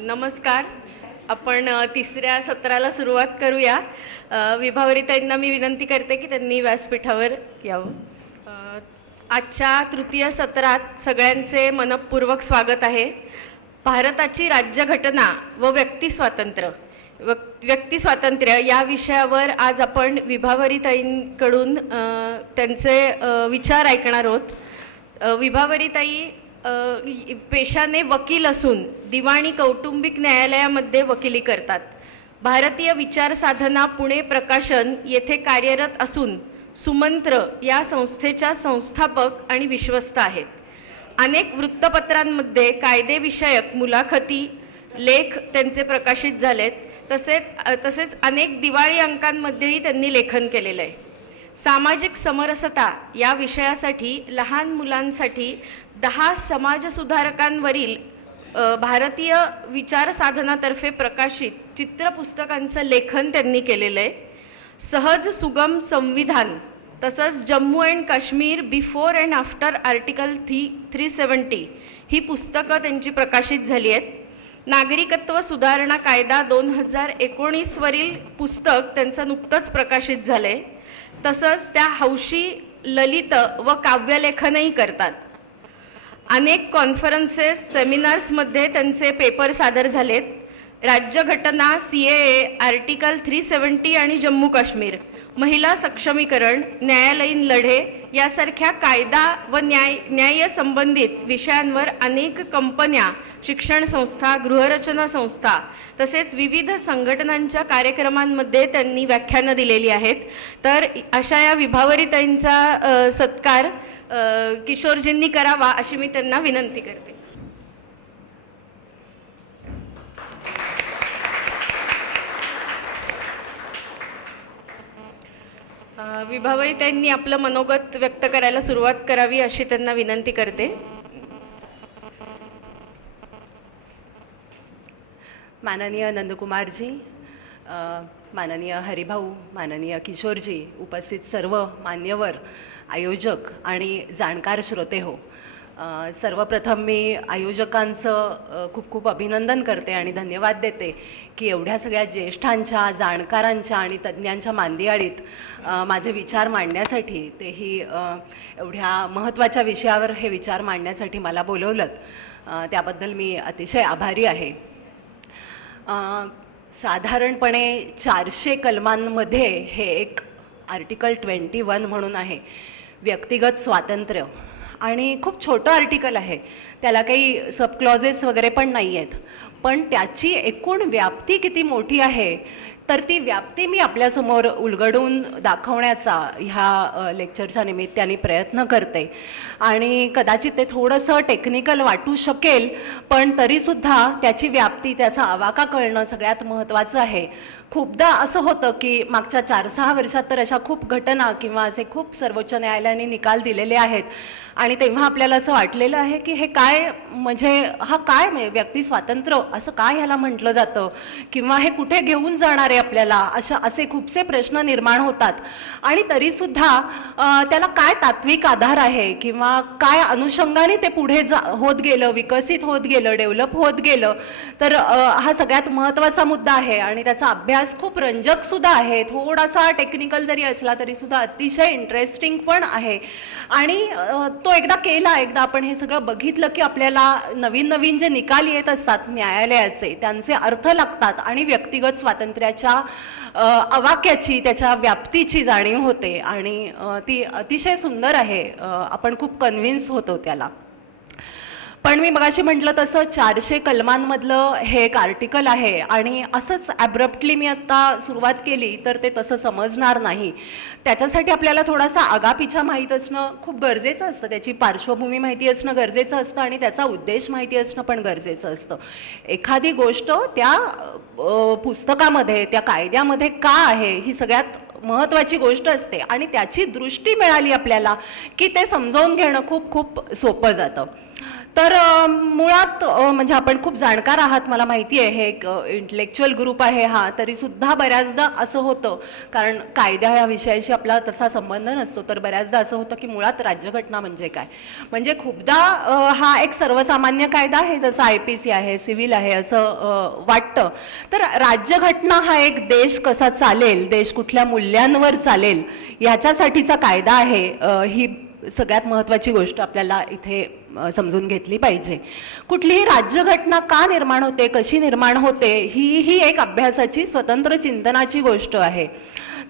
नमस्कार. आपण तिसऱ्या सत्राला सुरुवात करूया. विभावरीताईंना मी विनंती करते की त्यांनी व्यासपीठावर यावं. आजच्या तृतीय सत्रात सगळ्यांचे मनपूर्वक स्वागत आहे. भारताची राज्यघटना व व्यक्तिस्वातंत्र्य या विषयावर आज आपण विभावरीताईंकडून त्यांचे विचार ऐकणार आहोत. विभावरीताई पेशाने वकील असून दिवाणी कौटुंबिक न्यायालयामध्ये वकिली करतात. भारतीय विचार साधना पुणे प्रकाशन येथे कार्यरत असून सुमंत्र या संस्थेच्या संस्थापक आणि विश्वस्त आहेत. अनेक वृत्तपत्रांमध्ये कायदेविषयक मुलाखती लेख त्यांचे प्रकाशित झालेत. तसेच अनेक दिवाळी अंकांमध्येही त्यांनी लेखन केलेलं आहे. सामाजिक समरसता या विषयासाठी लहान मुलांसाठी 10 समाजसुधारकांवरील भारतीय विचार साधनातर्फे प्रकाशित चित्रपुस्तकांचं लेखन त्यांनी केलेलं आहे. सहज सुगम संविधान तसंच Jammu and Kashmir before and after article 370 ही पुस्तकं त्यांची प्रकाशित झाली आहेत. नागरिकत्व सुधारणा कायदा 2019 वरील पुस्तक त्यांचं नुकतंच प्रकाशित झालं आहे. तसंच त्या हौशी ललित व काव्यलेखनही करतात. अनेक कॉन्फरन्सेस सेमिनार्समध्ये त्यांचे पेपर सादर झालेत. राज्यघटना, CAA, आर्टिकल 370 आणि जम्मू काश्मीर, महिला सक्षमीकरण, न्यायालयीन लढे यासारख्या कायदा व न्याय संबंधित विषयांवर अनेक कंपन्या, शिक्षण संस्था, गृहरचना संस्था तसेच विविध संघटनांच्या कार्यक्रमांमध्ये त्यांनी व्याख्यानं दिलेली आहेत. तर अशा या विभावरीताईंचा सत्कार किशोरजींनी करावा अशी मी त्यांना विनंती करते. विभावरीताईंनी आपलं मनोगत व्यक्त करायला सुरुवात करावी अशी त्यांना विनंती करते. माननीय नंदकुमारजी, माननीय हरिभाऊ, माननीय किशोरजी, उपस्थित सर्व मान्यवर, आयोजक आणि जाणकार श्रोते हो, सर्वप्रथम मी आयोजकांचं खूप खूप अभिनंदन करते आणि धन्यवाद देते की एवढ्या सगळ्या ज्येष्ठांच्या, जाणकारांच्या आणि तज्ज्ञांच्या मांदियाळीत माझे विचार मांडण्यासाठी, तेही एवढ्या महत्त्वाच्या विषयावर हे विचार मांडण्यासाठी मला बोलवलं. त्याबद्दल मी अतिशय आभारी आहे. साधारणपणे 400 कलमांमध्ये हे एक आर्टिकल 21 म्हणून आहे, व्यक्तिगत स्वातंत्र्य, आणि खूप छोटं आर्टिकल आहे. त्याला काही सब क्लॉजेस वगैरे पण नाही आहेत. पण त्याची एकूण व्याप्ती किती मोठी आहे, तर ती व्याप्ती मी आपल्यासमोर उलगडून दाखवण्याचा ह्या लेक्चरच्या निमित्ताने प्रयत्न करते. आणि कदाचित ते थोडंसं टेक्निकल वाटू शकेल, पण तरीसुद्धा त्याची व्याप्ती, त्याचा आवाका कळणं सगळ्यात महत्त्वाचं आहे. खूपदा असं होतं की मागच्या 4-6 वर्षात तर अशा खूप घटना किंवा असे खूप सर्वोच्च न्यायालयाने निकाल दिलेले आहेत आणि तेव्हा आपल्याला असं वाटलेलं आहे की हे काय, म्हणजे हा काय व्यक्ती स्वातंत्र्य असं काय ह्याला म्हटलं जातं, किंवा हे कुठे घेऊन जाणार आहे आपल्याला, असे खूपसे प्रश्न निर्माण होतात. आणि तरीसुद्धा त्याला काय तात्विक आधार आहे किंवा काय अनुषंगाने ते पुढे होत गेलं, विकसित होत गेलं, डेव्हलप होत गेलं, तर हा सगळ्यात महत्त्वाचा मुद्दा आहे. आणि त्याचा अभ्यास खूप रंजक सुद्धा आहे, थोडासा टेक्निकल जरी असला तरी सुद्धा अतिशय इंटरेस्टिंग पण आहे. आणि तो एकदा आपण हे सगळं बघितलं की आपल्याला नवीन नवीन जे निकाल येत असतात न्यायालयाचे, त्यांचे अर्थ लागतात आणि व्यक्तिगत स्वातंत्र्याच्या अवाक्याची, त्याच्या व्याप्तीची जाणीव होते आणि ती अतिशय सुंदर आहे. आपण खूप कन्व्हिन्स होतो त्याला. पण मी मगाशी म्हटलं तसं 400 कलमांमधलं हे एक आर्टिकल आहे आणि असंच ॲब्रप्टली मी आत्ता सुरुवात केली तर ते तसं समजणार नाही. त्याच्यासाठी आपल्याला थोडासा आगापिछा माहीत असणं खूप गरजेचं असतं, त्याची पार्श्वभूमी माहिती असणं गरजेचं असतं आणि त्याचा उद्देश माहिती असणं पण गरजेचं असतं. एखादी गोष्ट त्या पुस्तकामध्ये, त्या कायद्यामध्ये का आहे, ही सगळ्यात महत्त्वाची गोष्ट असते आणि त्याची दृष्टी मिळाली आपल्याला की ते समजावून घेणं खूप खूप सोपं जातं. तर मुळात म्हणजे आपण खूप जाणकार आहात, मला माहिती आहे, हे एक इंटलेक्च्युअल ग्रुप आहे हा, तरी सुद्धा बऱ्याचदा असं होतं, कारण कायद्या या विषयाशी आपला तसा संबंध नसतो, तर बऱ्याचदा असं होतं की मुळात राज्यघटना म्हणजे काय. म्हणजे खूपदा हा एक सर्वसामान्य कायदा आहे, जसं IPC आहे, सिव्हिल आहे, असं वाटतं. तर राज्यघटना हा एक देश कसा चालेल, देश कुठल्या मूल्यांवर चालेल याच्यासाठीचा कायदा आहे. ही सगळ्यात महत्त्वाची गोष्ट आपल्याला इथे समजून घेतली पाहिजे. कुठलीही राज्यघटना का निर्माण होते, कशी निर्माण होते, ही एक अभ्यासाची, स्वतंत्र चिंतनाची गोष्ट आहे.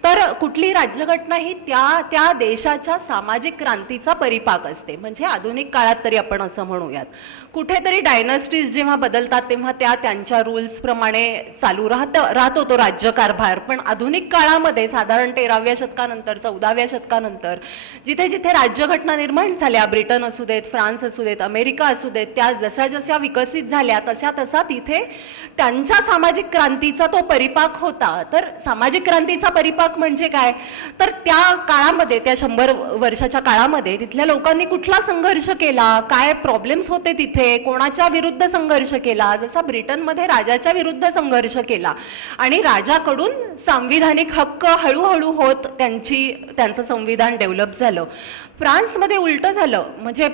तर कुठलीही राज्यघटना ही त्या देशाच्या सामाजिक क्रांतीचा परिपाक असते. म्हणजे आधुनिक काळात तरी आपण असं म्हणूयात, कुठेतरी डायनास्टीज जेव्हा बदलतात तेव्हा त्यांच्या रूल्स प्रमाणे चालू राहतो तो राज्यकारभार. पण आधुनिक काळामध्ये साधारण 13व्या शतकानंतर, 14व्या शतकानंतर जिथे जिथे राज्यघटना निर्माण झाल्या, ब्रिटन असू देत, फ्रान्स असू देत, अमेरिका असू देत, त्या जशा जशा विकसित झाल्या तशा तिथे त्यांच्या सामाजिक क्रांतीचा तो परिपाक होता. तर सामाजिक क्रांतीचा परिपाक म्हणजे काय, तर त्या काळामध्ये, त्या 100 वर्षाच्या काळामध्ये तिथल्या लोकांनी कुठला संघर्ष केला, काय प्रॉब्लेम्स होते तिथे, कोणाच्या विरुद्ध संघर्ष केला. जसा ब्रिटनमध्ये राजाच्या विरुद्ध संघर्ष केला आणि राजाकडून सांविधानिक हक्क हळूहळू होत त्यांचं संविधान डेव्हलप झालं. फ्रान्समध्ये उलटं झालं, म्हणजे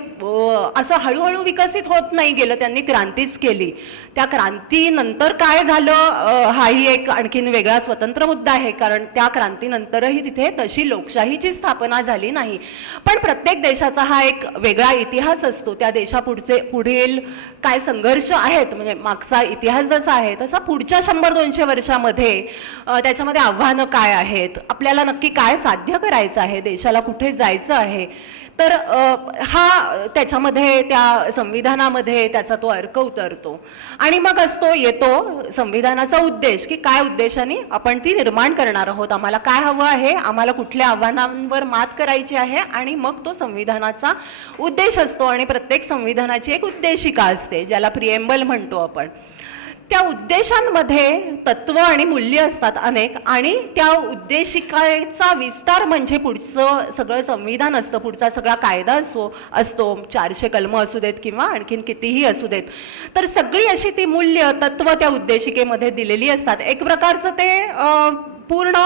असं हळूहळू विकसित होत नाही गेलं, त्यांनी क्रांतीच केली. त्या क्रांतीनंतर काय झालं हाही एक आणखीन वेगळा स्वतंत्र मुद्दा आहे, कारण त्या क्रांतीनंतरही तिथे तशी लोकशाहीची स्थापना झाली नाही. पण प्रत्येक देशाचा हा एक वेगळा इतिहास असतो. त्या पुढील काय संघर्ष आहेत, म्हणजे मागचा इतिहास जसा आहे तसा पुढच्या 100-200 वर्षामध्ये त्याच्यामध्ये आव्हानं काय आहेत, आपल्याला नक्की काय साध्य करायचं आहे, देशाला कुठे जायचं आहे. तर हा त्याच्यामध्ये, त्या संविधानामध्ये त्याचा तो अर्क उतरतो. आणि मग येतो संविधानाचा उद्देश, की काय उद्देशाने आपण ती निर्माण करणार आहोत, आम्हाला काय हवं आहे, आम्हाला कुठल्या आव्हानांवर मात करायची आहे, आणि मग तो संविधानाचा उद्देश असतो. आणि प्रत्येक संविधानाची एक उद्देशिका असते, ज्याला प्रिएम्बल म्हणतो आपण. त्या उद्देशांमध्ये तत्व आणि मूल्य असतात अनेक, आणि त्या उद्देशिकेचा विस्तार म्हणजे पुढचं सगळं संविधान असतं, पुढचा सगळा कायदा असतो 400 कलमं असू देत किंवा आणखीन कितीही असू देत. तर सगळी अशी ती मूल्य तत्व त्या उद्देशिकेमध्ये दिलेली असतात. एक प्रकारचं ते पूर्ण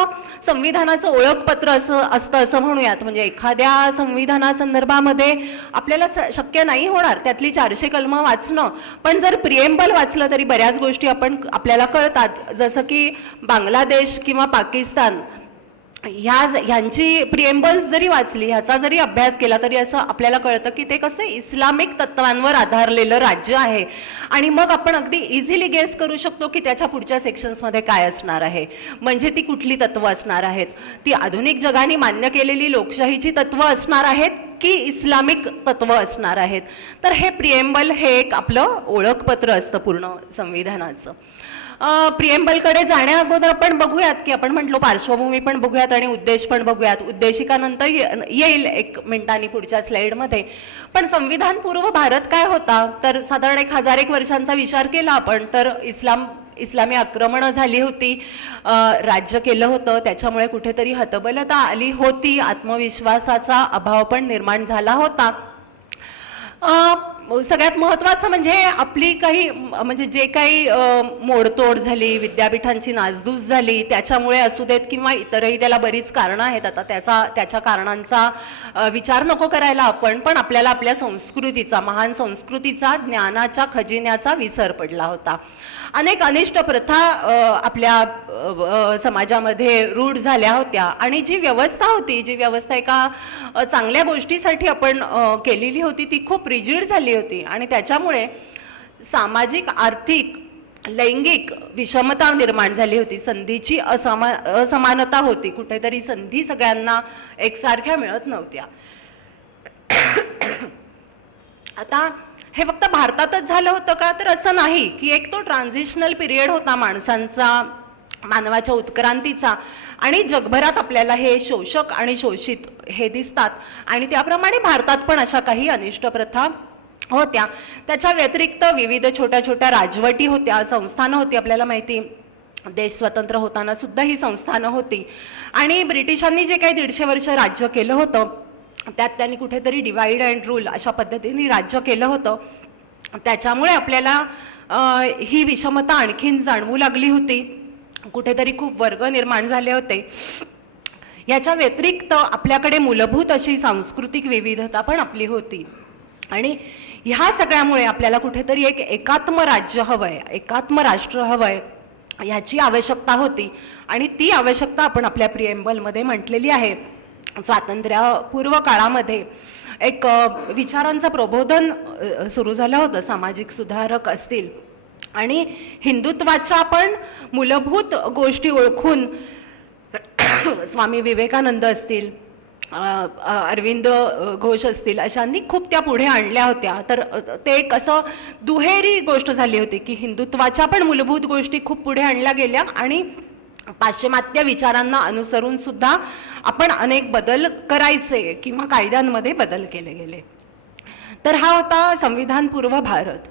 संविधानाचं ओळखपत्र असतं असं म्हणूयात. म्हणजे एखाद्या संविधानासंदर्भामध्ये आपल्याला शक्य नाही होणार त्यातली 400 कलमं वाचणं, पण जर प्रिएम्बल वाचलं तरी बऱ्याच गोष्टी आपल्याला कळतात. जसं की बांगलादेश किंवा पाकिस्तान ह्यांची प्रिएम्बल्स जरी वाचली, ह्याचा जरी अभ्यास केला, तरी असं आपल्याला कळतं की ते कसं इस्लामिक तत्वांवर आधारलेलं राज्य आहे. आणि मग आपण अगदी इझिली गेस करू शकतो की त्याच्या पुढच्या सेक्शन्समध्ये काय असणार आहे, म्हणजे ती कुठली तत्व असणार आहेत. ती आधुनिक जगाने मान्य केलेली लोकशाहीची तत्व असणार आहेत की इस्लामिक तत्व असणार आहेत. तर हे प्रिएम्बल हे एक आपलं ओळखपत्र असतं पूर्ण संविधानाचं. प्रिएम्बलकडे जाण्या अगोदर आपण बघूयात, की आपण म्हटलो पार्श्वभूमी पण बघूयात आणि उद्देश पण बघूयात. उद्देशिकानंतर येईल 1 मिनिटांनी पुढच्या स्लाइडमध्ये. पण संविधान पूर्व भारत काय होता, तर साधारण 1000 वर्षांचा विचार केला आपण, तर इस्लामी आक्रमणं झाली होती, राज्य केलं होतं, त्याच्यामुळे कुठेतरी हतबलता आली होती, आत्मविश्वासाचा अभाव पण निर्माण झाला होता. सगळ्यात महत्त्वाचं म्हणजे आपली काही, म्हणजे जे काही मोडतोड झाली, विद्यापीठांची नासधूस झाली, त्याच्यामुळे असू देत किंवा इतरही त्याला बरीच कारणं आहेत. आता त्याच्या कारणांचा विचार नको करायला आपण, पण आपल्याला आपल्या संस्कृतीचा, महान संस्कृतीचा, ज्ञानाच्या खजिन्याचा विसर पडला होता. अनेक अनिष्ट प्रथा आपल्या समाजामध्ये रूढ झाल्या होत्या, आणि जी व्यवस्था एका चांगल्या गोष्टीसाठी आपण केलेली होती, ती खूप रिजिड झाली होती. आणि त्याच्यामुळे सामाजिक, आर्थिक, लैंगिक विषमता निर्माण झाली होती, संधीची असमानता होती, कुठेतरी संधी सगळ्यांना एकसारख्या मिळत नव्हत्या. आता हे फक्त भारतातच झालं होतं का, तर असं नाही, की एक तो ट्रान्झिशनल पिरियड होता मानवाच्या उत्क्रांतीचा, आणि जगभरात आपल्याला हे शोषक आणि शोषित हे दिसतात. आणि त्याप्रमाणे भारतात पण अशा काही अनिष्ट प्रथा होत्या. त्याच्या व्यतिरिक्त विविध छोट्या छोट्या राजवटी होत्या, संस्थानं होती. आपल्याला माहिती, देश स्वतंत्र होताना सुद्धा ही संस्थानं होती. आणि ब्रिटिशांनी जे काही 150 वर्ष राज्य केलं होतं, त्यात त्यांनी कुठेतरी डिवाइड अँड रूल अशा पद्धतीने राज्य केलं होतं. त्याच्यामुळे आपल्याला ही विषमता आणखीन जाणवू लागली होती, कुठेतरी खूप वर्ग निर्माण झाले होते. याच्या व्यतिरिक्त आपल्याकडे मूलभूत अशी सांस्कृतिक विविधता पण आपली होती आणि ह्या सगळ्यामुळे आपल्याला कुठेतरी एक एकात्म राज्य हवंय, एकात्म राष्ट्र हवंय, ह्याची आवश्यकता होती आणि ती आवश्यकता आपण आपल्या प्रिएम्बलमध्ये म्हटलेली आहे. स्वातंत्र्यपूर्व काळामध्ये एक विचारांचं प्रबोधन सुरू झालं होतं, सामाजिक सुधारक असतील आणि हिंदुत्वाच्या पण मूलभूत गोष्टी ओळखून स्वामी विवेकानंद असतील, अरविंद घोष असतील, अशांनी खूप त्या पुढे आणल्या होत्या. तर ते एक असं दुहेरी गोष्ट झाली होती की हिंदुत्वाच्या पण मूलभूत गोष्टी खूप पुढे आणल्या गेल्या आणि पाश्चिमात्य विचारांना अनुसरून सुद्धा आपण अनेक बदल करायचे किंवा कायद्यांमध्ये बदल केले गेले. तर हा होता संविधानपूर्व भारत.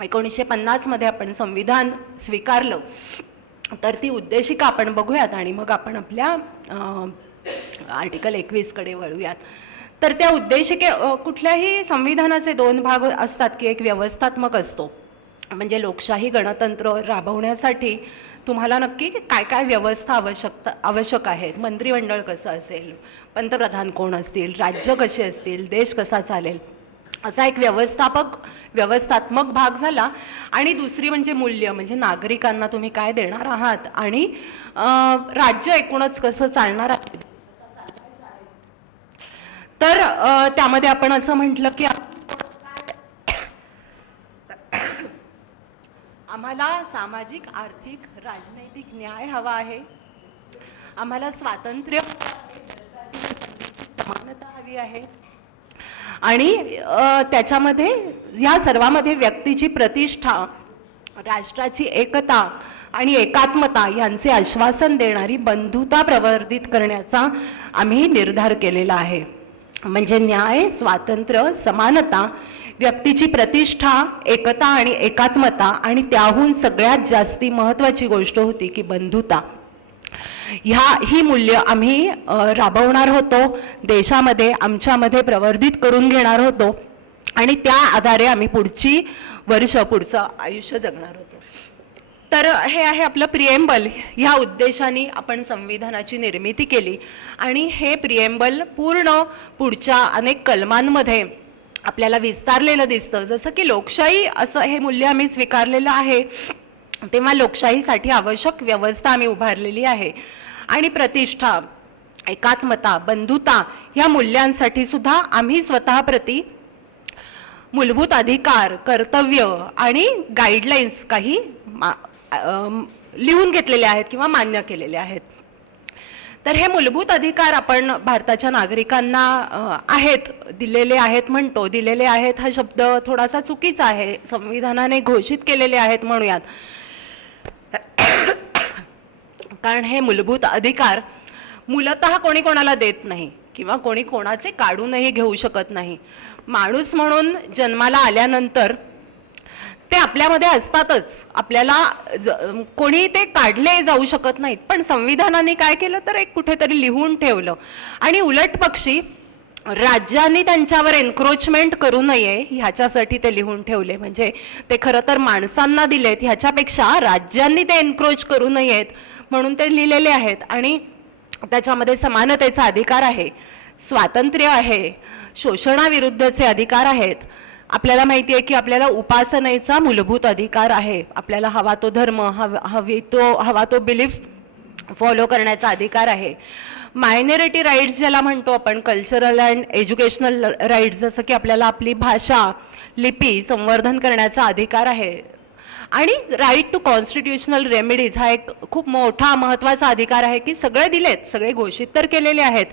1950 मध्ये आपण संविधान स्वीकारलं. तर ती उद्देशिका आपण बघूयात आणि मग आपण आपल्या आर्टिकल 21 कडे वळूयात. तर त्या कुठल्याही संविधानाचे दोन भाग असतात की एक व्यवस्थात्मक असतो, म्हणजे लोकशाही गणतंत्र राबवण्यासाठी तुम्हाला नक्की काय काय व्यवस्था आवश्यक आहेत, मंत्रिमंडळ कसं असेल, पंतप्रधान कोण असतील, राज्य कशी असतील, देश कसा चालेल, असा एक व्यवस्थात्मक भाग झाला. आणि दुसरी म्हणजे मूल्य, म्हणजे नागरिकांना तुम्ही काय देणार आहात आणि राज्य एकूणच कसं चालणार आहे. तर त्यामध्ये आपण असं म्हटलं की आम्हाला सामाजिक, आर्थिक, राजनैतिक न्याय हवा आहे, आम्हाला स्वातंत्र्य, समानता हवी आहे आणि त्याच्यामध्ये या सर्वांमध्ये व्यक्तीची प्रतिष्ठा, राष्ट्राची एकता आणि एकात्मता यांचे आश्वासन देणारी बंधुता प्रवर्धित करण्याचा आम्ही निर्धार केलेला आहे. म्हणजे न्याय, स्वातंत्र्य, समानता, व्यक्तीची प्रतिष्ठा, एकता आणि एकात्मता आणि त्याहून सगळ्यात जास्ती महत्त्वाची गोष्ट होती की बंधुता. ही मूल्य आम्ही राबवणार होतो, देशामध्ये आमच्यामध्ये प्रवर्धित करून घेणार होतो आणि त्या आधारे आम्ही पुढचं आयुष्य जगणार होतो. तर हे आहे आपलं प्रिएम्बल. ह्या उद्देशाने आपण संविधानाची निर्मिती केली आणि हे प्रिएम्बल पूर्ण पुढच्या अनेक कलमांमध्ये आपल्याला विस्तारलेलं दिसतं. जसं की लोकशाही असं हे मूल्य आम्ही स्वीकारलेलं आहे, तेव्हा लोकशाहीसाठी आवश्यक व्यवस्था आम्ही उभारलेली आहे आणि प्रतिष्ठा, एकात्मता, बंधुता या मूल्यांसाठी सुद्धा आम्ही स्वतःप्रती मूलभूत अधिकार, कर्तव्य आणि गाईडलाईन्स काही लिहून घेतलेले आहेत किंवा मान्य केलेले आहेत. तर हे मूलभूत अधिकार आपण भारताच्या नागरिकांना दिलेले आहेत हा शब्द थोडासा चुकीचा आहे, संविधानाने घोषित केलेले आहेत म्हणूयात. कारण हे मूलभूत अधिकार मूलतः कोणी कोणाला देत नाही किंवा कोणी कोणाचे काढूनही घेऊ शकत नाही. माणूस म्हणून जन्माला आल्यानंतर ते आपल्यामध्ये असतातच, आपल्याला कोणी ते काढले जाऊ शकत नाहीत. पण संविधानाने काय केलं तर एक कुठेतरी लिहून ठेवलं आणि उलट पक्षी राज्यांनी त्यांच्यावर एन्क्रोचमेंट करू नये ह्याच्यासाठी ते लिहून ठेवले. म्हणजे ते खरं तर माणसांना दिलेत, ह्याच्यापेक्षा राज्यांनी ते एन्क्रोच करू नयेत म्हणून ते लिहिलेले आहेत. आणि त्याच्यामध्ये समानतेचा अधिकार आहे, स्वातंत्र्य आहे, शोषणाविरुद्धचे अधिकार आहेत. आपल्याला माहिती आहे की आपल्याला उपासनेचा मूलभूत अधिकार आहे, आपल्याला हवा तो धर्म, हवा तो बिलीफ फॉलो करण्याचा अधिकार आहे. मायनॉरिटी राईट्स ज्याला म्हणतो आपण, कल्चरल अँड एज्युकेशनल राईट्स, जसं की आपल्याला आपली भाषा, लिपी संवर्धन करण्याचा अधिकार आहे. आणि राईट टू कॉन्स्टिट्युशनल रेमेडीज हा एक खूप मोठा महत्त्वाचा अधिकार आहे की सगळे दिलेत, सगळे घोषित तर केलेले आहेत,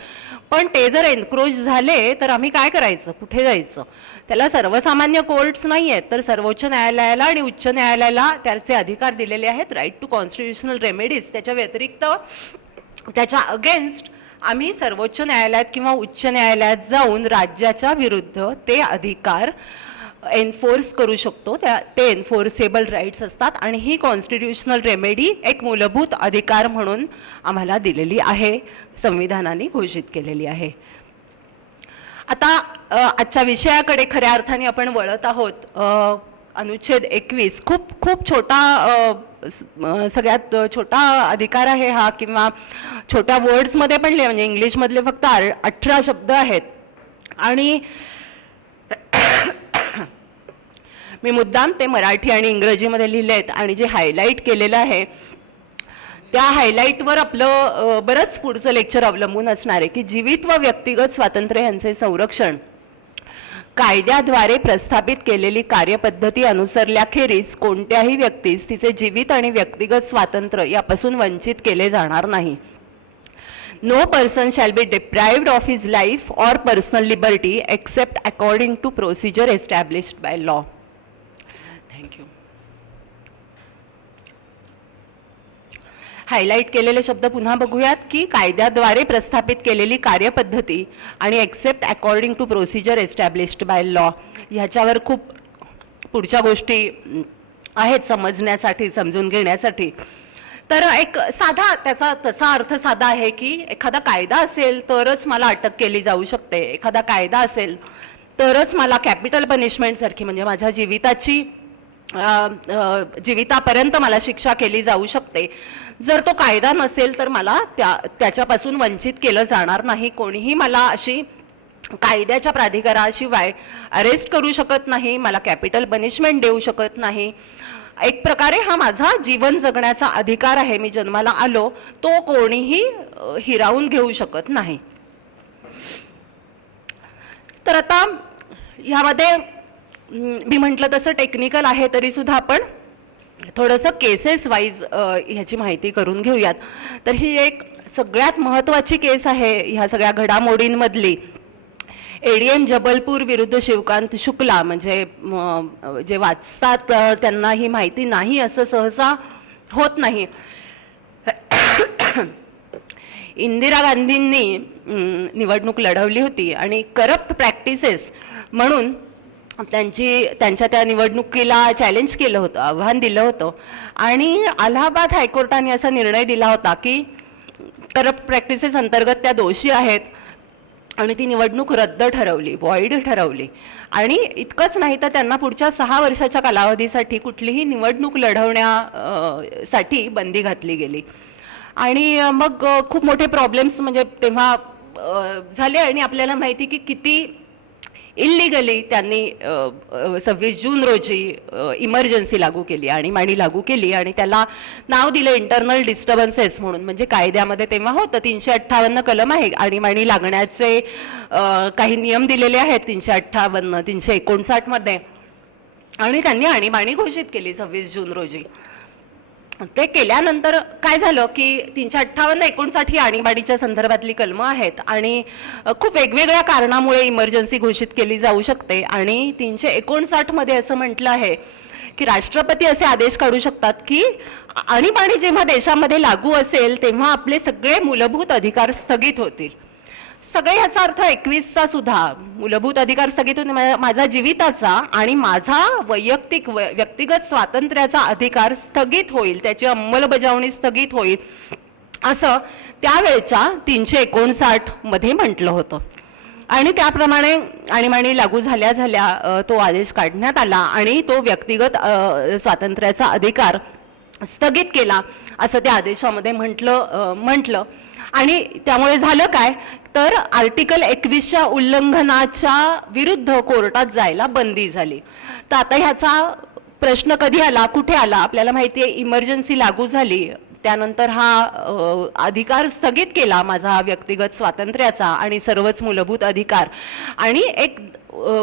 पण ते जर एन्क्रोच झाले तर आम्ही काय करायचं, कुठे जायचं. त्याला सर्वसामान्य कोर्ट्स नाही आहेत, तर सर्वोच्च न्यायालयाला आणि उच्च न्यायालयाला त्याचे अधिकार दिलेले आहेत, राईट टू कॉन्स्टिट्युशनल रेमेडीज. त्याच्या व्यतिरिक्त त्याच्या अगेन्स्ट आम्ही सर्वोच्च न्यायालयात किंवा उच्च न्यायालयात जाऊन राज्याच्या विरुद्ध ते अधिकार एन्फोर्स करू शकतो. ते एन्फोर्सेबल राईट्स असतात आणि ही कॉन्स्टिट्युशनल रेमेडी एक मूलभूत अधिकार म्हणून आम्हाला दिलेली आहे, संविधानाने घोषित केलेली आहे. आता आजच्या विषयाकडे खऱ्या अर्थाने आपण वळत आहोत. अनुच्छेद 21 खूप खूप छोटा सगळ्यात छोटा अधिकार आहे हा, किंवा छोट्या वर्ड्समध्ये पण म्हणजे इंग्लिशमधले फक्त 18 शब्द आहेत. आणि मी मुद्दाम ते मराठी आणि इंग्रजीमध्ये लिहिले आहेत आणि जे हायलाईट केलेलं आहे त्या हायलाईटवर आपलं बरंच पुढचं लेक्चर अवलंबून असणार आहे की जीवित व व्यक्तिगत स्वातंत्र्य यांचे संरक्षण कायद्याद्वारे प्रस्थापित केलेली कार्यपद्धती अनुसरल्याखेरीज कोणत्याही व्यक्तीस तिचे जीवित आणि व्यक्तिगत स्वातंत्र्य यापासून वंचित केले जाणार नाही. No person shall be deprived of his life or personal liberty except according to procedure established by law. Thank you. Highlight केलेले शब्द पुन्हा बघूयात की कायद्याद्वारे प्रस्थापित केलेली कार्यपद्धती आणि except according to procedure established by law. ह्याच्यावर खूप पुढच्या गोष्टी आहेत समजण्यासाठी, समजून घेण्यासाठी. तर एक साधा त्याचा तसा अर्थ साधा आहे की एखादा कायदा असेल तरच मला अटक केली जाऊ शकते, एखादा कायदा असेल तरच मला कॅपिटल पनिशमेंटसारखी म्हणजे माझ्या जीवितापर्यंत मला शिक्षा केली जाऊ शकते. जर तो कायदा नसेल तर मला त्याच्यापासून वंचित केलं जाणार नाही. कोणीही मला अशी कायद्याच्या प्राधिकाराशिवाय अरेस्ट करू शकत नाही, मला कॅपिटल पनिशमेंट देऊ शकत नाही. एक प्रकारे हा माझा जीवन जगण्याचा अधिकार आहे. मी जन्माला आलो तो कोणीही हिरावून घेऊ शकत नाही. तर आता ह्यामध्ये मी म्हटलं तसं टेक्निकल आहे तरी सुद्धा आपण थोडंसं केसेस वाईज ह्याची माहिती करून घेऊयात. तर ही एक सगळ्यात महत्त्वाची केस आहे ह्या सगळ्या घडामोडींमधली. एडीएम जबलपूर विरुद्ध शिवकांत शुक्ला. म्हणजे जे वाचतात त्यांना ही माहिती नाही असं सहसा होत नाही. इंदिरा गांधींनी निवडणूक लढवली होती आणि करप्ट प्रॅक्टिसेस म्हणून त्यांच्या त्या निवडणुकीला चॅलेंज केलं होतं, आव्हान दिलं होतं. आणि अलाहाबाद हायकोर्टाने असा निर्णय दिला होता की करप्ट प्रॅक्टिसेस अंतर्गत त्या दोषी आहेत आणि ती निवडणूक रद्द ठरवली, व्हॉइड ठरवली. आणि इतकंच नाही तर त्यांना पुढच्या 6 वर्षाच्या कालावधीसाठी कुठलीही निवडणूक लढवण्यासाठी बंदी घातली गेली. आणि मग खूप मोठे प्रॉब्लेम्स म्हणजे तेव्हा झाले. आणि आपल्याला माहिती की किती इल्लिगली त्यांनी 26 जून रोजी इमर्जन्सी लागू केली, आणीबाणी लागू केली आणि त्याला नाव दिलं इंटरनल डिस्टर्बन्सेस म्हणून. म्हणजे कायद्यामध्ये तेव्हा होतं 358 कलम आहे, आणीबाणी लागण्याचे काही नियम दिलेले आहेत 358, 359 मध्ये. आणि त्यांनी आणीबाणी घोषित केली 26 जून रोजी. ते केल्यानंतर काय झालं की 358, 59 ही आणीबाणीच्या संदर्भातली कलमं आहेत आणि खूप वेगवेगळ्या कारणामुळे इमर्जन्सी घोषित केली जाऊ शकते. आणि 359 मध्ये असं म्हटलं आहे की राष्ट्रपती असे आदेश काढू शकतात की आणीबाणी जेव्हा देशामध्ये लागू असेल तेव्हा आपले सगळे मूलभूत अधिकार स्थगित होतील. सगळे ह्याचा अर्थ 21चा सुद्धा मूलभूत अधिकार स्थगित होते. माझा जीविताचा आणि माझा वैयक्तिक व्यक्तिगत स्वातंत्र्याचा अधिकार स्थगित होईल, त्याची अंमलबजावणी स्थगित होईल असं त्यावेळच्या 359 मध्ये म्हटलं होतं. आणि त्याप्रमाणे आणीबाणी लागू झाल्या तो आदेश काढण्यात आला आणि तो व्यक्तिगत स्वातंत्र्याचा अधिकार स्थगित केला असं त्या आदेशामध्ये म्हटलं. आणि त्यामुळे झालं काय तर आर्टिकल 21च्या उल्लंघनाच्या विरुद्ध कोर्टात जायला बंदी झाली. तर आता ह्याचा प्रश्न कधी आला, कुठे आला? आपल्याला माहिती आहे इमर्जन्सी लागू झाली, त्यानंतर हा अधिकार स्थगित केला माझा व्यक्तिगत स्वातंत्र्याचा आणि सर्वच मूलभूत अधिकार. आणि एक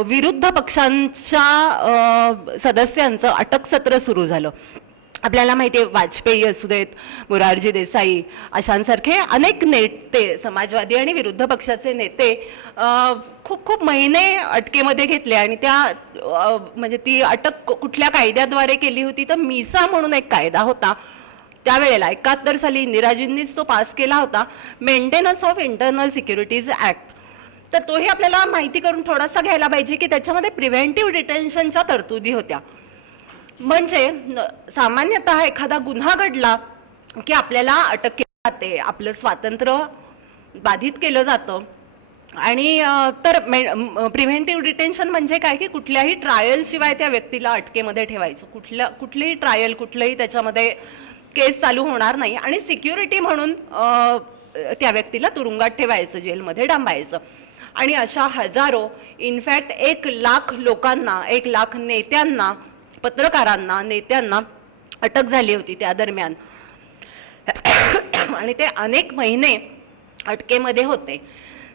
विरुद्ध पक्षांच्या सदस्यांचं अटकसत्र सुरू झालं. आपल्याला माहिती आहे वाजपेयी असू देत, मोरारजी देसाई अशांसारखे अनेक नेते, समाजवादी आणि विरुद्ध पक्षाचे नेते खूप महिने अटकेमध्ये घेतले. आणि त्या म्हणजे ती अटक कुठल्या कायद्याद्वारे केली होती तर मिसा म्हणून एक कायदा होता त्यावेळेला 71 साली इंदिराजींनीच तो पास केला होता, maintenance of internal securities act. तर तोही आपल्याला माहिती करून थोडासा घ्यायला पाहिजे की त्याच्यामध्ये प्रिव्हेंटिव्ह डिटेन्शनच्या तरतुदी होत्या. म्हणजे सामान्यतः एखादा गुन्हा घडला की आपल्याला अटक केली जाते, आपलं स्वातंत्र्य बाधित केलं जातं आणि तर प्रिव्हेंटिव्ह डिटेन्शन म्हणजे काय की कुठल्याही ट्रायल शिवाय त्या व्यक्तीला अटकेमध्ये ठेवायचं. कुठलीही ट्रायल, कुठलंही त्याच्यामध्ये केस चालू होणार नाही आणि सिक्युरिटी म्हणून त्या व्यक्तीला तुरुंगात ठेवायचं, जेलमध्ये डांबायचं. आणि अशा हजारो, इनफॅक्ट 1,00,000 लोकांना, 1,00,000 नेत्यांना, पत्रकारांना, नेत्यांना अटक झाली होती त्या दरम्यान. आणि ते अनेक महिने अटकेमध्ये होते.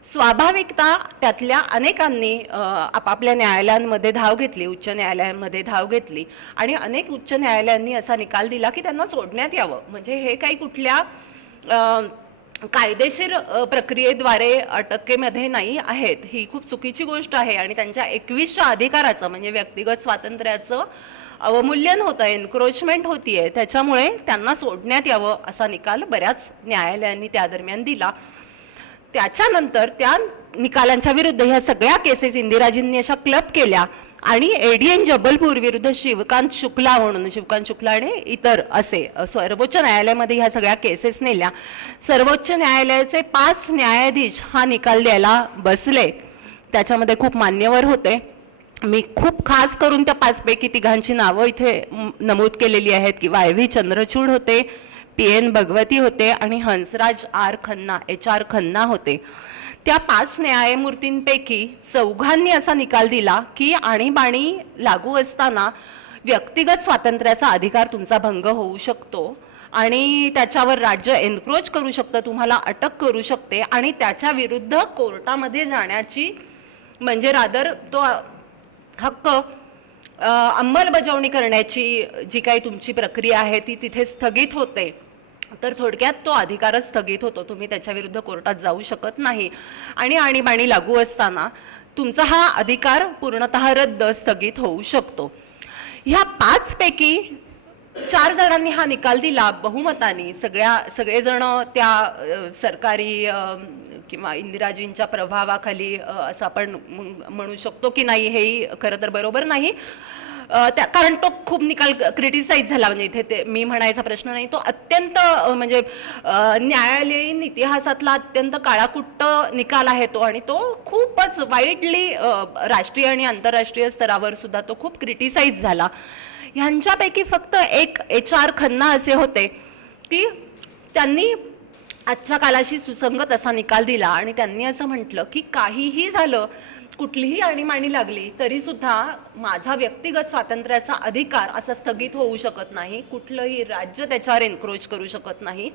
स्वाभाविकता त्यातल्या अनेकांनी आपापल्या न्यायालयांमध्ये धाव घेतली, उच्च न्यायालयांमध्ये धाव घेतली आणि अनेक उच्च न्यायालयांनी असा निकाल दिला की त्यांना सोडण्यात यावं. म्हणजे हे काही कुठल्या कायदेशीर प्रक्रियेद्वारे अटकेमध्ये नाही आहेत. ही खूप चुकीची गोष्ट आहे आणि त्यांच्या 21च्या अधिकाराचं म्हणजे व्यक्तिगत स्वातंत्र्याचं अवमूल्यन होतं, एन्क्रोचमेंट होतीये. त्याच्यामुळे त्यांना सोडण्यात यावं असा निकाल बऱ्याच न्यायालयांनी त्या दरम्यान दिला. त्याच्यानंतर त्या निकालांच्या विरुद्ध ह्या सगळ्या केसेस इंदिराजींनी अशा क्लब केल्या आणि एडीएन जबलपूर विरुद्ध शिवकांत शुक्ला म्हणून, शिवकांत शुक्ला आणि इतर असे सर्वोच्च न्यायालयामध्ये ह्या सगळ्या केसेस नेल्या. सर्वोच्च न्यायालयाचे 5 न्यायाधीश हा निकाल द्यायला बसले. त्याच्यामध्ये खूप मान्यवर होते. मी खूप खास करून त्या 5 पैकी 3 नावं इथे नमूद केलेली आहेत की वाय.व्ही. चंद्रचूड होते, पी.एन. भगवती होते आणि हंसराज आर खन्ना, एच.आर. खन्ना होते. त्या 5 न्यायमूर्तींपैकी 4घांनी असा निकाल दिला की आणीबाणी लागू असताना व्यक्तिगत स्वातंत्र्याचा अधिकार तुमचा भंग होऊ शकतो आणि त्याच्यावर राज्य एन्क्रोच करू शकतं, तुम्हाला अटक करू शकते आणि त्याच्या विरुद्ध कोर्टामध्ये जाण्याची म्हणजे रादर तो हक्क अंमलबजावणी करण्याची जी काही तुमची प्रक्रिया आहे ती तिथे स्थगित होते. तर थोडक्यात तो अधिकारच स्थगित होतो, तुम्ही त्याच्या विरुद्ध कोर्टात जाऊ शकत नाही आणि आणीबाणी लागू असताना तुमचा हा अधिकार पूर्णतः रद्द, स्थगित होऊ शकतो. ह्या 5 पैकी 4 जणांनी हा निकाल दिला बहुमताने. सगळेजण त्या सरकारी किंवा इंदिराजींच्या प्रभावाखाली असं आपण म्हणू शकतो की नाही, हेही खरं तर बरोबर नाही. कारण तो खूप निकाल क्रिटिसाइज झाला. म्हणजे इथे ते मी म्हणायचा प्रश्न नाही, तो अत्यंत म्हणजे न्यायालयीन इतिहासातला अत्यंत काळाकुट्ट निकाल आहे तो आणि तो खूपच वाईडली राष्ट्रीय आणि आंतरराष्ट्रीय स्तरावर सुद्धा तो खूप क्रिटिसाइज झाला. ह्यांच्यापैकी फक्त एक एच.आर. खन्ना असे होते की त्यांनी आजच्या कालाशी सुसंगत असा निकाल दिला आणि त्यांनी असं म्हटलं की काहीही झालं, कुठलीही आणीबाणी लागली तरी सुद्धा माझा व्यक्तिगत स्वातंत्र्याचा अधिकार असा स्थगित होऊ शकत नाही. कुठलंही राज्य त्याच्यावर एन्क्रोच करू शकत नाही.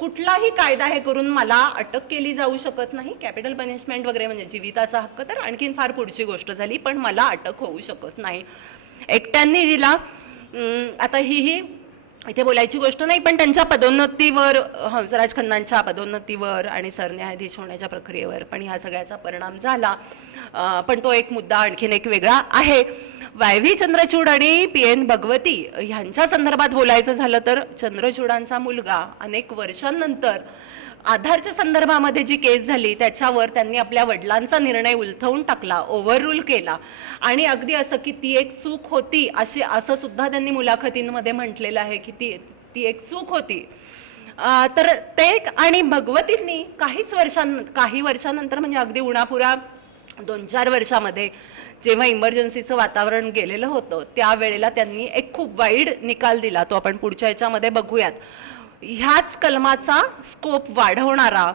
कुठलाही कायदा हे करून मला अटक केली जाऊ शकत नाही. कॅपिटल पनिशमेंट वगैरे म्हणजे जीविताचा हक्क तर आणखीन फार पुढची गोष्ट झाली, पण मला अटक होऊ शकत नाही. एकट्यांनी दिला. आता ही इथे बोलायची गोष्ट नाही, पण त्यांच्या पदोन्नतीवर, हंसराज खन्नांच्या पदोन्नतीवर आणि सरन्यायाधीश होण्याच्या प्रक्रियेवर पण ह्या सगळ्याचा परिणाम झाला. पण तो एक मुद्दा आणखीन एक वेगळा आहे. वाय.व्ही. चंद्रचूड आणि पी.एन. भगवती ह्यांच्या संदर्भात बोलायचं झालं तर चंद्रचूडांचा मुलगा अनेक वर्षांनंतर आधारच्या संदर्भामध्ये जी केस झाली त्याच्यावर त्यांनी आपल्या वडिलांचा निर्णय उलथवून टाकला, ओव्हररूल केला आणि अगदी असं की ती एक चूक होती असं सुद्धा त्यांनी मुलाखतींमध्ये म्हटलेलं आहे की ती एक चूक होती. तर ते आणि भगवतींनी काही वर्षांनंतर म्हणजे अगदी उणापुरा 2-4 वर्षामध्ये जेव्हा इमर्जन्सीचं वातावरण गेलेलं होतं त्यावेळेला त्यांनी एक खूप वाईड निकाल दिला. तो आपण पुढच्या याच्यामध्ये बघूयात. ह्याच कलमाचा स्कोप वाढवणारा,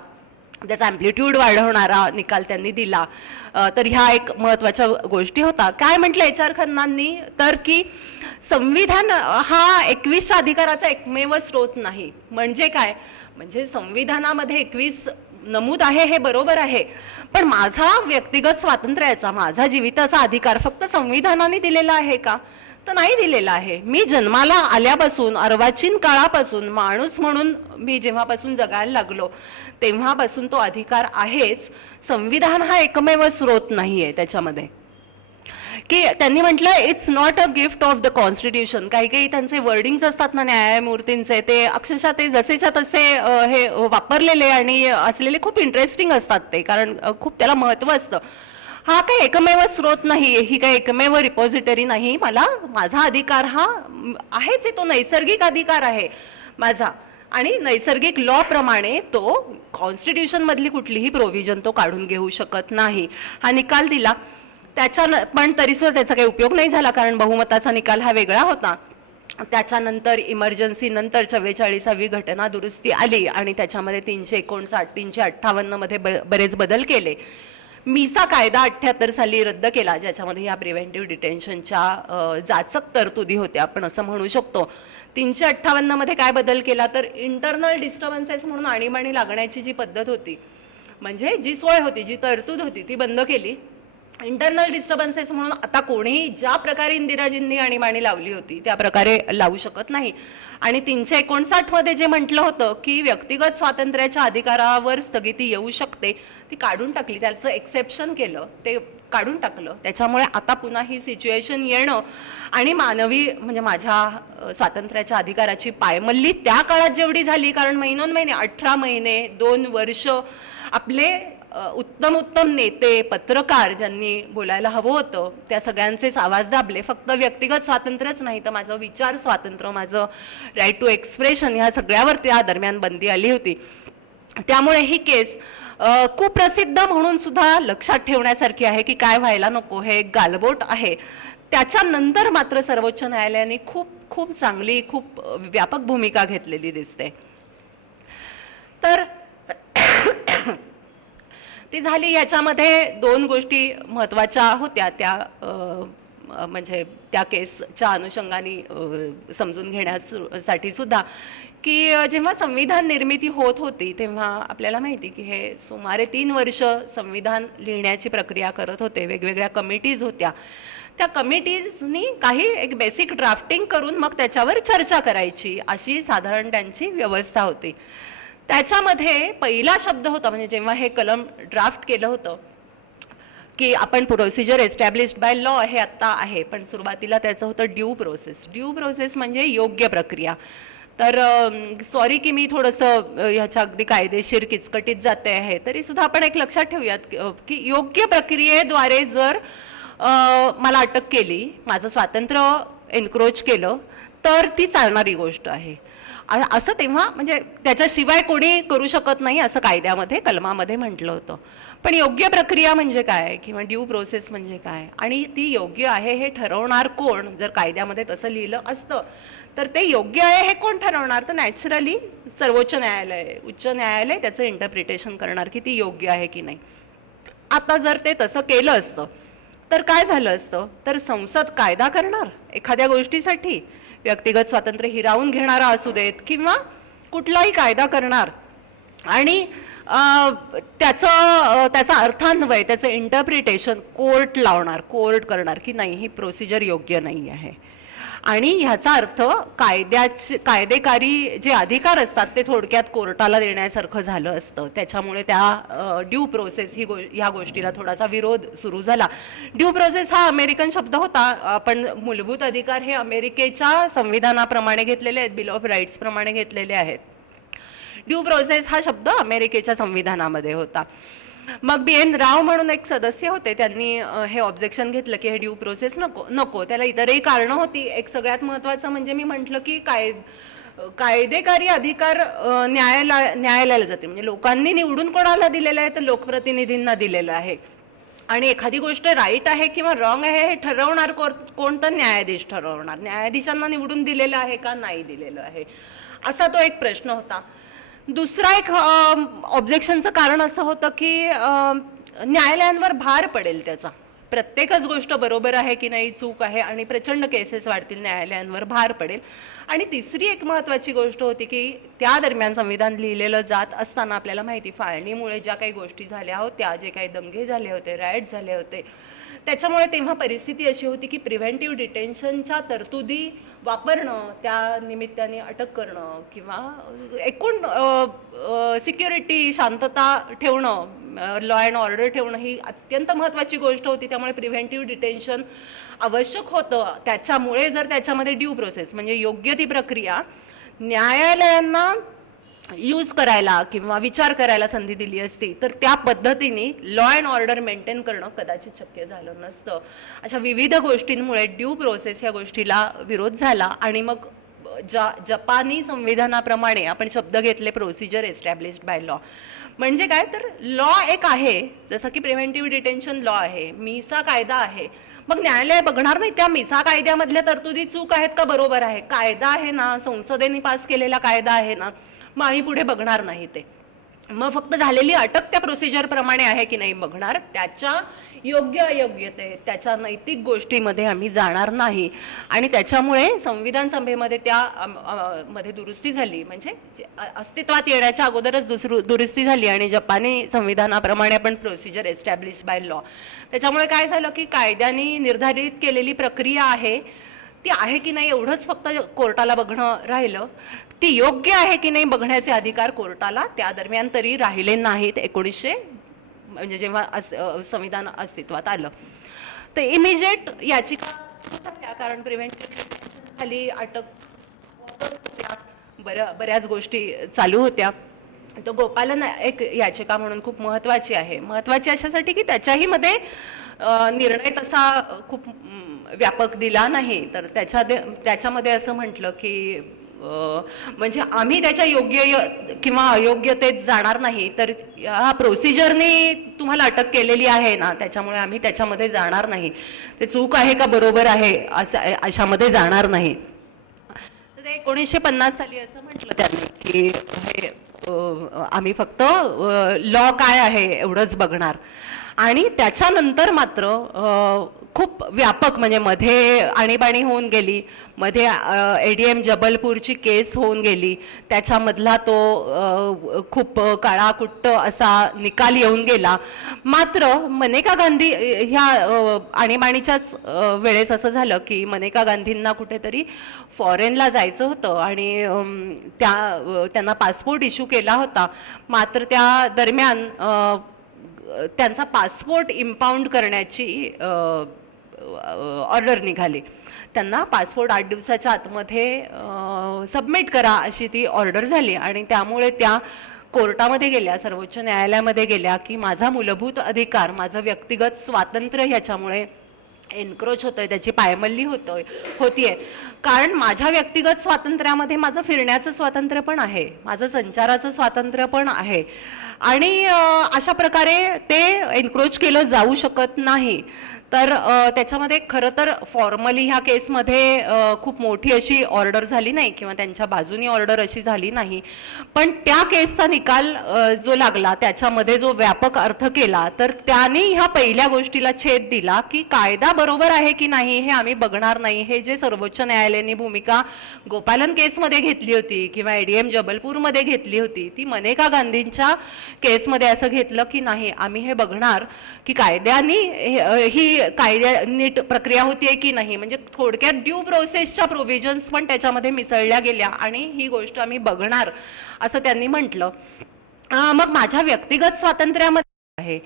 त्याचा अँप्लिट्यूड वाढवणारा निकाल त्यांनी दिला. तर ह्या एक महत्वाच्या गोष्टी होता. काय म्हटलं एच.आर. खन्नांनी तर की संविधान हा 21च्या अधिकाराचा एकमेव स्रोत नाही. म्हणजे काय, म्हणजे संविधानामध्ये 21 नमूद आहे हे बरोबर आहे, पण माझा व्यक्तिगत स्वातंत्र्याचा, माझा जीविताचा अधिकार फक्त संविधानाने दिलेला आहे का, तर नाही दिलेला आहे. मी जन्माला आल्यापासून, अर्वाचीन काळापासून माणूस म्हणून मी जेव्हापासून जगायला लागलो तेव्हापासून तो अधिकार आहेच. संविधान हा एकमेव स्रोत नाहीये त्याच्यामध्ये. की त्यांनी म्हटलं it's not a gift of the constitution. काही त्यांचे वर्डिंग्स असतात ना न्यायमूर्तींचे, ते अक्षरशः ते जसेच्या तसे हे वापरलेले आणि असलेले खूप इंटरेस्टिंग असतात ते, कारण खूप त्याला महत्व असतं. हा काही एकमेव स्रोत नाही, ही काही एकमेव रिपॉझिटरी नाही. माझा अधिकार हा आहेच, तो नैसर्गिक अधिकार आहे माझा. आणि नैसर्गिक लॉ प्रमाणे तो कॉन्स्टिट्यूशन मधली कुठलीही प्रोव्हिजन तो काढून घेऊ शकत नाही, हा निकाल दिला. पण तरीसुद्धा त्याचा काही उपयोग नाही झाला, कारण बहुमताचा निकाल हा वेगळा होता. त्याच्यानंतर इमर्जन्सी नंतर 44वी घटना दुरुस्ती आली आणि त्याच्यामध्ये 359 358 मध्ये बरेच बदल केले. मिसा कायदा 78 साली रद्द केला, ज्याच्यामध्ये या प्रिव्हेंटिव्ह डिटेन्शनच्या जाचक तरतुदी होत्या, आपण असं म्हणू शकतो. 358 मध्ये काय बदल केला तर इंटरनल डिस्टर्बन्सेस म्हणून आणीबाणी लागण्याची जी पद्धत होती, म्हणजे जी सोय होती, जी तरतूद होती, ती बंद केली. इंटरनल डिस्टर्बन्सेस म्हणून आता कोणीही ज्या प्रकारे इंदिराजींनी आणीबाणी लावली होती त्या प्रकारे लावू शकत नाही. आणि 359 मध्ये जे म्हटलं होतं की व्यक्तिगत स्वातंत्र्याच्या अधिकारावर स्थगिती येऊ शकते, ती काढून टाकली, त्याचं एक्सेप्शन केलं, ते काढून टाकलं. त्याच्यामुळे आता पुन्हा ही सिच्युएशन येणं आणि मानवी म्हणजे माझ्या स्वातंत्र्याच्या अधिकाराची पायमल्ली त्या काळात जेवढी झाली, कारण महिनोन्महिने 18 महिने 2 वर्ष आपले उत्तम उत्तम नेते, पत्रकार ज्यांनी बोलायला हवं होतं त्या सगळ्यांचेच आवाज दाबले. फक्त व्यक्तिगत स्वातंत्र्यच नाही तर माझं विचार स्वातंत्र्य, माझं राईट टू एक्सप्रेशन, ह्या सगळ्यावर त्या दरम्यान बंदी आली होती. त्यामुळे ही केस खूप प्रसिद्ध म्हणून सुद्धा लक्षात ठेवण्यासारखी आहे की काय व्हायला नको हे एक गालबोट आहे. त्याच्यानंतर मात्र सर्वोच्च न्यायालयाने खूप खूप चांगली, खूप व्यापक भूमिका घेतलेली दिसते. तर ती झाली. याच्यामध्ये 2 गोष्टी महत्त्वाच्या होत्या त्या म्हणजे त्या केसच्या अनुषंगाने समजून घेण्यासाठी सुद्धा, की जेव्हा संविधान निर्मिती होत होती तेव्हा आपल्याला माहिती की हे सुमारे 3 वर्ष संविधान लिहिण्याची प्रक्रिया करत होते. वेगवेगळ्या कमिटीज होत्या. त्या कमिटीजनी काही एक बेसिक ड्राफ्टिंग करून मग त्याच्यावर चर्चा करायची, अशी साधारण त्यांची व्यवस्था होती. त्याच्यामध्ये पहिला शब्द होता, म्हणजे जेव्हा हे कलम ड्राफ्ट केलं होतं की आपण प्रोसिजर एस्टॅब्लिश्ड बाय लॉ हे आत्ता आहे, पण सुरुवातीला त्याचं होतं ड्यू प्रोसेस. ड्यू प्रोसेस म्हणजे योग्य प्रक्रिया. तर सॉरी की मी थोडंसं ह्याच्या अगदी कायदेशीर किचकटीत जाते आहे, तरी सुद्धा आपण एक लक्षात ठेवूयात की योग्य प्रक्रियेद्वारे जर मला अटक केली, माझं स्वातंत्र्य एन्क्रोच केलं, तर ती चालणारी गोष्ट आहे. असं तेव्हा म्हणजे त्याच्याशिवाय कोणी करू शकत नाही असं कायद्यामध्ये, कलमामध्ये म्हटलं होतं. पण योग्य प्रक्रिया म्हणजे काय किंवा ड्यू प्रोसेस म्हणजे काय आणि ती योग्य आहे हे ठरवणार कोण? जर कायद्यामध्ये तसं लिहिलं असतं तर ते योग्य आहे हे कोण ठरवणार? तर नॅचरली सर्वोच्च न्यायालय, उच्च न्यायालय त्याचं इंटरप्रिटेशन करणार की ती योग्य आहे की नाही. आता जर ते तसं केलं असतं तर काय झालं असतं? तर संसद कायदा करणार एखाद्या गोष्टीसाठी, व्यक्तिगत स्वातंत्र्य हिरावून घेणारा असू देत किंवा कुठलाही कायदा करणार, आणि त्याचा अर्थान्वय, त्याचं इंटरप्रिटेशन कोर्ट लावणार, कोर्ट करणार की नाही ही प्रोसिजर योग्य नाही आहे. आणि ह्याचा अर्थ कायदेकारी जे अधिकार असतात ते थोडक्यात कोर्टाला देण्यासारखं झालं असतं. त्याच्यामुळे त्या ड्यू प्रोसेस ह्या गोष्टीला थोडासा विरोध सुरू झाला. ड्यू प्रोसेस हा अमेरिकन शब्द होता. आपण मूलभूत अधिकार हे अमेरिकेच्या संविधानाप्रमाणे घेतलेले आहेत, बिल ऑफ राईट्स प्रमाणे घेतलेले आहेत. ड्यू प्रोसेस हा शब्द अमेरिकेच्या संविधानामध्ये होता. मग BN राव म्हणून एक सदस्य होते, त्यांनी हे ऑब्जेक्शन घेतलं की हे ड्यू प्रोसेस नको. त्याला इतरही कारणं होती. एक सगळ्यात महत्त्वाचं म्हणजे मी म्हटलं की कायदेकारी अधिकार न्यायालयाला जाते, म्हणजे लोकांनी निवडून कोणाला दिलेलं आहे तर लोकप्रतिनिधींना दिलेलं आहे. आणि एखादी गोष्ट राईट आहे किंवा रॉंग आहे हे ठरवणार कोणतं? न्यायाधीश ठरवणार. न्यायाधीशांना निवडून दिलेलं आहे का नाही दिलेलं आहे, असा तो एक प्रश्न होता. दुसरा एक ऑब्जेक्शनचं कारण असं होतं की न्यायालयांवर भार पडेल त्याचा, प्रत्येकच गोष्ट बरोबर आहे की नाही, चूक आहे, आणि प्रचंड केसेस वाढतील, न्यायालयांवर भार पडेल. आणि तिसरी एक महत्त्वाची गोष्ट होती की त्या दरम्यान संविधान लिहिलेलं जात असताना आपल्याला माहिती, फाळणीमुळे ज्या काही गोष्टी झाल्या होत्या, जे काही दंगे झाले होते, रायट्स झाले होते, त्याच्यामुळे तेव्हा परिस्थिती अशी होती की प्रिव्हेंटिव्ह डिटेन्शनच्या तरतुदी वापरणं, त्या निमित्ताने अटक करणं किंवा एकूण सिक्युरिटी, शांतता ठेवणं, लॉ अँड ऑर्डर ठेवणं ही अत्यंत महत्त्वाची गोष्ट होती. त्यामुळे प्रिव्हेंटिव्ह डिटेन्शन आवश्यक होतं. त्याच्यामुळे जर त्याच्यामध्ये ड्यू प्रोसेस म्हणजे योग्य ती प्रक्रिया न्यायालयांना यूज करायला किंवा विचार करायला संधी दिली असती तर त्या पद्धतीने लॉ अँड ऑर्डर मेंटेन करणं कदाचित शक्य झालं नसतं. अशा विविध गोष्टींमुळे ड्यू प्रोसेस या गोष्टीला विरोध झाला आणि मग जपानी संविधानाप्रमाणे आपण शब्द घेतले प्रोसिजर एस्टॅब्लिश्ड बाय लॉ. म्हणजे काय तर लॉ एक आहे, जसं की प्रिव्हेंटिव्ह डिटेन्शन लॉ आहे, मिसा कायदा आहे. मग न्यायालय बघणार नाही त्या मिसा कायद्यामधल्या तरतुदी चूक आहेत का बरोबर आहे. कायदा आहे ना, संसदेने पास केलेला कायदा आहे ना, मग आम्ही पुढे बघणार नाही ते. मग फक्त झालेली अटक त्या प्रोसिजर प्रमाणे आहे की नाही बघणार, त्याच्या योग्य अयोग्यते, त्याच्या नैतिक गोष्टीमध्ये आम्ही जाणार नाही. आणि त्याच्यामुळे संविधान सभेमध्ये मध्ये दुरुस्ती झाली, म्हणजे अस्तित्वात येण्याच्या अगोदरच दुरुस्ती झाली आणि जपानी संविधानाप्रमाणे आपण प्रोसिजर एस्टॅब्लिश बाय लॉ. त्याच्यामुळे काय झालं की कायद्याने निर्धारित केलेली प्रक्रिया आहे ती आहे की नाही एवढंच फक्त कोर्टाला बघणं राहिलं. ती योग्य आहे की नाही बघण्याचे अधिकार कोर्टाला त्या दरम्यान तरी राहिले नाहीत. 1900 म्हणजे जेव्हा संविधान अस्तित्वात आलं तर इमिजिएट याचिका झाल्या, कारण प्रिव्हेंटिव्ह खाली अटक बऱ्याच गोष्टी चालू होत्या. तो गोपालन एक याचिका म्हणून खूप महत्वाची आहे. महत्वाची अशासाठी की त्याच्याही मध्ये निर्णय तसा खूप व्यापक दिला नाही, तर त्याच्यामध्ये असं म्हटलं की म्हणजे आम्ही त्याच्या योग्य किंवा अयोग्यतेत जाणार नाही, तर ह्या प्रोसिजरने तुम्हाला अटक केलेली आहे ना, त्याच्यामुळे आम्ही त्याच्यामध्ये जाणार नाही. ते चूक आहे का बरोबर आहे अशामध्ये जाणार नाही. तर ते 1950 साली असं म्हटलं त्यांनी की हे आम्ही फक्त लॉ काय आहे एवढंच बघणार. आणि त्याच्यानंतर मात्र खूप व्यापक म्हणजे मध्ये आणीबाणी होऊन गेली, मध्ये ADM जबलपूरची केस होऊन गेली, त्याच्यामधला तो खूप काळाकुट्ट असा निकाल येऊन गेला. मात्र मनेका गांधी ह्या आणीबाणीच्याच वेळेस असं झालं की मनेका गांधींना कुठेतरी फॉरेनला जायचं होतं आणि त्यांना पासपोर्ट इश्यू केला होता. मात्र त्या दरम्यान त्यांचा पासपोर्ट इम्पाऊंड करण्याची ऑर्डर निघाली. त्यांना पासपोर्ट 8 दिवसाच्या आतमध्ये सबमिट करा अशी ती ऑर्डर झाली आणि त्यामुळे त्या कोर्टामध्ये गेल्या, सर्वोच्च न्यायालयामध्ये गेल्या की माझा मूलभूत अधिकार, माझं व्यक्तिगत स्वातंत्र्य ह्याच्यामुळे एन्क्रोच होतोय, त्याची पायमल्ली होतीये. कारण माझ्या व्यक्तिगत स्वातंत्र्यामध्ये माझं फिरण्याचं स्वातंत्र्य पण आहे, माझं संचाराचं स्वातंत्र्य पण आहे आणि अशा प्रकारे ते एन्क्रोच केलं जाऊ शकत नाही. तर त्याच्यामध्ये खरं तर फॉर्मली ह्या केसमध्ये खूप मोठी अशी ऑर्डर झाली नाही किंवा त्यांच्या बाजूनी ऑर्डर अशी झाली नाही, पण त्या केसचा निकाल जो लागला त्याच्यामध्ये जो व्यापक अर्थ केला, तर त्याने ह्या पहिल्या गोष्टीला छेद दिला की कायदा बरोबर आहे की नाही हे आम्ही बघणार नाही. हे जे सर्वोच्च न्यायालयाने भूमिका गोपालन केसमध्ये घेतली होती किंवा ADM जबलपूरमध्ये घेतली होती, ती मनेका गांधींच्या केसमध्ये असं घेतलं की नाही, आम्ही हे बघणार की कायद्याने ही कायद्या नीट प्रक्रिया होतीये की नाही. म्हणजे थोडक्यात ड्यू प्रोसेसच्या प्रोव्हिजन्स पण त्याच्यामध्ये मिसळल्या गेल्या आणि ही गोष्ट आम्ही बघणार असं त्यांनी म्हटलं. मग माझ्या व्यक्तिगत स्वातंत्र्यामध्ये आहे.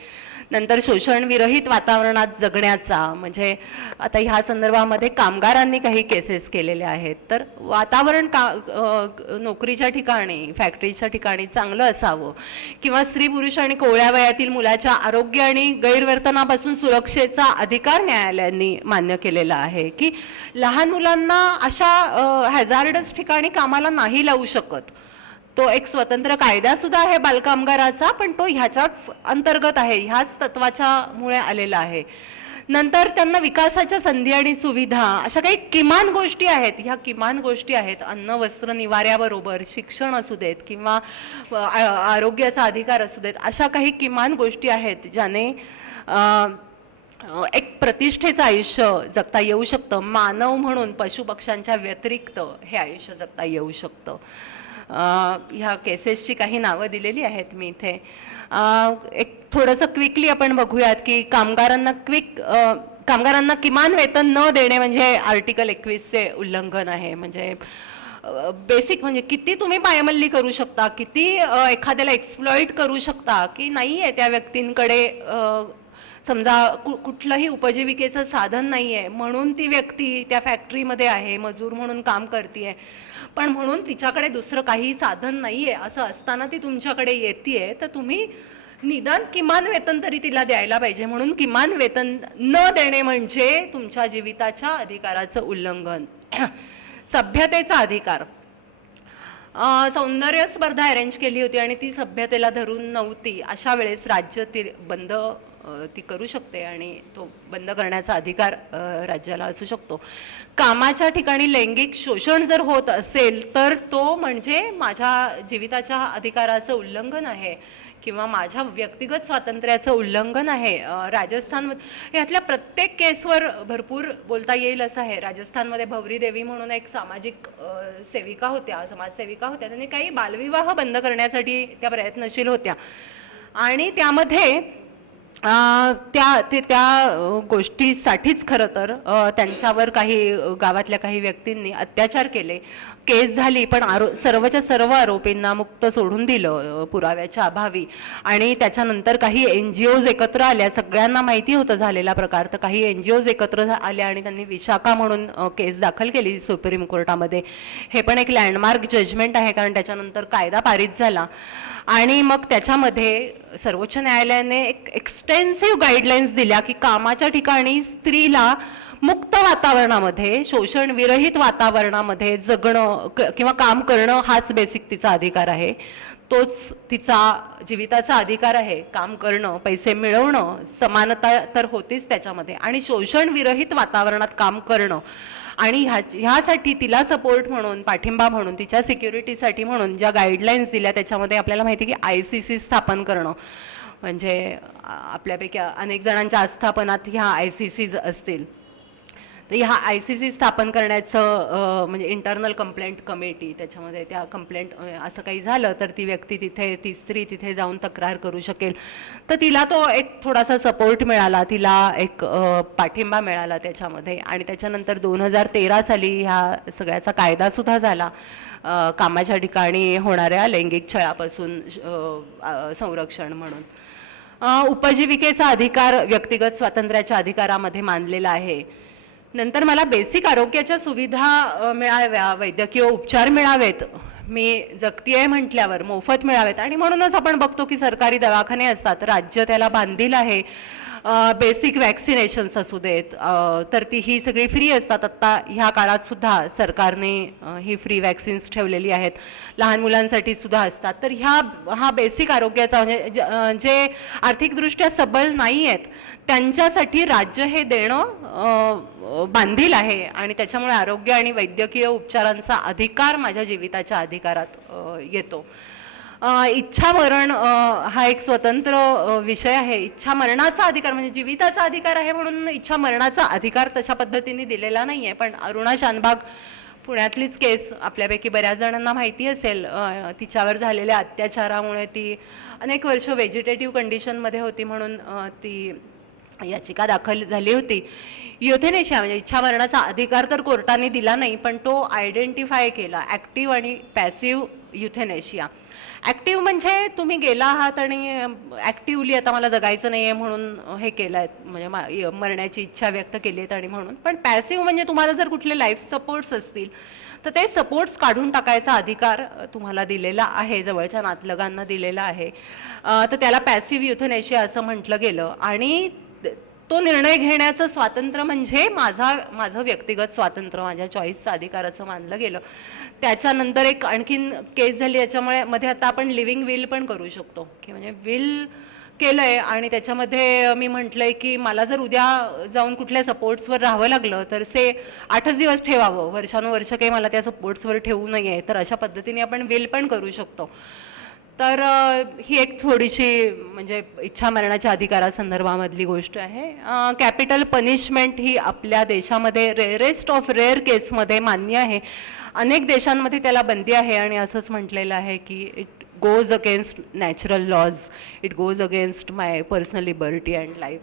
नंतर शोषण विरहित वातावरणात जगण्याचा, म्हणजे आता ह्या संदर्भामध्ये कामगारांनी काही केसेस केलेल्या आहेत. तर वातावरण नोकरीच्या ठिकाणी, फॅक्टरीच्या ठिकाणी चांगलं असावं किंवा स्त्री पुरुष आणि कोवळ्या वयातील मुलाच्या आरोग्य आणि गैरवर्तनापासून सुरक्षेचा अधिकार न्यायालयांनी मान्य केलेला आहे की लहान मुलांना अशा हॅझार्डस ठिकाणी कामाला नाही लावू शकत. तो एक स्वतंत्र कायदा सुद्धा आहे बालकामगाराचा, पण तो ह्याच्याच अंतर्गत आहे, ह्याच तत्वाच्या मुळे आलेला आहे. नंतर त्यांना विकासाच्या संधी आणि सुविधा अशा काही किमान गोष्टी आहेत. ह्या किमान गोष्टी आहेत, अन्न वस्त्र निवाऱ्याबरोबर शिक्षण असू देत किंवा आरोग्याचा अधिकार असू देत, अशा काही किमान गोष्टी आहेत ज्याने एक प्रतिष्ठेचं आयुष्य जगता येऊ शकतं. मानव म्हणून पशुपक्ष्यांच्या व्यतिरिक्त हे आयुष्य जगता येऊ शकतं. ह्या केसेसची काही नावं दिलेली आहेत मी इथे. एक थोडंसं क्विकली आपण बघूयात की कामगारांना किमान वेतन न देणे म्हणजे आर्टिकल 21चे उल्लंघन आहे. म्हणजे बेसिक म्हणजे किती तुम्ही पायमल्ली करू शकता, किती एखाद्याला एक्सप्लॉइट करू शकता की नाहीये त्या व्यक्तींकडे समजा कुठलंही उपजीविकेचं साधन नाहीये म्हणून ती व्यक्ती त्या फॅक्टरीमध्ये आहे, मजूर म्हणून काम करते, पण म्हणून तिच्याकडे दुसरं काही साधन नाहीये असं असताना ती तुमच्याकडे येतेय, तर तुम्ही निदान किमान वेतन तरी तिला द्यायला पाहिजे. म्हणून किमान वेतन न देणे म्हणजे तुमच्या जीविताच्या अधिकाराचं उल्लंघन. सभ्यतेचा अधिकार. सौंदर्य स्पर्धा अरेंज केली होती आणि ती सभ्यतेला धरून नव्हती, अशा वेळेस राज्य ती बंद ती करू शकते आणि तो बंद करण्याचा अधिकार राज्याला असू शकतो. कामाच्या ठिकाणी लैंगिक शोषण जर होत असेल तर तो म्हणजे माझ्या जीविताच्या अधिकाराचं उल्लंघन आहे किंवा माझ्या व्यक्तिगत स्वातंत्र्याचं उल्लंघन आहे. राजस्थानमध्ये यातल्या प्रत्येक केसवर भरपूर बोलता येईल असं आहे. राजस्थानमध्ये भवरी देवी म्हणून एक सामाजिक सेविका होत्या, समाजसेविका होत्या. त्यांनी काही बालविवाह बंद करण्यासाठी त्या प्रयत्नशील होत्या आणि त्यामध्ये त्या गोष्टीसाठीच खरं तर त्यांच्यावर काही गावातल्या काही व्यक्तींनी अत्याचार केले. केस झाली पण सर्वच्या सर्व आरोपींना मुक्त सोडून दिलं पुराव्याच्या अभावी. आणि त्याच्यानंतर काही NGOज एकत्र आल्या. सगळ्यांना माहिती होतं झालेला प्रकार, तर काही NGOज एकत्र आल्या आणि त्यांनी विशाखा म्हणून केस दाखल केली सुप्रीम कोर्टामध्ये. हे पण एक लँडमार्क जजमेंट आहे, कारण त्याच्यानंतर कायदा पारित झाला आणि मग त्याच्यामध्ये सर्वोच्च न्यायालयाने एक एक्सटेन्सिव्ह गाईडलाईन्स दिल्या की कामाच्या ठिकाणी स्त्रीला मुक्त वातावरणामध्ये, शोषण विरहित वातावरणामध्ये जगणं किंवा काम करणं हाच बेसिक तिचा अधिकार आहे. तोच तिचा जीविताचा अधिकार आहे. काम करणं, पैसे मिळवणं, समानता तर होतीच त्याच्यामध्ये, आणि शोषण विरहित वातावरणात काम करणं. आणि ह्यासाठी तिला सपोर्ट म्हणून, पाठिंबा म्हणून, तिच्या सिक्युरिटीसाठी म्हणून ज्या गाईडलाईन्स दिल्या त्याच्यामध्ये आपल्याला माहिती की ICC स्थापन करणं, म्हणजे आपल्यापैकी अनेक जणांच्या आस्थापनात ह्या ICCज असतील. तर ह्या ICC स्थापन करण्याचं म्हणजे इंटरनल कंप्लेंट कमिटी, त्याच्यामध्ये त्या कंप्लेंट असं काही झालं तर ती व्यक्ती तिथे, ती स्त्री तिथे जाऊन तक्रार करू शकेल. तर तिला तो एक थोडासा सपोर्ट मिळाला, तिला एक पाठिंबा मिळाला त्याच्यामध्ये. आणि त्याच्यानंतर 2013 साली ह्या सगळ्याचा कायदासुद्धा झाला, कामाच्या ठिकाणी होणाऱ्या लैंगिक छळापासून संरक्षण म्हणून. उपजीविकेचा अधिकार व्यक्तिगत स्वातंत्र्याच्या अधिकारामध्ये मानलेला आहे. नंतर मला बेसिक आरोग्याच्या सुविधा मिळाव्या, वैद्यकीय उपचार मिळावेत, मी जगतीये म्हटल्यावर मोफत मिळावेत. आणि म्हणूनच आपण बघतो की सरकारी दवाखाने असतात, राज्य त्याला बांधील आहे. बेसिक वॅक्सिनेशन्स असू देत तर ही सगळी फ्री असतात. आत्ता ह्या काळात सुद्धा सरकारने ही फ्री वॅक्सिन्स ठेवलेली आहेत, लहान मुलांसाठी सुद्धा असतात. तर हा बेसिक आरोग्याचा म्हणजे जे आर्थिकदृष्ट्या सबल नाही आहेत त्यांच्यासाठी राज्य हे देणं बांधील आहे. आणि त्याच्यामुळे आरोग्य आणि वैद्यकीय उपचारांचा अधिकार माझ्या जीविताच्या अधिकारात येतो. इच्छा मरण हा एक स्वतंत्र विषय आहे. इच्छा मरणाचा अधिकार म्हणजे जीविताचा अधिकार आहे म्हणून इच्छा मरणाचा अधिकार तशा पद्धतीने दिलेला नाही आहे. पण अरुणा शानबाग पुण्यातलीच केस आपल्यापैकी बऱ्याच जणांना माहिती असेल. तिच्यावर झालेल्या अत्याचारामुळे ती अनेक वर्ष व्हेजिटेटिव्ह कंडिशनमध्ये होती म्हणून ती याचिका दाखल झाली होती. युथेनेशिया म्हणजे इच्छा मरणाचा अधिकार तर कोर्टाने दिला नाही, पण तो आयडेंटिफाय केला, ॲक्टिव्ह आणि पॅसिव्ह युथेनेशिया. ॲक्टिव्ह म्हणजे तुम्ही गेला आहात आणि ॲक्टिव्हली आता मला जगायचं नाही आहे म्हणून हे केलं आहे, म्हणजे मरण्याची इच्छा व्यक्त केली आहेत आणि म्हणून. पण पॅसिव्ह म्हणजे तुम्हाला जर कुठले लाईफ सपोर्ट्स असतील तर ते सपोर्ट्स काढून टाकायचा अधिकार तुम्हाला दिलेला आहे, जवळच्या नातलगांना दिलेला आहे. तर त्याला पॅसिव्ह युथेनेशिया असं म्हटलं गेलं. आणि तो निर्णय घेण्याचं स्वातंत्र्य म्हणजे माझं व्यक्तिगत स्वातंत्र्य, माझ्या चॉईसचा अधिकार असं मानलं गेलं. त्याच्यानंतर एक आणखीन केस झाली याच्यामुळे मध्ये आता आपण लिव्हिंग विल पण करू शकतो की म्हणजे विल केलंय आणि त्याच्यामध्ये मी म्हटलंय की मला जर उद्या जाऊन कुठल्या सपोर्ट्सवर राहावं लागलं तर 8च दिवस ठेवावं, वर्षानुवर्ष काही मला त्या सपोर्ट्सवर ठेवू नये. तर अशा पद्धतीने आपण विल पण करू शकतो. तर ही एक थोडीशी म्हणजे इच्छा मरणाच्या अधिकारासंदर्भामधली गोष्ट आहे. कॅपिटल पनिशमेंट ही आपल्या देशामध्ये रेअरेस्ट ऑफ रेअर केसमध्ये मान्य आहे. अनेक देशांमध्ये त्याला बंदी आहे आणि असंच म्हटलेलं आहे की it goes against natural laws, it goes against my personal liberty and life.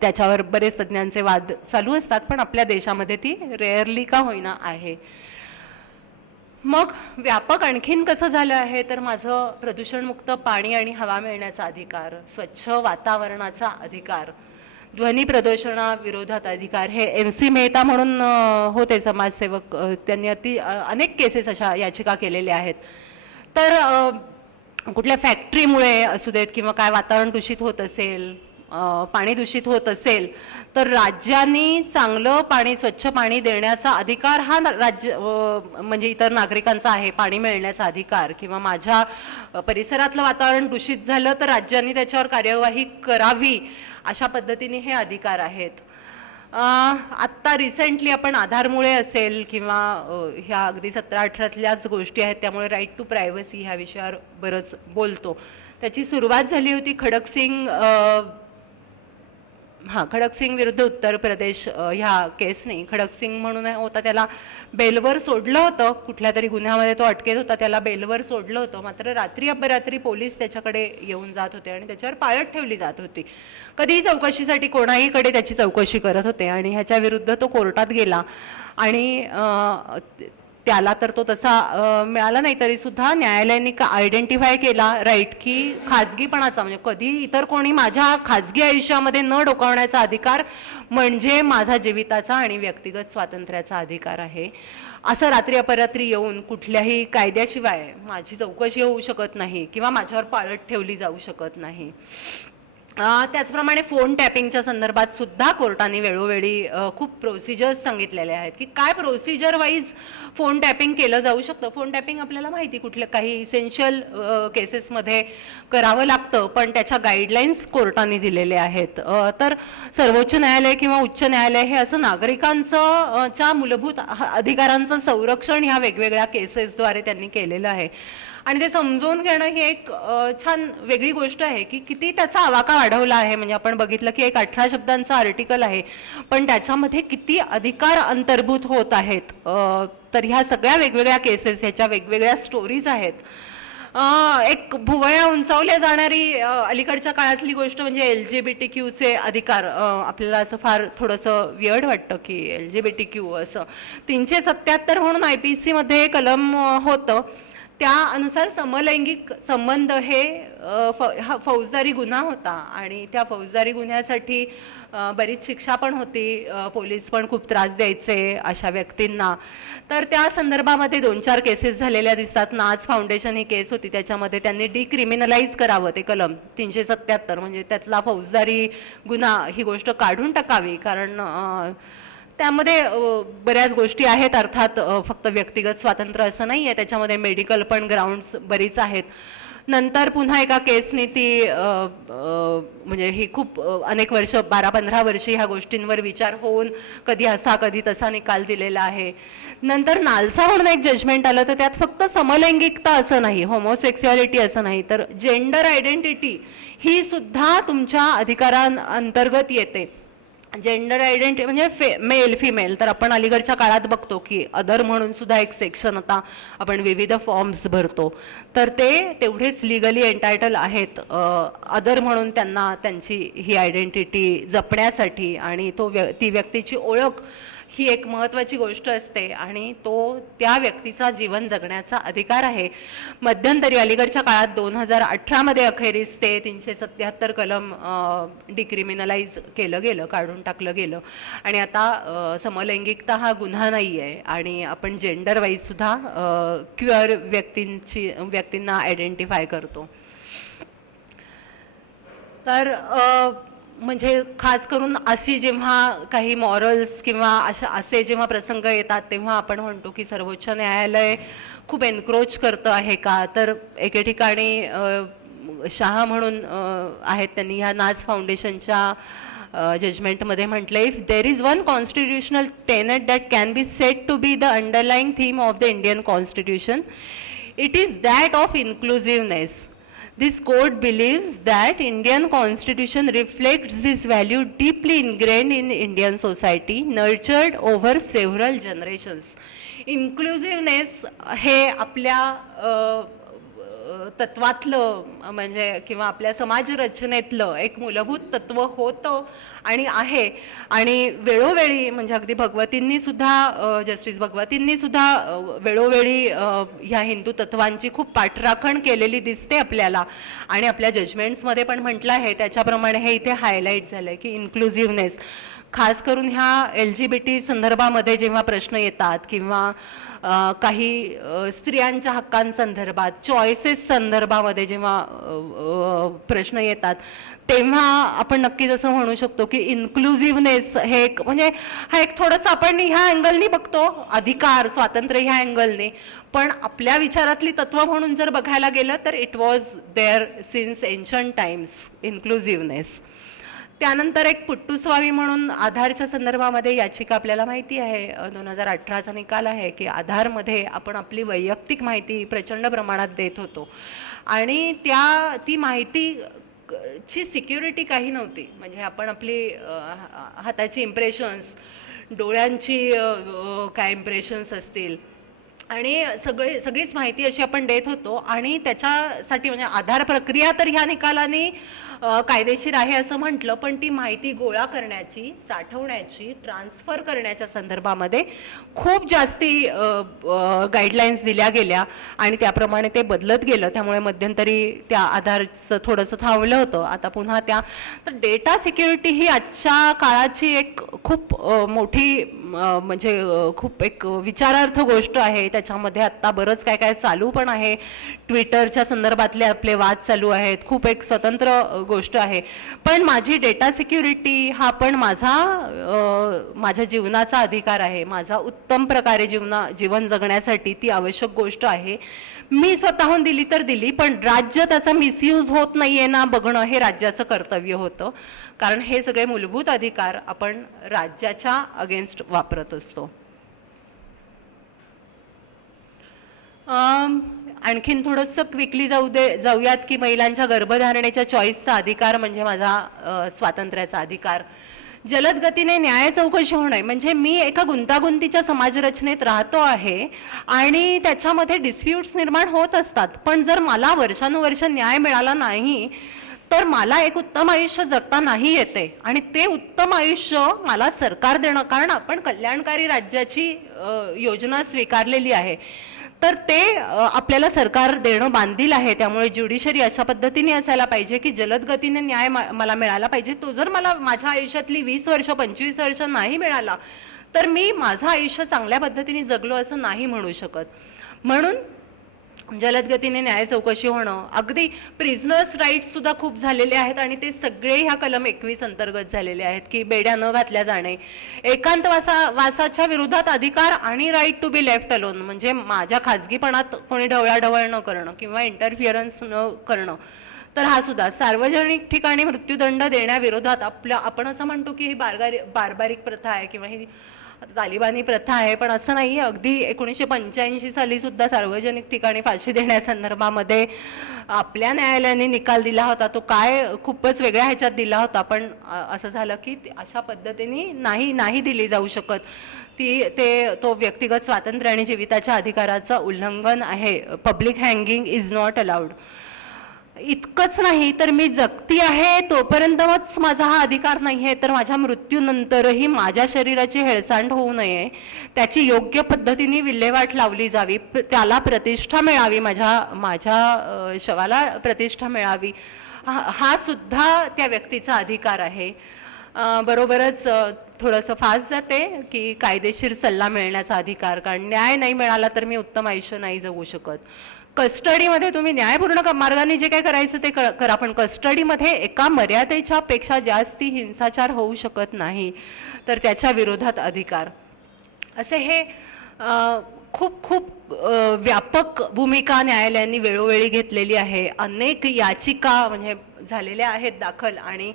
त्याच्यावर बरेच तज्ज्ञांचे वाद चालू असतात, पण आपल्या देशामध्ये ती रेअरली का होईना आहे. मग व्यापक आणखीन कसं झालं आहे तर माझं प्रदूषणमुक्त पाणी आणि हवा मिळण्याचा अधिकार, स्वच्छ वातावरणाचा अधिकार, ध्वनी प्रदूषणाविरोधात अधिकार. हे MC मेहता म्हणून होते समाजसेवक, त्यांनी अनेक केसेस अशा याचिका केलेल्या आहेत. तर कुठल्या फॅक्टरीमुळे असू देत किंवा काय वातावरण दूषित होत असेल, पाणी दूषित होत असेल तर राज्यांनी चांगलं पाणी, स्वच्छ पाणी देण्याचा अधिकार हा म्हणजे इतर नागरिकांचा आहे. पाणी मिळण्याचा अधिकार, किंवा माझ्या परिसरातलं वातावरण दूषित झालं तर राज्यांनी त्याच्यावर कार्यवाही करावी, अशा पद्धतीने हे अधिकार आहेत. आत्ता रिसेंटली आपण आधारमुळे असेल किंवा ह्या अगदी 17-18तल्याच गोष्टी आहेत, त्यामुळे राईट टू प्रायव्हसी ह्या विषयावर बरंच बोलतो. त्याची सुरुवात झाली होती खडकसिंग विरुद्ध उत्तर प्रदेश ह्या केसने. खडकसिंग म्हणून होता, त्याला बेलवर सोडलं होतं, कुठल्या तरी गुन्ह्यामध्ये तो अटकेत होता, त्याला बेलवर सोडलं होतं. मात्र रात्री अपरात्री पोलीस त्याच्याकडे येऊन जात होते आणि त्याच्यावर पाळत ठेवली जात होती. कधीही चौकशीसाठी कोणाहीकडे त्याची चौकशी करत होते आणि ह्याच्या विरुद्ध तो कोर्टात गेला आणि त्याला तर तो तसा मिळाला नाही, तरी सुद्धा न्यायालयाने आयडेंटिफाय केला राईट की खाजगीपणाचा, म्हणजे कधी इतर कोणी माझ्या खाजगी आयुष्यामध्ये न डोकावण्याचा अधिकार म्हणजे माझा जीविताचा आणि व्यक्तिगत स्वातंत्र्याचा अधिकार आहे. असं रात्री अपरात्री येऊन कुठल्याही कायद्याशिवाय माझी चौकशी होऊ शकत नाही किंवा माझ्यावर पाळत ठेवली जाऊ शकत नाही. त्याचप्रमाणे फोन टॅपिंगच्या संदर्भात सुद्धा कोर्टाने वेळोवेळी खूप प्रोसिजर्स सांगितलेले आहेत की काय प्रोसिजर वाईज फोन टॅपिंग केलं जाऊ शकतं. फोन टॅपिंग आपल्याला माहिती कुठल्या काही इसेन्शियल केसेसमध्ये करावं लागतं, पण त्याच्या गाईडलाईन्स कोर्टाने दिलेले आहेत. तर सर्वोच्च न्यायालय किंवा उच्च न्यायालय हे असं नागरिकांचं च्या मूलभूत अधिकारांचं संरक्षण ह्या वेगवेगळ्या केसेसद्वारे त्यांनी केलेलं आहे. आणि ते समजून घेणं ही एक छान वेगळी गोष्ट आहे की किती त्याचा आवाका वाढवला आहे. म्हणजे आपण बघितलं की एक 18 शब्दांचं आर्टिकल आहे, पण त्याच्यामध्ये किती अधिकार अंतर्भूत होत आहेत. तर ह्या सगळ्या वेगवेगळ्या केसेस, ह्याच्या वेगवेगळ्या स्टोरीज आहेत. एक भुवया उंचावल्या जाणारी अलीकडच्या काळातली गोष्ट म्हणजे LGBTQ अधिकार. आपल्याला असं फार थोडंसं वियर्ड वाटतं की LGBTQ असं 377 म्हणून IPC मध्ये कलम होतं. त्या अनुसार समलैंगिक संबंध हे फौजदारी गुन्हा होता आणि त्या फौजदारी गुन्ह्यासाठी बरीच शिक्षा पण होती. पोलीस पण खूप त्रास द्यायचे अशा व्यक्तींना. तर त्या संदर्भामध्ये 2-4 केसेस झालेल्या दिसतात. नाच फाउंडेशन ही केस होती, त्याच्यामध्ये त्यांनी डिक्रिमिनलाइज करावं ते कलम 377, म्हणजे त्यातला फौजदारी गुन्हा ही गोष्ट काढून टाकावी, कारण त्यामध्ये बऱ्याच गोष्टी आहेत. अर्थात फक्त व्यक्तिगत स्वातंत्र्य असं नाही आहे, त्याच्यामध्ये मेडिकल पण ग्राउंड्स बरीच आहेत. नंतर पुन्हा एका केसने ती म्हणजे ही खूप अनेक वर्ष 12-15 वर्षे ह्या गोष्टींवर विचार होऊन कधी असा कधी तसा निकाल दिलेला आहे. नंतर नालसा म्हणून एक जजमेंट आलं, तर त्यात फक्त समलैंगिकता असं नाही, होमोसेक्सुअलिटी असं नाही, तर जेंडर आयडेंटिटी ही सुद्धा तुमच्या अधिकारांअंतर्गत येते. जेंडर आयडेंटिटी म्हणजे मेल फिमेल. तर आपण अलीकडच्या काळात बघतो की अदर म्हणून सुद्धा एक सेक्शन आता आपण विविध फॉर्म्स भरतो, तर ते तेवढेच लिगली एंटायटल आहेत अदर म्हणून त्यांना त्यांची ही आयडेंटिटी जपण्यासाठी. आणि ती व्यक्तीची ओळख ही एक महत्त्वाची गोष्ट असते आणि त्या व्यक्तीचा जीवन जगण्याचा अधिकार आहे. मध्यंतरी अलीकडच्या काळात 2018 मध्ये अखेरीस ते 377 कलम डिक्रिमिनलाइज केलं गेलं, काढून टाकलं गेलं. आणि आता समलैंगिकता हा गुन्हा नाही आहे आणि आपण जेंडर वाईज सुद्धा क्युअर व्यक्तींना आयडेंटिफाय करतो. तर म्हणजे खास करून अशी जेव्हा काही मॉरल्स किंवा असे जेव्हा प्रसंग येतात तेव्हा आपण म्हणतो की सर्वोच्च न्यायालय खूप एन्क्रोच करतं आहे का. तर एके ठिकाणी शाह म्हणून आहेत, त्यांनी ह्या नाच फाउंडेशनच्या जजमेंटमध्ये म्हटलं, if there is one constitutional tenet that can be said to be the underlying theme of the Indian constitution, it is that of inclusiveness. This court believes that Indian Constitution reflects this value deeply ingrained in Indian society, nurtured over several generations. Inclusiveness हे आपल्या तत्वातलं म्हणजे किंवा आपल्या समाज रचनेतलं एक मूलभूत तत्व होतं आणि आहे. आणि वेळोवेळी म्हणजे अगदी भगवतींनी सुद्धा जस्टिस भगवतींनी सुद्धा वेळोवेळी ह्या हिंदू तत्वांची खूप पाठराखण केलेली दिसते आपल्याला आणि आपल्या जजमेंट्समध्ये पण म्हटलं आहे. त्याच्याप्रमाणे हे इथे हायलाईट झालंय की इन्क्लुसिव्हनेस खास करून ह्या LGBT संदर्भामध्ये जेव्हा प्रश्न येतात किंवा काही स्त्रियांच्या हक्कांसंदर्भात चॉईसेस संदर्भामध्ये जेव्हा प्रश्न येतात तेव्हा आपण नक्कीच असं म्हणू शकतो की इन्क्लुझिव्हनेस हे एक म्हणजे हा एक थोडंसं आपण ह्या अँगलनी बघतो, अधिकार स्वातंत्र्य ह्या अँगलने, पण आपल्या विचारातली तत्व म्हणून जर बघायला गेलं तर it was there since ancient times inclusiveness. त्यानंतर एक पुट्टुस्वामी म्हणून आधारच्या संदर्भामध्ये याचिका आपल्याला माहिती आहे, 2018चा निकाल आहे की आधारमध्ये आपण आपली वैयक्तिक माहिती प्रचंड प्रमाणात देत होतो आणि ती माहिती ची सिक्युरिटी काही नव्हती. म्हणजे आपण आपली हाताची इम्प्रेशन्स, डोळ्यांची काय इम्प्रेशन्स असतील आणि सगळीच माहिती अशी आपण देत होतो आणि त्याच्यासाठी म्हणजे आधार प्रक्रिया तर ह्या निकालाने कायदेशीर आहे असं म्हटलं, पण ती माहिती गोळा करण्याची, साठवण्याची, ट्रान्सफर करण्याच्या संदर्भामध्ये खूप जास्ती गाईडलाईन्स दिल्या गेल्या आणि त्याप्रमाणे ते बदलत गेलं. त्यामुळे मध्यंतरी त्या आधारचं थोडंसं थांबलं होतं, आता पुन्हा तर डेटा सिक्युरिटी ही आजच्या काळाची एक खूप मोठी म्हणजे खूप एक विचारार्थ गोष्ट आहे. त्याच्यामध्ये आत्ता बरंच काय काय चालू पण आहे, ट्विटरच्या संदर्भातले आपले वाद चालू आहेत, खूप एक स्वतंत्र गोष्ट आहे. पण माझी डेटा सिक्युरिटी हा पण माझ्या जीवनाचा अधिकार आहे, माझा उत्तम प्रकारे जीवन जगण्यासाठी ती आवश्यक गोष्ट आहे. मी स्वतःहून दिली तर दिली, पण राज्य त्याचा मिसयूज होत नाहीये ना बघणं हे राज्याचं कर्तव्य होतं, कारण हे सगळे मूलभूत अधिकार आपण राज्याच्या अगेन्स्ट वापरत असतो. आणखीन थोडंसं क्विकली जाऊयात की महिलांच्या गर्भधारणेच्या चॉईसचा अधिकार म्हणजे माझा स्वातंत्र्याचा अधिकार. जलद गतीने न्याय चौकशी होणे म्हणजे मी एका गुंतागुंतीच्या समाजरचनेत राहतो आहे आणि त्याच्यामध्ये डिस्प्यूट्स निर्माण होत असतात, पण जर मला वर्षानुवर्ष न्याय मिळाला नाही तर मला एक उत्तम आयुष्य जगता नाही येते आणि ते उत्तम आयुष्य मला सरकार देणं, कारण आपण कल्याणकारी राज्याची योजना स्वीकारलेली आहे, तर ते आपल्याला सरकार देणं बांधील आहे. त्यामुळे ज्युडिशरी अशा पद्धतीने असायला पाहिजे की जलद गतीने न्याय मला मिळाला पाहिजे. तो जर मला माझ्या आयुष्यातली 20 वर्ष 25 वर्ष नाही मिळाला तर मी माझं आयुष्य चांगल्या पद्धतीने जगलो असं नाही म्हणू शकत. म्हणून जलद गतीने न्याय चौकशी होणं, अगदी प्रिझनर्स राईट्स सुद्धा खूप झालेले आहेत आणि ते सगळे ह्या कलम 21 अंतर्गत झालेले आहेत की बेड्या न घातल्या जाणे, एकांतवासाच्या विरोधात अधिकार आणि right to be left alone म्हणजे माझ्या खाजगीपणात कोणी ढवळाढवळ न करणं किंवा इंटरफिअरन्स न करणं, तर हा सुद्धा सार्वजनिक ठिकाणी मृत्यूदंड देण्याविरोधात आपण असं म्हणतो की ही बारबारिक प्रथा आहे किंवा ही तालिबानी प्रथा आहे, पण असं नाही. अगदी 1985 साली सुद्धा सार्वजनिक ठिकाणी फाशी देण्यासंदर्भामध्ये आपल्या न्यायालयाने निकाल दिला होता, तो काय खूपच वेगळ्या ह्याच्यात दिला होता, पण असं झालं की अशा पद्धतीने नाही दिली जाऊ शकत. तो व्यक्तिगत स्वातंत्र्य आणि जीविताच्या अधिकाराचं उल्लंघन आहे. Public hanging is not allowed. इतकंच नाही तर मी जगती आहे तोपर्यंतच माझा हा अधिकार नाही आहे, तर माझ्या मृत्यूनंतरही माझ्या शरीराची हेळसांड होऊ नये, त्याची योग्य पद्धतीने विल्हेवाट लावली जावी, त्याला प्रतिष्ठा मिळावी, माझ्या शवाला प्रतिष्ठा मिळावी, हा सुद्धा त्या व्यक्तीचा अधिकार आहे. बरोबरच थोडंसं फास्ट जाते की कायदेशीर सल्ला मिळण्याचा अधिकार, कारण न्याय नाही मिळाला तर मी उत्तम आयुष्य नाही जगू शकत. कस्टडीमध्ये तुम्ही न्यायपूर्ण मार्गाने जे काय करायचं ते करा, पण कस्टडीमध्ये एका मर्यादेच्या पेक्षा जास्ती हिंसाचार होऊ शकत नाही, तर त्याच्या विरोधात अधिकार. असे हे खूप व्यापक भूमिका न्यायालयांनी वेळोवेळी घेतलेली आहे. अनेक याचिका म्हणजे झालेल्या आहेत दाखल आणि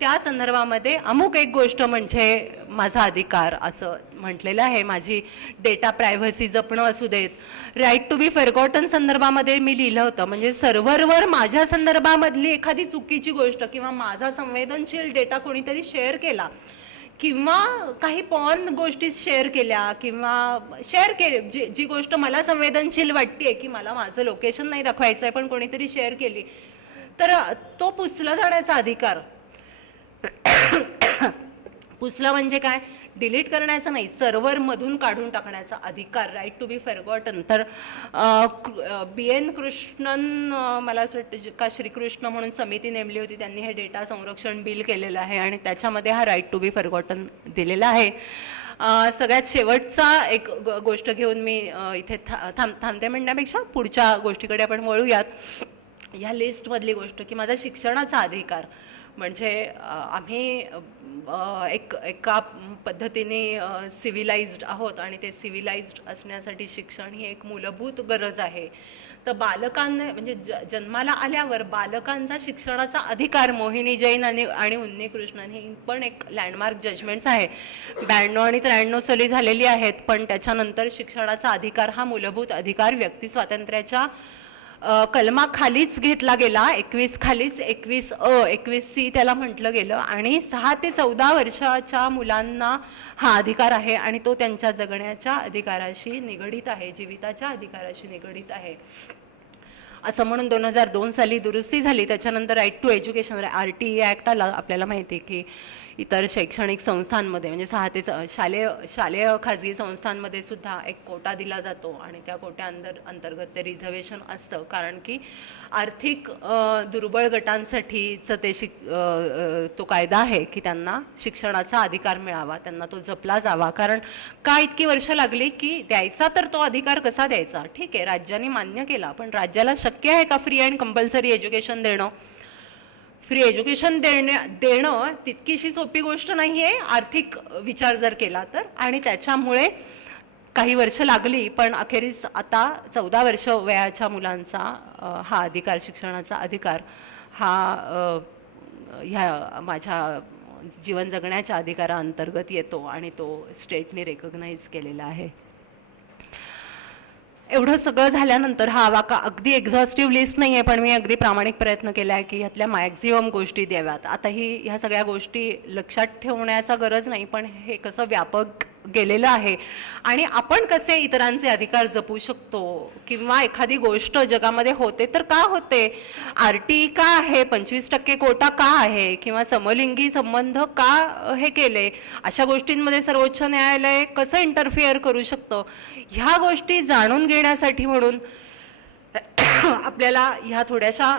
त्या संदर्भामध्ये अमुक एक गोष्ट म्हणजे माझा अधिकार असं म्हटलेलं आहे. माझी डेटा प्रायव्हसी जपणं असू देत, राईट टू बी फॉरगॉटन संदर्भामध्ये मी लिहिलं होतं, म्हणजे सर्व्हरवर माझ्या संदर्भामधली एखादी चुकीची गोष्ट किंवा माझा संवेदनशील डेटा कोणीतरी शेअर केला किंवा काही पॉर्न गोष्टी शेअर केल्या किंवा जी गोष्ट मला संवेदनशील वाटते की मला माझं लोकेशन नाही दाखवायचं आहे पण कोणीतरी शेअर केली, तर तो पुसला जाण्याचा अधिकार. पुसलं म्हणजे काय, डिलीट करण्याचा नाही, सर्व्हरमधून काढून टाकण्याचा अधिकार, राईट टू बी फॉरगॉटन. तर BN कृष्णन, मला असं वाटतं का श्रीकृष्ण म्हणून समिती नेमली होती, त्यांनी हे डेटा संरक्षण बिल केलेलं आहे आणि त्याच्यामध्ये हा राईट टू बी फॉरगॉटन दिलेला आहे. सगळ्यात शेवटचा एक गोष्ट घेऊन मी इथे थांबते म्हणण्यापेक्षा पुढच्या गोष्टीकडे आपण वळूयात. ह्या लिस्टमधली गोष्ट की माझा शिक्षणाचा अधिकार, म्हणजे आम्ही एका पद्धतीने सिव्हिलाइज्ड आहोत आणि ते सिव्हिलाइज्ड असण्यासाठी शिक्षण ही एक मूलभूत गरज आहे. तर बालकांना म्हणजे जन्माला आल्यावर बालकांचा शिक्षणाचा अधिकार, मोहिनी जैन आणि उन्नीकृष्णन ही पण एक लँडमार्क जजमेंट्स आहे. 92 आणि 93 साली झालेली आहेत, पण त्याच्यानंतर शिक्षणाचा अधिकार हा मूलभूत अधिकार व्यक्ती स्वातंत्र्याच्या कलमाखालीच घेतला गेला. 21 खालीच 21C त्याला म्हटलं गेलं आणि 6 ते 14 वर्षाच्या मुलांना हा अधिकार आहे आणि तो त्यांच्या जगण्याच्या अधिकाराशी निगडीत आहे, जीविताच्या अधिकाराशी निगडीत आहे असं म्हणून 2002 साली दुरुस्ती झाली. त्याच्यानंतर right to education RTE act आला. आपल्याला माहिती आहे की इतर शैक्षणिक संस्थांमध्ये म्हणजे 6 ते शालेय खाजगी संस्थांमध्ये सुद्धा एक कोटा दिला जातो आणि त्या अंतर्गत ते रिझर्वेशन असतं, कारण की आर्थिक दुर्बळ गटांसाठीचं ते तो कायदा आहे की त्यांना शिक्षणाचा अधिकार मिळावा, त्यांना तो जपला जावा. कारण का इतकी वर्ष लागली की द्यायचा, तर तो अधिकार कसा द्यायचा? ठीक आहे, राज्यांनी मान्य केला, पण राज्याला शक्य आहे का फ्री अँड कंपल्सरी एज्युकेशन देणं? फ्री एज्युकेशन देणं तितकीशी सोपी गोष्ट नाही आहे आर्थिक विचार जर केला तर. आणि त्याच्यामुळे काही वर्ष लागली, पण अखेरीस आता 14 वर्ष वयाच्या मुलांचा हा अधिकार, शिक्षणाचा अधिकार हा ह्या माझ्या जीवन जगण्याच्या अधिकाराअंतर्गत येतो आणि तो स्टेटने रेकग्नाइज केलेला आहे. एवढं सगळं झाल्यानंतर हा अगदी एक्झॉस्टिव्ह लिस्ट नाही आहे, पण मी अगदी प्रामाणिक प्रयत्न केला आहे की ह्यातल्या मॅक्झिमम गोष्टी द्याव्यात. आता ह्या सगळ्या गोष्टी लक्षात ठेवण्याचा गरज नाही, पण हे कसं व्यापक गेलेलं आहे आणि आपण कसे इतरांचे अधिकार जपू शकतो, किंवा एखादी गोष्ट जगामध्ये होते तर का होते, RTE का आहे, 25% कोटा का आहे, किंवा समलिंगी संबंध का हे केले, अशा गोष्टींमध्ये सर्वोच्च न्यायालय कसं इंटरफिअर करू शकतं, ह्या गोष्टी जाणून घेण्यासाठी म्हणून आपल्याला ह्या थोड्याशा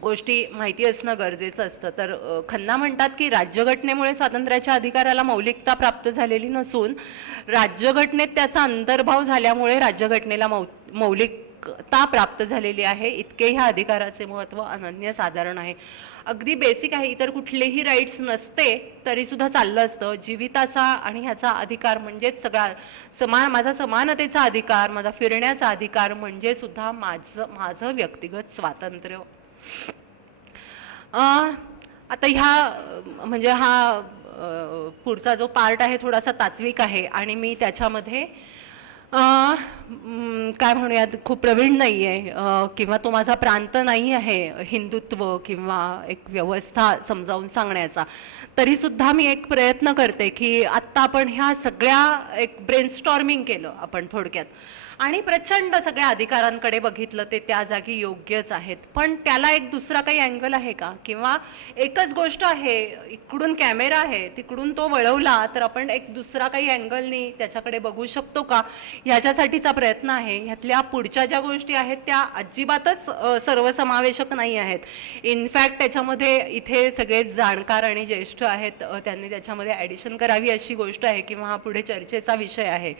गोष्टी माहिती असणं गरजेचं असतं. तर खन्ना म्हणतात की राज्यघटनेमुळे स्वातंत्र्याच्या अधिकाराला मौलिकता प्राप्त झालेली नसून राज्यघटनेत त्याचा अंतर्भाव झाल्यामुळे राज्यघटनेला मौलिकता प्राप्त झालेली आहे. इतके ह्या अधिकाराचे महत्त्व अनन्यसाधारण आहे. अगदी बेसिक आहे. इतर कुठलेही राईट्स नसते तरी सुद्धा चाललं असतं. जीविताचा आणि ह्याचा अधिकार म्हणजेच सगळा माझा समानतेचा अधिकार, माझा फिरण्याचा अधिकार म्हणजे सुद्धा माझं व्यक्तिगत स्वातंत्र्य. आता म्हणजे हा पुढचा जो पार्ट आहे थोडासा तात्विक आहे आणि मी त्याच्यामध्ये काय म्हणूयात खूप प्रवीण नाही आहे, किंवा तो माझा प्रांत नाही आहे हिंदुत्व किंवा एक व्यवस्था समजावून सांगण्याचा. तरी सुद्धा मी एक प्रयत्न करते की आत्ता आपण ह्या सगळ्या एक ब्रेनस्टॉर्मिंग केलं आपण थोडक्यात आणि प्रचंड सगळ्या अधिकारांकडे बघितलं, ते त्या जागी योग्यच आहेत, पण त्याला एक दुसरा काही अँगल आहे का, किंवा एकच गोष्ट आहे, इकडून कॅमेरा आहे तिकडून तो वळवला तर आपण एक दुसरा काही अँगलनी त्याच्याकडे बघू शकतो का, ह्याच्यासाठीचा प्रयत्न आहे. ह्यातल्या पुढच्या ज्या गोष्टी आहेत त्या अजिबातच सर्वसमावेशक नाही आहेत. इनफॅक्ट त्याच्यामध्ये इथे सगळे जाणकार आणि ज्येष्ठ आहेत, त्यांनी त्याच्यामध्ये ॲडिशन करावी अशी गोष्ट आहे, किंवा हा पुढे चर्चेचा विषय आहे.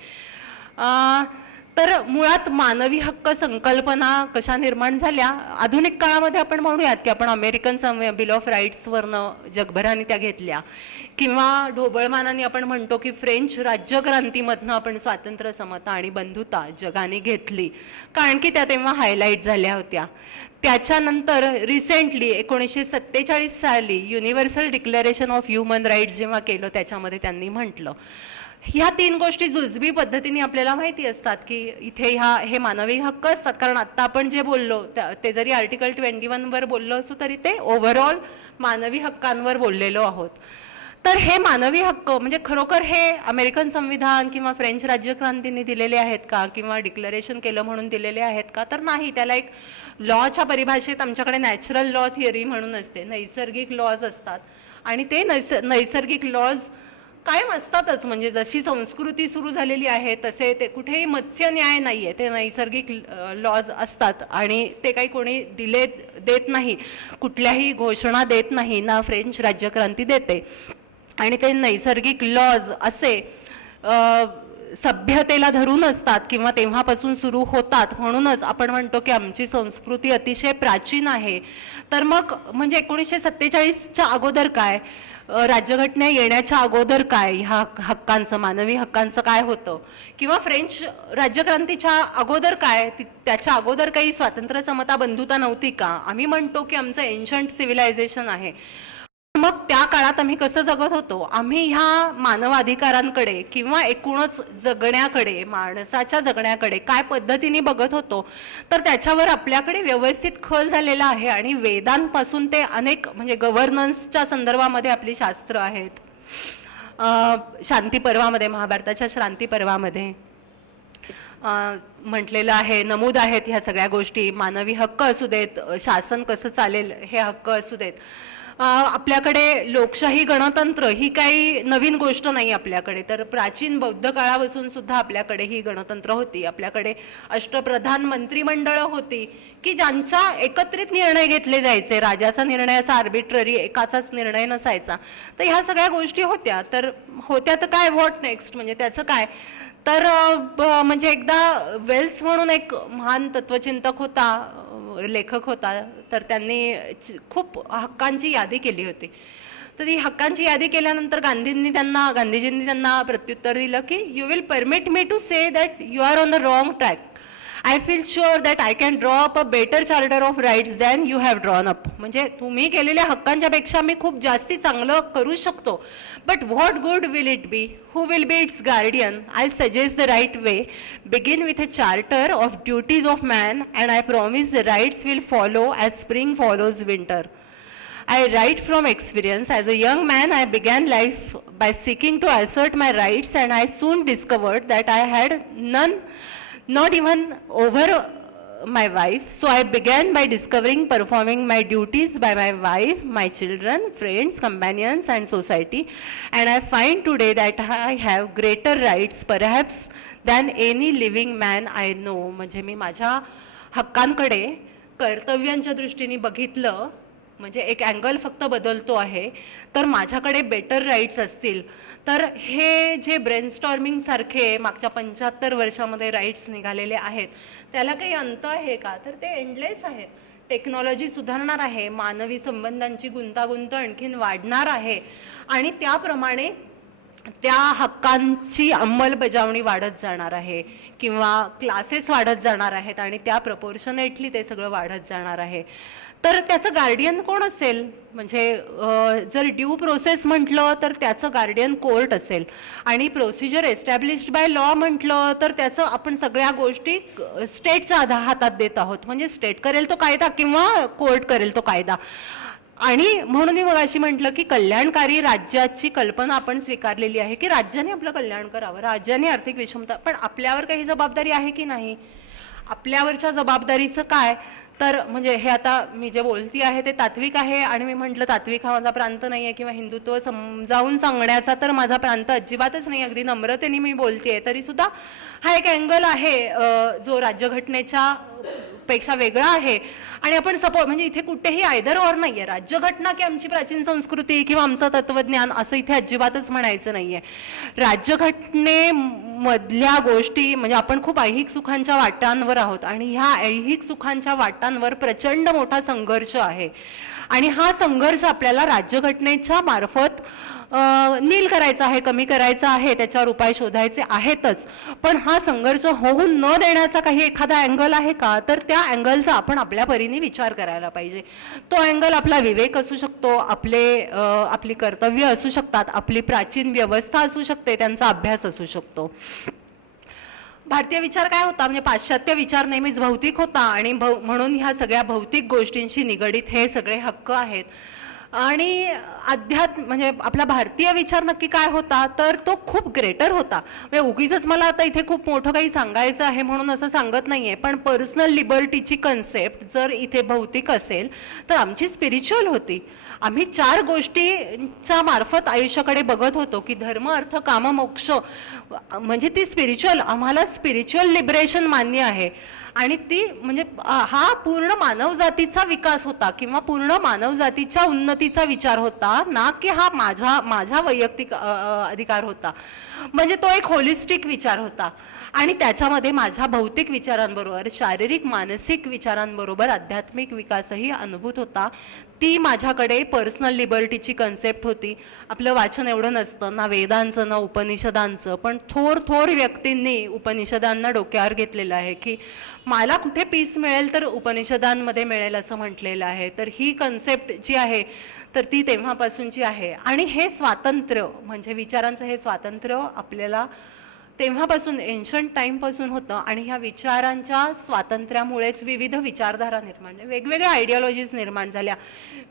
तर मुळात मानवी हक्क संकल्पना कशा निर्माण झाल्या आधुनिक काळामध्ये आपण म्हणूयात की आपण अमेरिकन बिल ऑफ राईट्सवरनं जगभराने त्या घेतल्या, किंवा ढोबळमानाने आपण म्हणतो की फ्रेंच राज्यक्रांतीमधनं आपण स्वातंत्र्य, समता आणि बंधुता जगाने घेतली, कारण की त्या तेव्हा हायलाईट झाल्या होत्या. त्याच्यानंतर रिसेंटली 1947 साली universal declaration of human rights जेव्हा केलं, त्याच्यामध्ये त्यांनी म्हटलं ह्या 3 गोष्टी जुजबी पद्धतीने आपल्याला माहिती असतात की इथे हे मानवी हक्क असतात. कारण आत्ता आपण जे बोललो ते जरी आर्टिकल 21 वर बोललो असू तरी ते ओव्हरऑल मानवी हक्कांवर बोललेलो आहोत. तर हे मानवी हक्क म्हणजे खरोखर हे अमेरिकन संविधान किंवा फ्रेंच राज्यक्रांतीने दिलेले आहेत का, किंवा डिक्लेरेशन केलं म्हणून दिलेले आहेत का, तर नाही. त्याला एक लॉच्या परिभाषेत आमच्याकडे नॅचरल लॉ थिअरी म्हणून असते, नैसर्गिक लॉज असतात आणि ते नैसर्गिक लॉज कायम असतातच. म्हणजे जशी संस्कृती सुरू झालेली आहे तसे ते कुठेही मत्स्य न्याय नाही आहे, ते नैसर्गिक लॉज असतात आणि ते काही कोणी देत नाही, कुठल्याही घोषणा देत नाही ना फ्रेंच राज्यक्रांती देते. आणि ते नैसर्गिक लॉज असे सभ्यतेला धरून असतात किंवा तेव्हापासून सुरू होतात. म्हणूनच आपण म्हणतो की आमची संस्कृती अतिशय प्राचीन आहे. तर मग म्हणजे 1947च्या अगोदर काय, राज्यघटना येण्याच्या अगोदर काय ह्या हक्कांचं, मानवी हक्कांचं काय होतं, किंवा फ्रेंच राज्यक्रांतीच्या अगोदर काय, त्याच्या अगोदर काही स्वातंत्र्य, समता, बंधुता नव्हती का? आम्ही म्हणतो की आमचं एन्शंट सिव्हिलायझेशन आहे. मग त्या काळात आम्ही कसं जगत होतो? आम्ही ह्या मानवाधिकारांकडे किंवा एकूणच जगण्याकडे, माणसाच्या जगण्याकडे काय पद्धतीने बघत होतो, तर त्याच्यावर आपल्याकडे व्यवस्थित खल झालेला आहे. आणि वेदांपासून ते अनेक म्हणजे गव्हर्नन्सच्या संदर्भामध्ये आपली शास्त्र आहेत. शांती पर्वामध्ये, महाभारताच्या शांती पर्वामध्ये म्हटलेलं आहे, नमूद आहेत ह्या सगळ्या गोष्टी. मानवी हक्क असू देत, शासन कसं चालेल हे हक्क असू देत. आपल्याकडे लोकशाही, गणतंत्र ही काही नवीन गोष्ट नाही आपल्याकडे. तर प्राचीन बौद्ध काळापासून सुद्धा आपल्याकडे ही गणतंत्र होती. आपल्याकडे अष्टप्रधान मंत्रिमंडळ होती की ज्यांच्या एकत्रित निर्णय घेतले जायचे. राजाचा निर्णय असा आर्बिट्ररी एकाचाच निर्णय नसायचा. तर ह्या सगळ्या गोष्टी होत्या. तर काय, व्हॉट नेक्स्ट, म्हणजे त्याचं काय? तर म्हणजे एकदा वेल्स म्हणून एक महान तत्वचिंतक होता, लेखक होता, तर त्यांनी खूप हक्कांची यादी केली होती. तर ती हक्कांची यादी केल्यानंतर गांधीजींनी त्यांना प्रत्युत्तर दिलं की you will permit me to say that you are on the wrong track. I feel sure that I can draw up a better charter of rights than you have drawn up. म्हणजे तुम्ही केलेल्या हक्कांच्या पेक्षा मी खूप जास्ती चांगलं करू शकतो. But what good will it be? Who will be its guardian? I suggest the right way. Begin with a charter of duties of man and I promise the rights will follow as spring follows winter. I write from experience. As a young man, I began life by seeking to assert my rights, and I soon discovered that I had none, not even over my wife. So I began by performing my duties by my wife, my children, friends, companions, and society. And I find today that I have greater rights, perhaps, than any living man I know. म्हणजे मी माझ्या हक्कांकडे कर्तव्यांच्या दृष्टीने बघितलं, म्हणजे एक angle फक्त बदलतो आहे, तर माझ्याकडे बेटर राईट्स असतील. तर हे जे ब्रेनस्टॉर्मिंग सारखे मागच्या 75 वर्षामध्ये राईट्स निघालेले आहेत, त्याला काही अंत आहे का? तर ते एंडलेस आहेत. टेक्नॉलॉजी सुधारणार आहे, मानवी संबंधांची गुंतागुंत आणखीन वाढणार आहे आणि त्याप्रमाणे त्या हक्कांची अंमलबजावणी वाढत जाणार आहे किंवा क्लासेस वाढत जाणार आहेत आणि त्या प्रपोर्शनेटली ते सगळं वाढत जाणार आहे. तर त्याचं गार्डियन कोण असेल? म्हणजे जर ड्यू प्रोसेस म्हटलं तर त्याचं गार्डियन कोर्ट असेल आणि प्रोसिजर एस्टॅब्लिश्ड बाय लॉ म्हटलं तर त्याचं आपण सगळ्या गोष्टी स्टेटच्या हातात देत आहोत. म्हणजे स्टेट करेल तो कायदा किंवा कोर्ट करेल तो कायदा. आणि म्हणून मी मगाशी म्हटलं की कल्याणकारी राज्याची कल्पना आपण स्वीकारलेली आहे की राज्याने आपलं कल्याण करावं, राज्याने आर्थिक विषमता. पण आपल्यावर काही जबाबदारी आहे की नाही? आपल्यावरच्या जबाबदारीचं काय? तर म्हणजे हे आता मी जे बोलती आहे ते तात्विक आहे आणि मी म्हटलं तात्विक हा माझा प्रांत नाही आहे किंवा हिंदुत्व समजावून सांगण्याचा तर माझा प्रांत अजिबातच नाही. अगदी नम्रतेने मी बोलतेय. तरी सुद्धा हा एक अँगल आहे जो राज्यघटनेच्या पेक्षा वेगळा आहे. आणि आपण सपोर्ट म्हणजे इथे कुठेही आयदर ऑर नाहीये, राज्यघटना की आमची प्राचीन संस्कृती किंवा आमचं तत्वज्ञान असं इथे अजिबातच म्हणायचं नाहीये. राज्यघटनेमधल्या गोष्टी म्हणजे आपण खूप ऐहिक सुखांच्या वाटांवर आहोत आणि ह्या ऐहिक सुखांच्या वाटांवर प्रचंड मोठा संघर्ष आहे आणि हा संघर्ष आपल्याला राज्यघटनेच्या मार्फत नील करायचा आहे, कमी करायचा आहे, त्याच्यावर उपाय शोधायचे आहेतच. पण हा संघर्ष होऊन न देण्याचा काही एखादा अँगल आहे का? तर त्या अँगलचा आपण आपल्या परीने विचार करायला पाहिजे. तो अँगल आपला विवेक असू शकतो, आपली कर्तव्य असू शकतात, आपली प्राचीन व्यवस्था असू शकते, त्यांचा अभ्यास असू शकतो. भारतीय विचार काय होता? म्हणजे पाश्चात्य विचार नेहमीच भौतिक होता आणि म्हणून ह्या सगळ्या भौतिक गोष्टींशी निगडीत हे सगळे हक्क आहेत. आणि अध्यात्म म्हणजे आपला भारतीय विचार नक्की काय होता, तर तो खूप ग्रेटर होता. म्हणजे उगीच मला आता इथे खूप मोठं काही सांगायचं आहे म्हणून असं सांगत नाहीये, पण पर्सनल लिबर्टीची कन्सेप्ट जर इथे भौतिक असेल तर आमची स्पिरिच्युअल होती. आम्ही 4 गोष्टीच्या मार्फत आयुष्याकडे बघत होतो की धर्म, अर्थ, काम, मोक्ष, म्हणजे ती स्पिरिच्युअल, आम्हाला स्पिरिच्युअल लिबरेशन मान्य आहे. आणि ती म्हणजे हा पूर्ण मानवजातीचा विकास होता किंवा पूर्ण मानवजातीच्या उन्नतीचा विचार होता, ना की हा माझा वैयक्तिक अधिकार होता. म्हणजे तो एक होलिस्टिक विचार होता. आणि त्याच्यामध्ये माझ्या भौतिक विचारांबरोबर शारीरिक मानसिक विचारांबरोबर आध्यात्मिक विकासही अनुभूत होता. ती माझ्याकडे पर्सनल लिबर्टीची कन्सेप्ट होती. आपलं वाचन एवढं नसतं, ना वेदांचं ना उपनिषदांचं, पण थोर व्यक्तींनी उपनिषदांना डोक्यावर घेतलेलं आहे की मला कुठे पीस मिळेल तर उपनिषदांमध्ये मिळेल असं म्हटलेलं आहे. तर ही कन्सेप्ट जी आहे तर ती तेव्हापासूनची आहे. आणि हे स्वातंत्र्य म्हणजे विचारांचं हे स्वातंत्र्य आपल्याला तेव्हापासून एन्शंट टाईमपासून होतं. आणि ह्या विचारांच्या स्वातंत्र्यामुळेच विविध विचारधारा निर्माण झाल्या, वेगवेगळ्या आयडिओलॉजीज निर्माण झाल्या,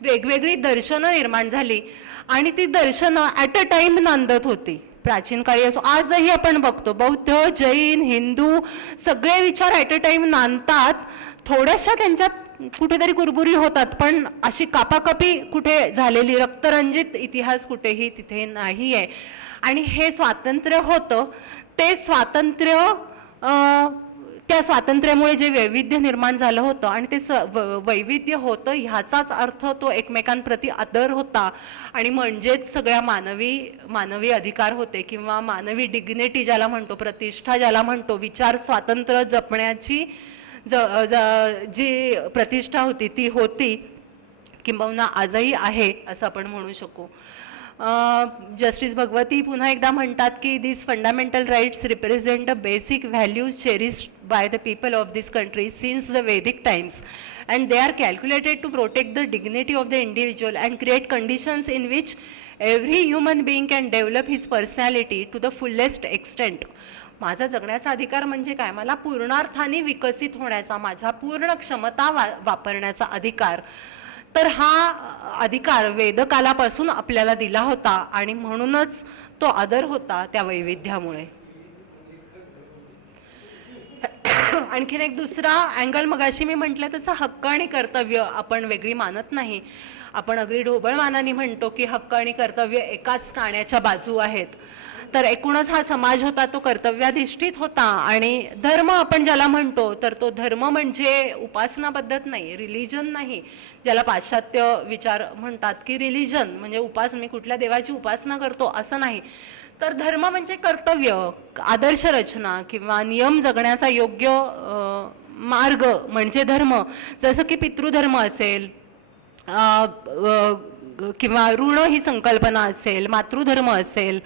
वेगवेगळी दर्शनं निर्माण झाली. आणि ती दर्शनं ॲट अ टाइम नांदत होती. प्राचीन काळी असो, आजही आपण बघतो बौद्ध, जैन, हिंदू सगळे विचार ॲट अ टाइम नांदतात. थोड्याशा त्यांच्यात कुठेतरी कुरबुरी होतात, पण अशी कापाकापी कुठे झालेली रक्तरंजित इतिहास कुठेही तिथे नाही आहे. आणि हे स्वातंत्र्य होतं, ते स्वातंत्र्य त्या स्वातंत्र्यामुळे जे वैविध्य निर्माण झालं होतं आणि ते वैविध्य होतं ह्याचाच अर्थ तो एकमेकांप्रती आदर होता. आणि म्हणजेच सगळ्या मानवी अधिकार होते किंवा मानवी डिग्निटी ज्याला म्हणतो, प्रतिष्ठा ज्याला म्हणतो, विचार स्वातंत्र्य जपण्याची जी प्रतिष्ठा होती ती होती, किंबहुना आजही आहे असं आपण म्हणू शकू. जस्टिस भगवती पुन्हा एकदा म्हणतात की this fundamental rights represent the basic values cherished by the people of this country since the Vedic times and they are calculated to protect the dignity of the individual and create conditions in which every human being can develop his personality to the fullest extent. माझा जगण्याचा अधिकार म्हणजे काय? मला पूर्णार्थाने विकसित होण्याचा, माझ्या पूर्ण क्षमता वापरण्याचा अधिकार. तर हा अधिकार वेदकालापासून आपल्याला दिला होता आणि म्हणूनच तो आदर होता त्या वैविध्यामुळे. आणखीन एक दुसरा अँगल मगाशी मी म्हटलं तसं हक्क आणि कर्तव्य आपण वेगळी मानत नाही. आपण अगदी ढोबळमानाने म्हणतो की हक्क आणि कर्तव्य एकाच नाण्याच्या बाजू आहेत. तर एकूणच हा समाज होता तो कर्तव्याधिष्ठित होता. आणि धर्म आपण ज्याला म्हणतो तर तो धर्म म्हणजे उपासना पद्धत नाही, रिलिजन नाही, ज्याला पाश्चात्य विचार म्हणतात की रिलिजन म्हणजे मी कुठल्या देवाची उपासना करतो असं नाही. तर धर्म म्हणजे कर्तव्य, आदर्श रचना किंवा नियम जगण्याचा योग्य मार्ग म्हणजे धर्म. जसं की पितृधर्म असेल किंवा ऋण ही संकल्पना असेल, मातृधर्म असेल.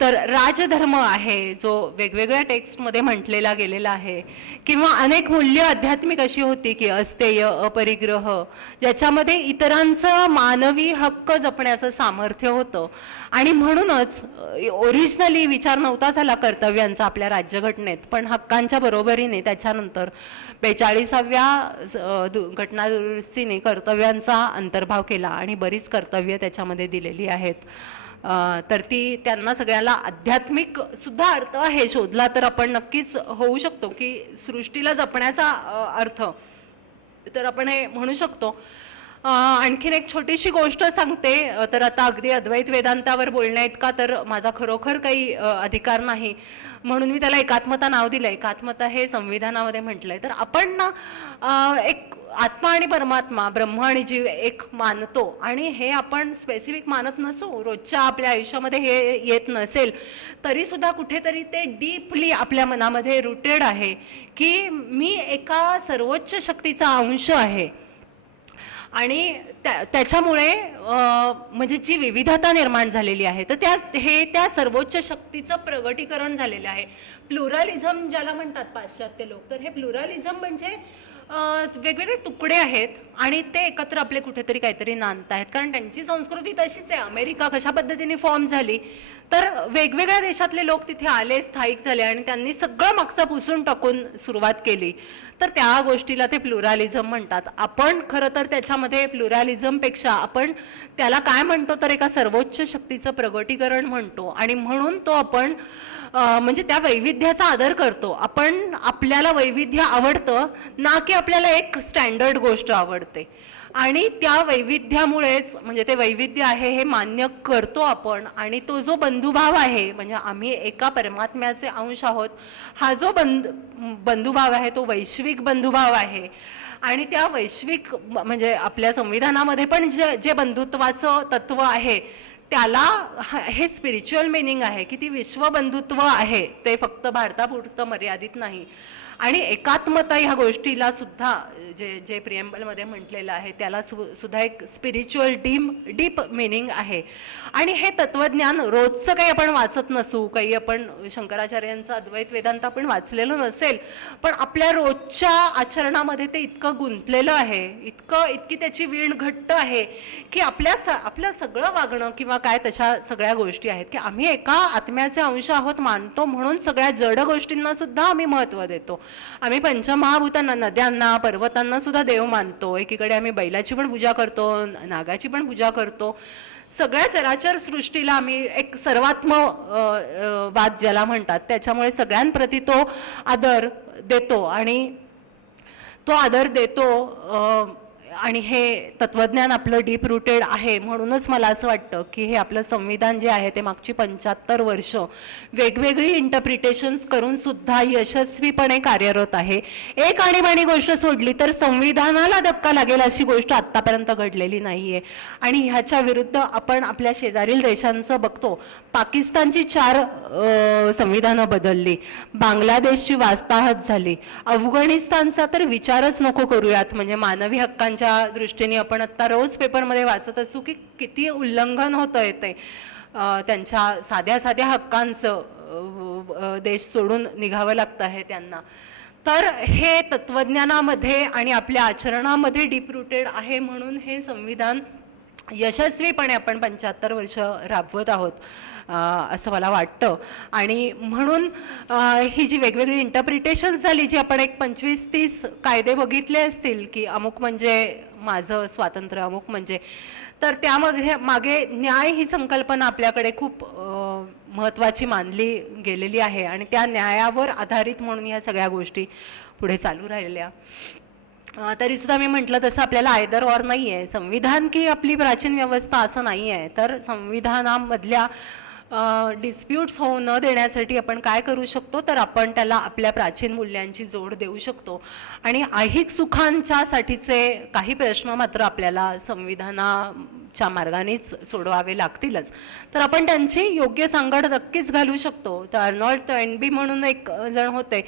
तर राजधर्म आहे जो वेगवेगळ्या टेक्स्टमध्ये म्हटलेला गेलेला आहे. किंवा अनेक मूल्य आध्यात्मिक अशी होती की अस्तेय, अपरिग्रह, ज्याच्यामध्ये इतरांचं मानवी हक्क जपण्याचं सामर्थ्य होतं. आणि म्हणूनच ओरिजिनली विचार नव्हता झाला कर्तव्यांचा आपल्या राज्यघटनेत, पण हक्कांच्या बरोबरीने त्याच्यानंतर 42व्या घटना दुरुस्तीने कर्तव्यांचा अंतर्भाव केला आणि बरीच कर्तव्य त्याच्यामध्ये दिलेली आहेत. तर ती त्यांना सगळ्याला आध्यात्मिक सुद्धा अर्थ आहे, शोधला तर आपण नक्कीच होऊ शकतो की सृष्टीला जपण्याचा अर्थ तर आपण हे म्हणू शकतो. आणखीन एक छोटीशी गोष्ट सांगते. तर आता अगदी अद्वैत वेदांतावर बोलण्या इतका तर माझा खरोखर काही अधिकार नाही, म्हणून मी त्याला एकात्मता नाव दिलंय. एकात्मता हे संविधानामध्ये म्हटलंय. तर आपण ना एक आत्मा आणि परमात्मा, ब्रह्म आणि जीव एक मानतो आणि हे आपण स्पेसिफिक मानत नसू, रोजच्या आपल्या आयुष्यामध्ये हे येत नसेल तरी सुद्धा कुठेतरी ते डीपली आपल्या मनामध्ये रुटेड आहे की मी एका सर्वोच्च शक्तीचा अंश आहे. आणि त्याच्यामुळे म्हणजे जी विविधता निर्माण झालेली आहे तर त्या सर्वोच्च शक्तीचं प्रगटीकरण झालेलं आहे. प्लुरलिझम ज्याला म्हणतात पाश्चात्य लोक, तर हे प्लुरलिझम म्हणजे वेगवेगळे तुकडे आहेत आणि ते एकत्र आपले कुठेतरी काहीतरी नांदत आहेत, कारण त्यांची संस्कृती तशीच आहे. अमेरिका कशा पद्धतीने फॉर्म झाली, तर वेगवेगळ्या देशातले लोक तिथे आले, स्थायिक झाले आणि त्यांनी सगळं मागचं पुसून टाकून सुरुवात केली. तर त्या गोष्टीला ते प्लुरालिझम म्हणतात. आपण खरं तर त्याच्यामध्ये प्लुरालिझमपेक्षा आपण त्याला काय म्हणतो तर एका सर्वोच्च शक्तीचं प्रगटीकरण म्हणतो आणि म्हणून तो आपण म्हणजे त्या वैविध्याचा आदर करतो. आपण आपल्याला वैविध्य आवडतं ना की आपल्याला एक स्टँडर्ड गोष्ट आवडते, आणि त्या वैविध्यामुळेच म्हणजे ते वैविध्य आहे हे मान्य करतो आपण. आणि तो जो बंधुभाव आहे, म्हणजे आम्ही एका परमात्म्याचे अंश आहोत, हा जो बंधुभाव आहे तो वैश्विक बंधुभाव आहे. आणि त्या वैश्विक म्हणजे आपल्या संविधानामध्ये पण जे बंधुत्वाचं तत्व आहे त्याला हे स्पिरिच्युअल मिनिंग आहे की ती विश्वबंधुत्व आहे, ते फक्त भारतापुरतं मर्यादित नाही. आणि एकात्मता ह्या गोष्टीला सुद्धा जे प्रिएम्बलमध्ये म्हटलेलं आहे त्याला सुद्धा एक स्पिरिच्युअल डीप मिनिंग आहे. आणि हे तत्वज्ञान रोजचं काही आपण वाचत नसू, काही आपण शंकराचार्यांचं अद्वैत वेदांत आपण वाचलेलं नसेल, पण आपल्या रोजच्या आचरणामध्ये ते इतकं गुंतलेलं आहे, इतकी त्याची वीण घट्ट आहे की आपलं सगळं वागणं किंवा काय तशा सगळ्या गोष्टी आहेत की आम्ही एका आत्म्याचे अंश आहोत मानतो, म्हणून सगळ्या जड गोष्टींना सुद्धा आम्ही महत्त्व देतो. आम्ही पंचमहाभूतांना, नद्यांना, पर्वतांना सुद्धा देव मानतो. एकीकडे आम्ही बैलाची पण पूजा करतो, नागाची पण पूजा करतो. सगळ्या चराचर सृष्टीला आम्ही एक सर्वात्मवाद ज्याला म्हणतात त्याच्यामुळे सगळ्यांप्रती तो आदर देतो आणि तो आदर देतो. आणि हे तत्वज्ञान आपलं डीप रूटेड आहे. म्हणूनच मला असं वाटतं की हे आपलं संविधान जे आहे ते मागची 75 वर्ष वेगवेगळी इंटरप्रिटेशन्स करून सुद्धा यशस्वीपणे कार्यरत आहे. एक आणीबाणी गोष्ट सोडली तर संविधानाला धक्का लागेल अशी गोष्ट आतापर्यंत घडलेली नाहीये. आणि ह्याच्या विरुद्ध आपण आपल्या शेजारील देशांचं बघतो. पाकिस्तानची 4 संविधानं बदलली, बांगलादेशची वार्ताहत झाली, अफगाणिस्तानचा तर विचारच नको करूयात. म्हणजे मानवी हक्कांच्या दृष्टीने आपण आता रोज पेपरमध्ये वाचत असू की किती उल्लंघन होतंय ते त्यांच्या साध्या हक्कांचं. देश सोडून निघावं लागतं आहे त्यांना. तर हे तत्वज्ञानामध्ये आणि आपल्या आचरणामध्ये डीप रूटेड आहे, म्हणून हे संविधान यशस्वीपणे आपण 75 वर्ष राबवत आहोत असं मला वाटतं. आणि म्हणून ही जी वेगवेगळी इंटरप्रिटेशन्स झाली, जी आपण एक 25-30 कायदे बघितले असतील की अमुक म्हणजे माझं स्वातंत्र्य, अमुक म्हणजे, तर त्यामध्ये मागे न्याय ही संकल्पना आपल्याकडे खूप महत्त्वाची मानली गेलेली आहे आणि त्या न्यायावर आधारित म्हणून ह्या सगळ्या गोष्टी पुढे चालू राहिल्या. तरी सुद्धा मी म्हटलं तसं आपल्याला आयदर ऑर नाही आहे. संविधान की आपली प्राचीन व्यवस्था असं नाही आहे. तर संविधानामधल्या डिस्प्यूट्स होऊ न देण्यासाठी आपण काय करू शकतो तर आपण त्याला आपल्या प्राचीन मूल्यांची जोड देऊ शकतो. आणि ऐहिक सुखांच्या साठीचे काही प्रश्न मात्र आपल्याला संविधानाच्या मार्गानेच सोडवावे लागतीलच. तर आपण त्यांची योग्य सांगड नक्कीच घालू शकतो. तर अर्नॉल्ड टॉइनबी म्हणून एक जण होते,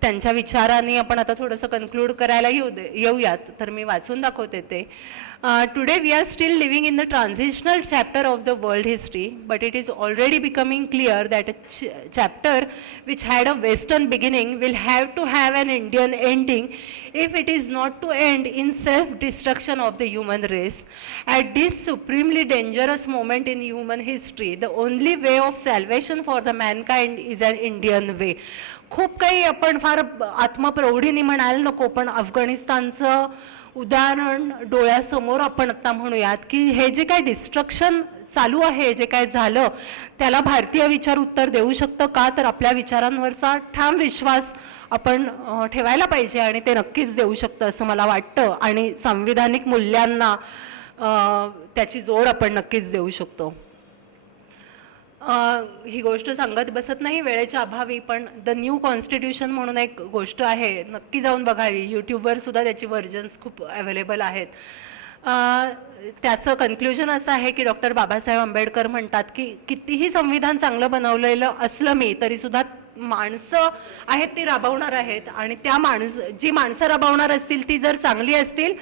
त्यांच्या विचारांनी आपण आता थोडंसं कन्क्लूड करायला येऊयात. तर मी वाचून दाखवते ते. Today we are still living in the transitional chapter of the world history, but it is already becoming clear that a chapter which had a western beginning will have to have an Indian ending if it is not to end in self-destruction of the human race. At this supremely dangerous moment in human history, the only way of salvation for the mankind is an Indian way. खूप काही आपण फार आत्मप्रौढीने म्हणायला नको, पण अफगाणिस्तानचं उदाहरण डोळ्यासमोर आपण आता म्हणूयात की हे जे काय डिस्ट्रक्शन चालू आहे, जे काय झालं, त्याला भारतीय विचार उत्तर देऊ शकतं का? तर आपल्या विचारांवरचा ठाम विश्वास आपण ठेवायला पाहिजे आणि ते नक्कीच देऊ शकतं असं मला वाटतं. आणि सांविधानिक मूल्यांना त्याची जोड आपण नक्कीच देऊ शकतो. ही गोष्ट सांगत बसत नाही वेळेच्या अभावी, पण द न्यू कॉन्स्टिट्यूशन म्हणून एक गोष्ट आहे, नक्की जाऊन बघावी. यूट्यूबवर सुद्धा त्याची व्हर्जन्स खूप अवेलेबल आहेत. त्याचं कन्क्ल्युजन असं आहे की डॉक्टर बाबासाहेब आंबेडकर म्हणतात की कितीही संविधान चांगलं बनवलेलं असलं मी तरी सुद्धा माणसं आहेत ती राबवणार आहेत, आणि त्या जी माणसं राबवणार असतील ती जर चांगली असतील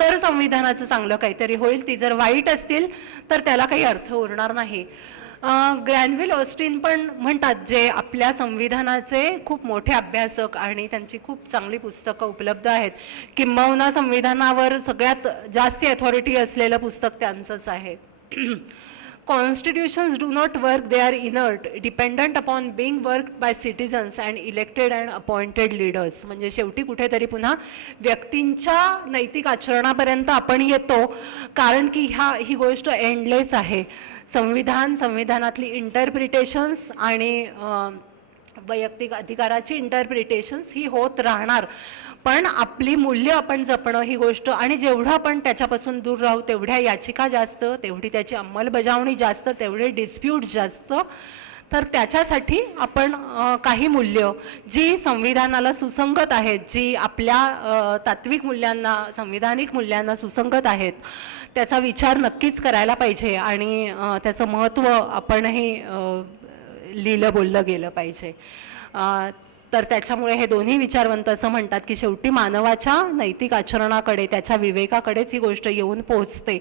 तर संविधानाचं चांगलं काहीतरी होईल, ती जर वाईट असतील तर त्याला काही अर्थ उरणार नाही. ग्रॅनव्हिल ऑस्टिन पण म्हणतात, जे आपल्या संविधानाचे खूप मोठे अभ्यासक आणि त्यांची खूप चांगली पुस्तकं उपलब्ध आहेत, किंबहुना संविधानावर सगळ्यात जास्ती अथॉरिटी असलेलं पुस्तक त्यांचंच आहे. Constitutions do not work, they are inert, dependent upon being worked by citizens and elected and appointed leaders. म्हणजे शेवटी कुठेतरी पुन्हा व्यक्तींच्या नैतिक आचरणापर्यंत आपण येतो, कारण की ही गोष्ट एंडलेस आहे. संविधानातली इंटरप्रिटेशन्स आणि वैयक्तिक अधिकाराची इंटरप्रिटेशन्स ही होत राहणार, पण आपली मूल्य आपण जपणं ही गोष्ट, आणि जेवढं आपण त्याच्यापासून दूर राहू तेवढ्या याचिका जास्त, तेवढी त्याची अंमलबजावणी जास्त, तेवढे डिस्प्यूट जास्त. तर त्याच्यासाठी आपण काही मूल्य जी संविधानाला सुसंगत आहेत, जी आपल्या तात्विक मूल्यांना, संविधानिक मूल्यांना सुसंगत आहेत, त्याचा विचार नक्कीच करायला पाहिजे आणि त्याचं महत्त्व आपणही लिहिलं बोललं गेलं पाहिजे. तर त्याच्यामुळे हे दोन्ही विचारवंत असं म्हणतात की शेवटी मानवाच्या नैतिक आचरणाकडे, त्याच्या विवेकाकडेच ही गोष्ट येऊन पोहोचते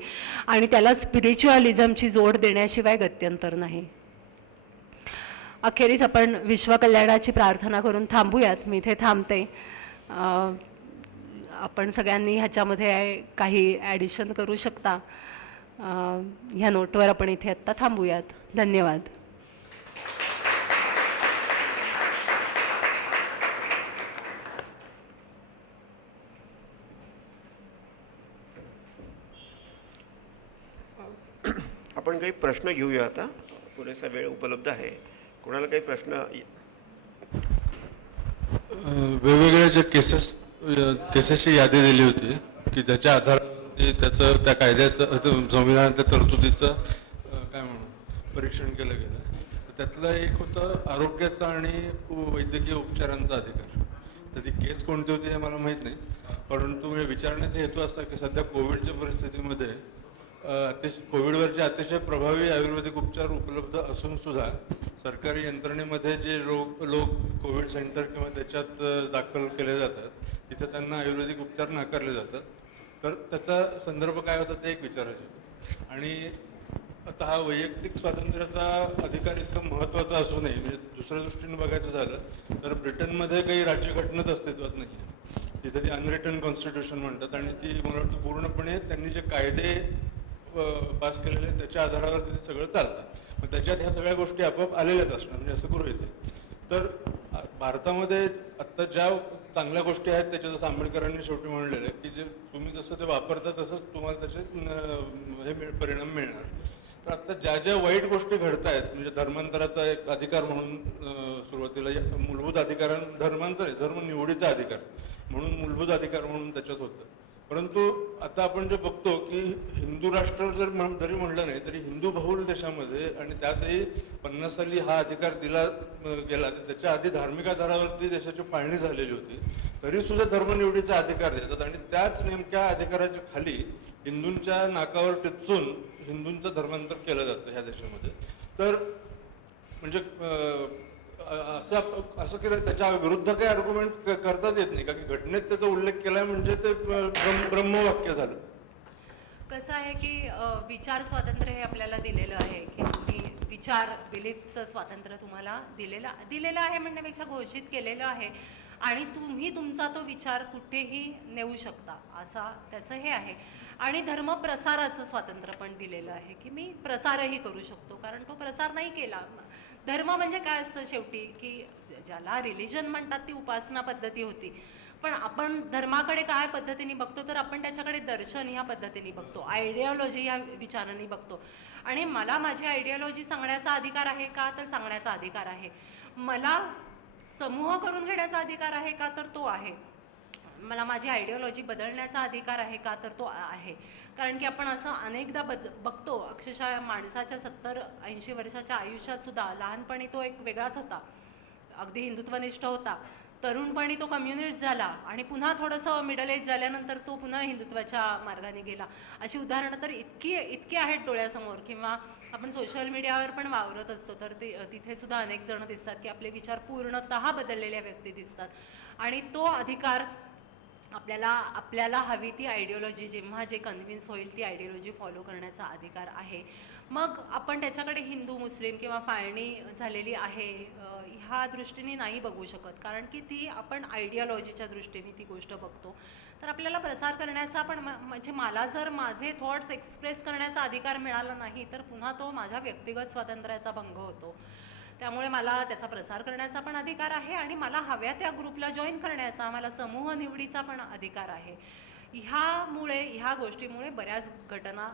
आणि त्याला स्पिरिच्युअलिझमची जोड देण्याशिवाय गत्यंतर नाही. अखेरीस आपण विश्वकल्याणाची प्रार्थना करून थांबूयात. मी इथे थांबते. आपण सगळ्यांनी ह्याच्यामध्ये काही ॲडिशन करू शकता. ह्या नोटवर आपण इथे आत्ता थांबूयात. धन्यवाद. आपण काही प्रश्न घेऊया आता. पुरेसा वेळ उपलब्ध आहे. कोणाला काही प्रश्न? वेगवेगळ्या ज्या केसेसची यादी दिली होती की ज्याच्या आधारावरती त्याचं त्या कायद्याचं संविधानातल्या तरतुदीचं काय म्हणू परीक्षण केलं गेलं. त्यातलं एक होतं आरोग्याचा आणि वैद्यकीय उपचारांचा अधिकार. तर ती केस कोणती होती हे मला माहीत नाही, परंतु विचारण्याचा हेतू असा की सध्या कोविडच्या परिस्थितीमध्ये कोविडवरचे अतिशय प्रभावी आयुर्वेदिक उपचार उपलब्ध असून सुद्धा सरकारी यंत्रणेमध्ये जे लोक कोविड सेंटर किंवा त्याच्यात दाखल केले जातात तिथे त्यांना आयुर्वेदिक उपचार नाकारले जातात. तर त्याचा संदर्भ काय होता ते एक विचारायचं. आणि आता हा वैयक्तिक स्वातंत्र्याचा अधिकार इतका महत्त्वाचा असू नये, म्हणजे दुसऱ्या दृष्टीने बघायचं झालं तर ब्रिटनमध्ये काही राज्यघटनाच अस्तित्वात नाही आहे. तिथे ती अनरिटन कॉन्स्टिट्यूशन म्हणतात आणि ती मला वाटतं पूर्णपणे त्यांनी जे कायदे पास केलेले त्याच्या आधारावर ते सगळं चालतं. मग त्याच्यात ह्या सगळ्या गोष्टी आपोआप आलेल्याच असणार, म्हणजे असं करू येते. तर भारतामध्ये आत्ता ज्या चांगल्या गोष्टी आहेत त्याच्या जसं आंबेडकरांनी शेवटी म्हणलेलं आहे की जे तुम्ही जसं ते वापरता तसंच तुम्हाला त्याचे हे परिणाम मिळणार. तर आत्ता ज्या ज्या वाईट गोष्टी घडत आहेत, म्हणजे धर्मांतराचा एक अधिकार म्हणून सुरुवातीला मूलभूत अधिकारां धर्मांचा धर्म निवडीचा अधिकार म्हणून मूलभूत अधिकार म्हणून त्याच्यात होतं. परंतु आता आपण जे बघतो की हिंदू राष्ट्र जरी म्हणलं नाही तरी हिंदू बहुल देशामध्ये, आणि त्यातही 50 साली हा अधिकार दिला गेला, तर त्याच्या आधी धार्मिक आधारावरती देशाची फाळणी झालेली होती, तरी सुद्धा धर्मनिवडीचा अधिकार देतात आणि त्याच नेमक्या अधिकाराच्या खाली हिंदूंच्या नाकावर टिचून हिंदूंचं धर्मांतर केलं जातं ह्या देशामध्ये. तर म्हणजे असं केलं त्याच्या विरुद्ध काही आर्ग्युमेंट करताच येत नाही का की घटनेत त्याचा उल्लेख केलाय म्हणजे ते ब्रह्मवाक्य झालं. कसं आहे की विचार स्वातंत्र्य हे आपल्याला दिलेलं आहे की तुम्ही विचार बिलीफचं स्वातंत्र्य तुम्हाला दिलेलं आहे म्हणण्यापेक्षा घोषित केलेलं आहे आणि तुम्ही तुमचा तो विचार कुठेही नेऊ शकता, असा त्याचं हे आहे. आणि धर्म प्रसाराचं स्वातंत्र्य पण दिलेलं आहे की मी प्रसारही करू शकतो, कारण तो प्रसार नाही केला. धर्म म्हणजे काय असतं शेवटी की ज्याला रिलिजन म्हणतात ती उपासना पद्धती होती, पण आपण धर्माकडे काय पद्धतीने बघतो तर आपण त्याच्याकडे दर्शन ह्या पद्धतीने बघतो, आयडिओलॉजी ह्या विचारांनी बघतो. आणि मला माझी आयडिओलॉजी सांगण्याचा अधिकार आहे का तर सांगण्याचा अधिकार आहे. मला समूह करून घेण्याचा अधिकार आहे का तर तो आहे. मला माझी आयडिओलॉजी बदलण्याचा अधिकार आहे का तर तो आहे. कारण की आपण असं अनेकदा बघतो, अक्षरशः माणसाच्या 70-80 वर्षाच्या आयुष्यात सुद्धा लहानपणी तो एक वेगळाच होता, अगदी हिंदुत्वनिष्ठ होता, तरुणपणी तो कम्युनिस्ट झाला आणि पुन्हा थोडंसं मिडल एज झाल्यानंतर तो पुन्हा हिंदुत्वाच्या मार्गाने गेला. अशी उदाहरणं तर इतकी आहेत डोळ्यासमोर. किंवा आपण सोशल मीडियावर पण वावरत असतो तर तिथे सुद्धा अनेक जण दिसतात की आपले विचार पूर्णतः बदललेल्या व्यक्ती दिसतात. आणि तो अधिकार आपल्याला हवी ती आयडिओलॉजी जेव्हा जे कन्व्हिन्स होईल ती आयडिओलॉजी फॉलो करण्याचा अधिकार आहे. मग आपण त्याच्याकडे हिंदू मुस्लिम किंवा फाळणी झालेली आहे ह्या दृष्टीने नाही बघू शकत, कारण की ती आपण आयडिओलॉजीच्या दृष्टीने ती गोष्ट बघतो. तर आपल्याला प्रसार करण्याचा पण म्हणजे मला जर माझे थॉट्स एक्सप्रेस करण्याचा अधिकार मिळाला नाही तर पुन्हा तो माझ्या व्यक्तिगत स्वातंत्र्याचा भंग होतो. त्यामुळे मला त्याचा प्रसार करण्याचा पण अधिकार आहे आणि मला हव्या त्या ग्रुपला जॉईन करण्याचा, मला समूह निवडीचा पण अधिकार आहे. ह्या गोष्टीमुळे बऱ्याच घटना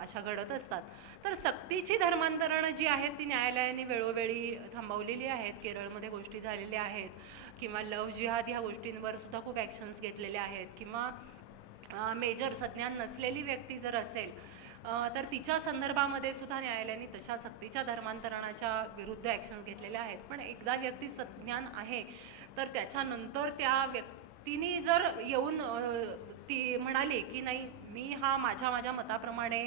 अशा घडत असतात. तर सक्तीची धर्मांतरणं जी आहेत ती न्यायालयाने वेळोवेळी थांबवलेली आहेत. केरळमध्ये गोष्टी झालेल्या आहेत किंवा लव्ह जिहाद ह्या गोष्टींवर सुद्धा खूप ॲक्शन्स घेतलेले आहेत. किंवा मेजर सज्ञान नसलेली व्यक्ती जर असेल तर तिच्या संदर्भामध्ये सुद्धा न्यायालयाने तशा सक्तीच्या धर्मांतरणाच्या विरुद्ध ॲक्शन घेतलेल्या आहेत. पण एकदा व्यक्ती सज्ञान आहे तर त्याच्यानंतर त्या व्यक्तीने जर येऊन ती म्हणाली की नाही मी माझ्या मताप्रमाणे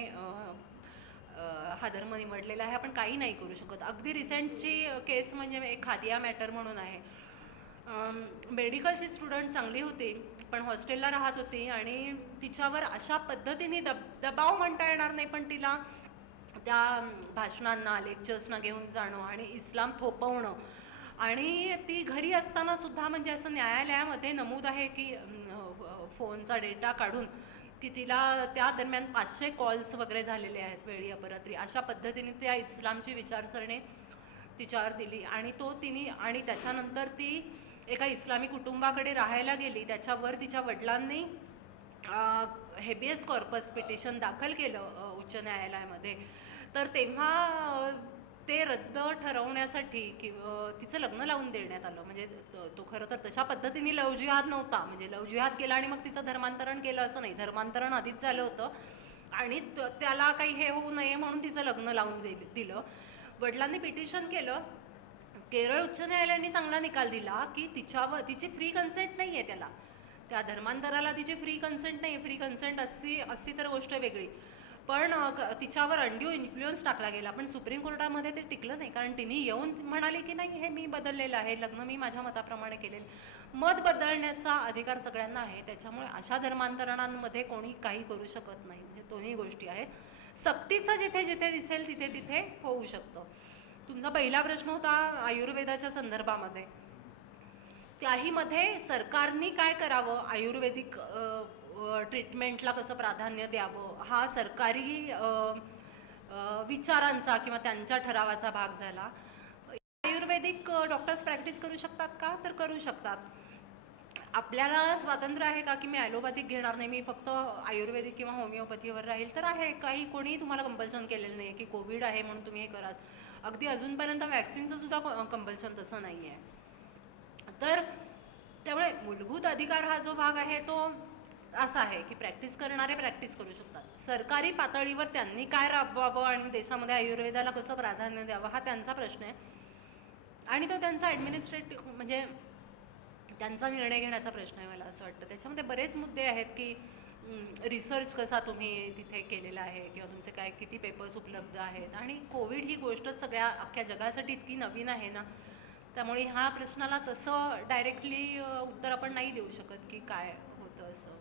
हा धर्म निवडलेला आहे, आपण काही नाही करू शकत. अगदी रिसेंटची केस म्हणजे एक खादिया मॅटर म्हणून आहे. मेडिकलची स्टुडंट चांगली होती पण हॉस्टेलला राहत होती आणि तिच्यावर अशा पद्धतीने दबाव म्हणता येणार नाही पण तिला त्या भाषणांना लेक्चर्सना घेऊन जाणं आणि इस्लाम थोपवणं आणि ती घरी असताना सुद्धा म्हणजे असं न्यायालयामध्ये नमूद आहे की फोनचा डेटा काढून की तिला त्या दरम्यान 500 कॉल्स वगैरे झालेले आहेत वेळी अपरात्री. अशा पद्धतीने त्या इस्लामची विचारसरणी तिच्यावर दिली आणि आणि त्याच्यानंतर ती एका इस्लामी कुटुंबाकडे राहायला गेली. त्याच्यावर तिच्या वडिलांनी हेबियस कॉर्पस पिटिशन दाखल केलं उच्च न्यायालयामध्ये. तर तेव्हा ते रद्द ठरवण्यासाठी तिचं लग्न लावून देण्यात आलं. म्हणजे तो खरं तर तशा पद्धतीने लव्ह जिहाद नव्हता, म्हणजे लव्ह जिहाद केला आणि मग तिचं धर्मांतरण केलं असं नाही. धर्मांतरण आधीच झालं होतं आणि त्याला काही हे होऊ नये म्हणून तिचं लग्न लावून दिलं. वडिलांनी पिटिशन केलं. केरळ उच्च न्यायालयाने चांगला निकाल दिला की तिची फ्री कन्सेंट नाही आहे, त्या धर्मांतराला तिची फ्री कन्सेंट नाही. फ्री कन्सेंट असती तर गोष्ट वेगळी, पण तिच्यावर अनड्यू इन्फ्लुअन्स टाकला गेला. पण सुप्रीम कोर्टामध्ये ते टिकलं नाही, कारण तिने येऊन म्हणाली की नाही हे मी बदललेलं आहे, लग्न मी माझ्या मताप्रमाणे केलेलं. मत बदलण्याचा अधिकार सगळ्यांना आहे. त्याच्यामुळे अशा धर्मांतरणांमध्ये कोणी काही करू शकत नाही. म्हणजे दोन्ही गोष्टी आहेत. सक्तीचं जिथे जिथे दिसेल तिथे तिथे होऊ शकतं. तुमचा पहिला प्रश्न होता आयुर्वेदाच्या संदर्भामध्ये. त्याहीमध्ये सरकारने काय करावं, आयुर्वेदिक ट्रीटमेंटला कसं प्राधान्य द्यावं हा सरकारी विचारांचा किंवा त्यांच्या ठरावाचा भाग झाला. आयुर्वेदिक डॉक्टर्स प्रॅक्टिस करू शकतात का, तर करू शकतात. आपल्याला स्वातंत्र्य आहे का की मी ॲलोपॅथिक घेणार नाही, मी फक्त आयुर्वेदिक किंवा होमिओपॅथीवर राहील, तर आहे. कोणी तुम्हाला कंपल्शन केलेलं नाही की कोविड आहे म्हणून तुम्ही हे कराच. अगदी अजूनपर्यंत वॅक्सिनचं सुद्धा कंपल्शन तसं नाही आहे. तर त्यामुळे मूलभूत अधिकार हा जो भाग आहे तो असा आहे की प्रॅक्टिस करणारे प्रॅक्टिस करू शकतात. सरकारी पातळीवर त्यांनी काय राबवावं आणि देशामध्ये आयुर्वेदाला कसं प्राधान्य द्यावं हा त्यांचा प्रश्न आहे आणि तो त्यांचा ॲडमिनिस्ट्रेटिव्ह म्हणजे त्यांचा निर्णय घेण्याचा प्रश्न आहे मला असं वाटतं. त्याच्यामध्ये बरेच मुद्दे आहेत की रिसर्च कसा तुम्ही तिथे केलेला आहे किंवा तुमचे काय किती पेपर्स उपलब्ध आहेत. आणि कोविड ही गोष्ट सगळ्या अख्ख्या जगासाठी इतकी नवीन आहे ना, त्यामुळे ह्या प्रश्नाला तसं डायरेक्टली उत्तर आपण नाही देऊ शकत की काय होतं असं.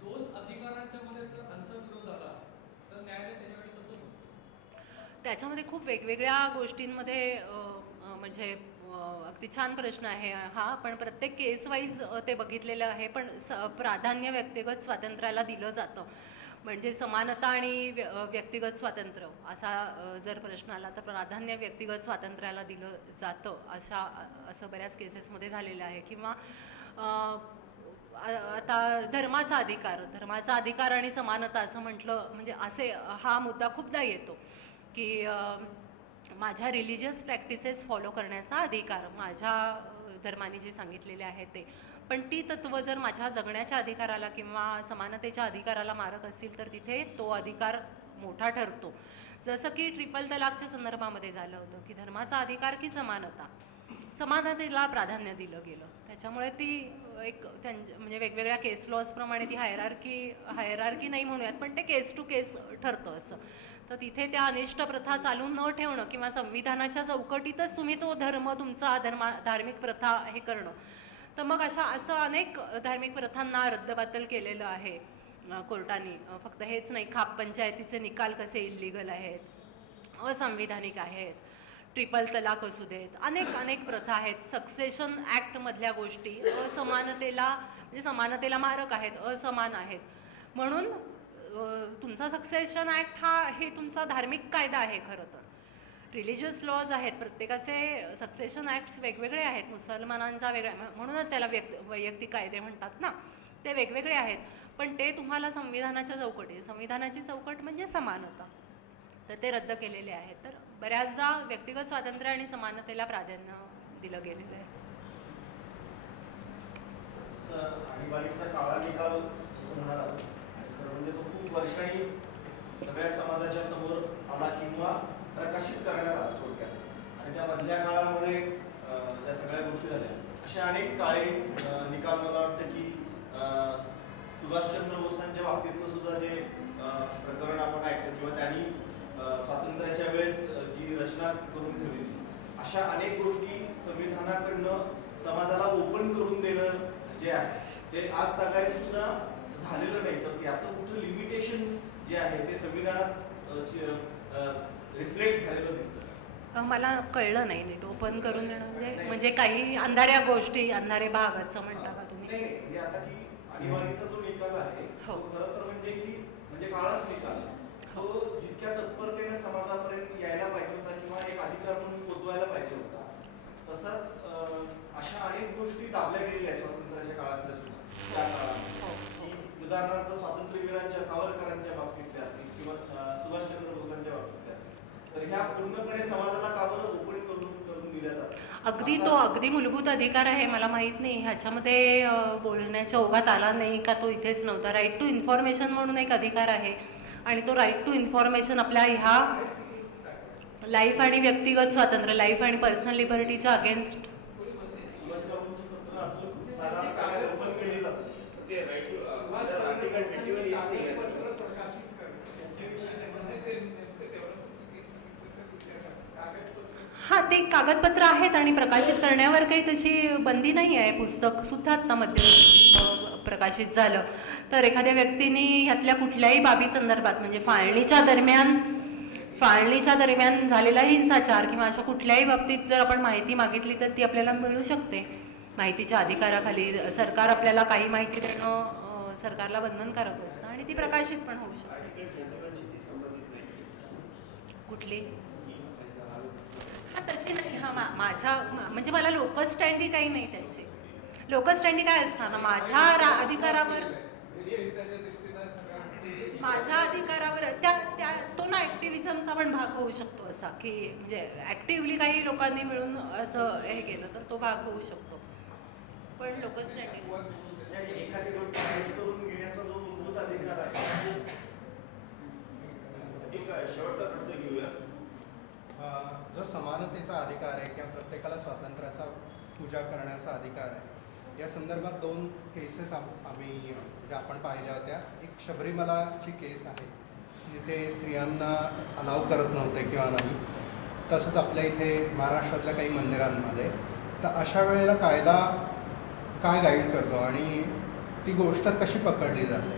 दोन अधिकारांच्या मध्ये जर अंतर्विरोध झाला तर न्यायालय त्याच्याकडे कसं बघतो? त्याच्यामध्ये खूप वेगवेगळ्या गोष्टींमध्ये म्हणजे अगदी छान प्रश्न आहे हा. पण प्रत्येक केस वाईज ते बघितलेलं आहे. पण प्राधान्य व्यक्तिगत स्वातंत्र्याला दिलं जातं. म्हणजे समानता आणि व्यक्तिगत स्वातंत्र्य असा जर प्रश्न आला तर प्राधान्य व्यक्तिगत स्वातंत्र्याला दिलं जातं असं बऱ्याच केसेसमध्ये झालेलं आहे. किंवा आता धर्माचा अधिकार आणि समानता असं म्हटलं म्हणजे हा मुद्दा खूपदा येतो की माझ्या रिलिजियस प्रॅक्टिसेस फॉलो करण्याचा अधिकार, माझ्या धर्माने जे सांगितलेले आहे ते. पण ती तत्त्व जर माझ्या जगण्याच्या अधिकाराला किंवा समानतेच्या अधिकाराला मारक असतील तर तिथे तो अधिकार मोठा ठरतो. जसं की ट्रिपल तलाकच्या संदर्भामध्ये झालं होतं की धर्माचा अधिकार की समानतेला प्राधान्य दिलं गेलं. त्याच्यामुळे ती एक म्हणजे वेगवेगळ्या केस लॉजप्रमाणे ती हायरार्की नाही म्हणूयात पण ते केस टू केस ठरतं असं. तर तिथे त्या अनिष्ट प्रथा चालू न ठेवणं किंवा संविधानाच्या चौकटीतच तुम्ही तो तुमचा धार्मिक प्रथा हे करणं तर मग असं अनेक धार्मिक प्रथांना रद्दबातल केलेलं आहे कोर्टाने. फक्त हेच नाही, खाप पंचायतीचे निकाल कसे इल्लीगल आहेत, असंविधानिक आहेत, ट्रिपल तलाक असू देत, अनेक प्रथा आहेत. सक्सेशन ॲक्टमधल्या गोष्टी म्हणजे समानतेला मारक आहेत, असमान आहेत. म्हणून तुमचा सक्सेशन ॲक्ट हे तुमचा धार्मिक कायदा आहे. खरं तर रिलिजियस लॉज आहेत, प्रत्येकाचे सक्सेशन ॲक्ट्स वेगवेगळे आहेत. मुसलमानांचा वेगळा, म्हणूनच त्याला वैयक्तिक कायदे म्हणतात ना, ते वेगवेगळे आहेत. पण ते तुम्हाला संविधानाच्या चौकटी, संविधानाची चौकट म्हणजे समानता, तर ते रद्द केलेले आहेत. तर बऱ्याचदा व्यक्तिगत स्वातंत्र्य आणि समानतेला प्राधान्य दिलं गेलेलं आहे. आणीबाणीचा काळा निकाल असं म्हणाला, आणि खरं म्हणजे तो खूप वर्षांनी सगळ्या समाजाच्या समोर आला किंवा प्रकाशित करण्यात आला थोडक्यात. आणि त्या मधल्या काळामध्ये ज्या सगळ्या गोष्टी झाल्या, अशा अनेक काळे निकाल मला वाटतं की सुभाषचंद्र बोसांच्या बाबतीतलं सुद्धा जे प्रकरण आपण ऐकलं किंवा त्यांनी स्वातंत्र्याच्या वेळेस जी रचना करून ठेवलेली, अशा अनेक गोष्टी संविधानाकडनं समाजाला ओपन करून देणं जे आहे ते आज तागायत सुद्धा झालेलं नाही. तर याचं कुठं लिमिटेशन जे आहे ते संविधानात रिफ्लेक्ट झालेलं दिसतं. मला कळलं नाही नीट. ओपन करून देणं म्हणजे काही अंधाऱ्या गोष्टी, अंधारे भाग असं म्हणता का तुम्ही? नाही, म्हणजे आता की आणीबाणीचा जो निकाल आहे तो खरं तर म्हणजे काळाच निकाल आहे. तो जितक्या तत्परतेने समाजापर्यंत यायला पाहिजे होता किंवा एक अधिकार म्हणून पोचवायला पाहिजे होता, तसाच अशा अनेक गोष्टी दाबल्या गेलेल्या आहेत स्वातंत्र्याच्या काळातल्या सुद्धा. त्या काळात उदाहरणार्थ स्वातंत्र्यवीरांच्या, सावरकरांच्या बाबतीतल्या असतील किंवा सुभाषचंद्र बोसांच्या बाबतीतल्या असतील, तर ह्या पूर्णपणे समाजाला का बरं ओपन करून दिल्या जातात? अगदी मूलभूत अधिकार आहे. मला माहित नाही ह्याच्यामध्ये बोलण्याच्या ओघात आला नाही का तो इथेच नव्हता. राईट टू इन्फॉर्मेशन म्हणून एक अधिकार आहे, आणि तो राईट टू इन्फॉर्मेशन आपल्या ह्या लाईफ आणि व्यक्तिगत स्वातंत्र्य, लाईफ आणि पर्सनल लिबर्टीच्या अगेन्स्ट. हा, ते कागदपत्र आहेत आणि प्रकाशित करण्यावर काही तशी बंदी नाही आहे. पुस्तक सुद्धा आता मध्ये प्रकाशित झालं तर एखाद्या व्यक्तीने ह्यातल्या कुठल्याही बाबी संदर्भात, म्हणजे फाळणीच्या दरम्यान झालेला हिंसाचार किंवा अशा कुठल्याही बाबतीत जर आपण माहिती मागितली तर ती आपल्याला मिळू शकते. माहितीच्या अधिकाराखाली सरकार आपल्याला काही माहिती देणं सरकारला बंधनकारक असतं आणि ती प्रकाशित पण होऊ शकते. कुठली? हा, तशी नाही. हा, म्हणजे मला लोकल स्टँडी काही नाही त्यांची. लोकल स्टँडी काय असणार ना, माझ्या अधिकारावर तो ना ऍक्टिव्हिझमचा पण भाग होऊ शकतो असा, की म्हणजे ऍक्टिव्हली काही लोकांनी मिळून असं हे केलं तर तो भाग होऊ शकतो. पण लोकल स्टँडी एखादी गोष्ट करून घेण्याचा जो मूलभूत अधिकार आहे. एक शेवटचा प्रश्न घेऊया. जो समानतेचा अधिकार आहे किंवा प्रत्येकाला स्वातंत्र्याचा पूजा करण्याचा अधिकार आहे, या संदर्भात 2 केसेस आपण पाहिल्या होत्या. एक शबरीमलाची केस आहे जिथे स्त्रियांना अलाव करत नव्हते किंवा नाही. तसंच आपल्या इथे महाराष्ट्रातल्या काही मंदिरांमध्ये. तर अशा वेळेला कायदा काय गाईड करतो आणि ती गोष्ट कशी पकडली जाते?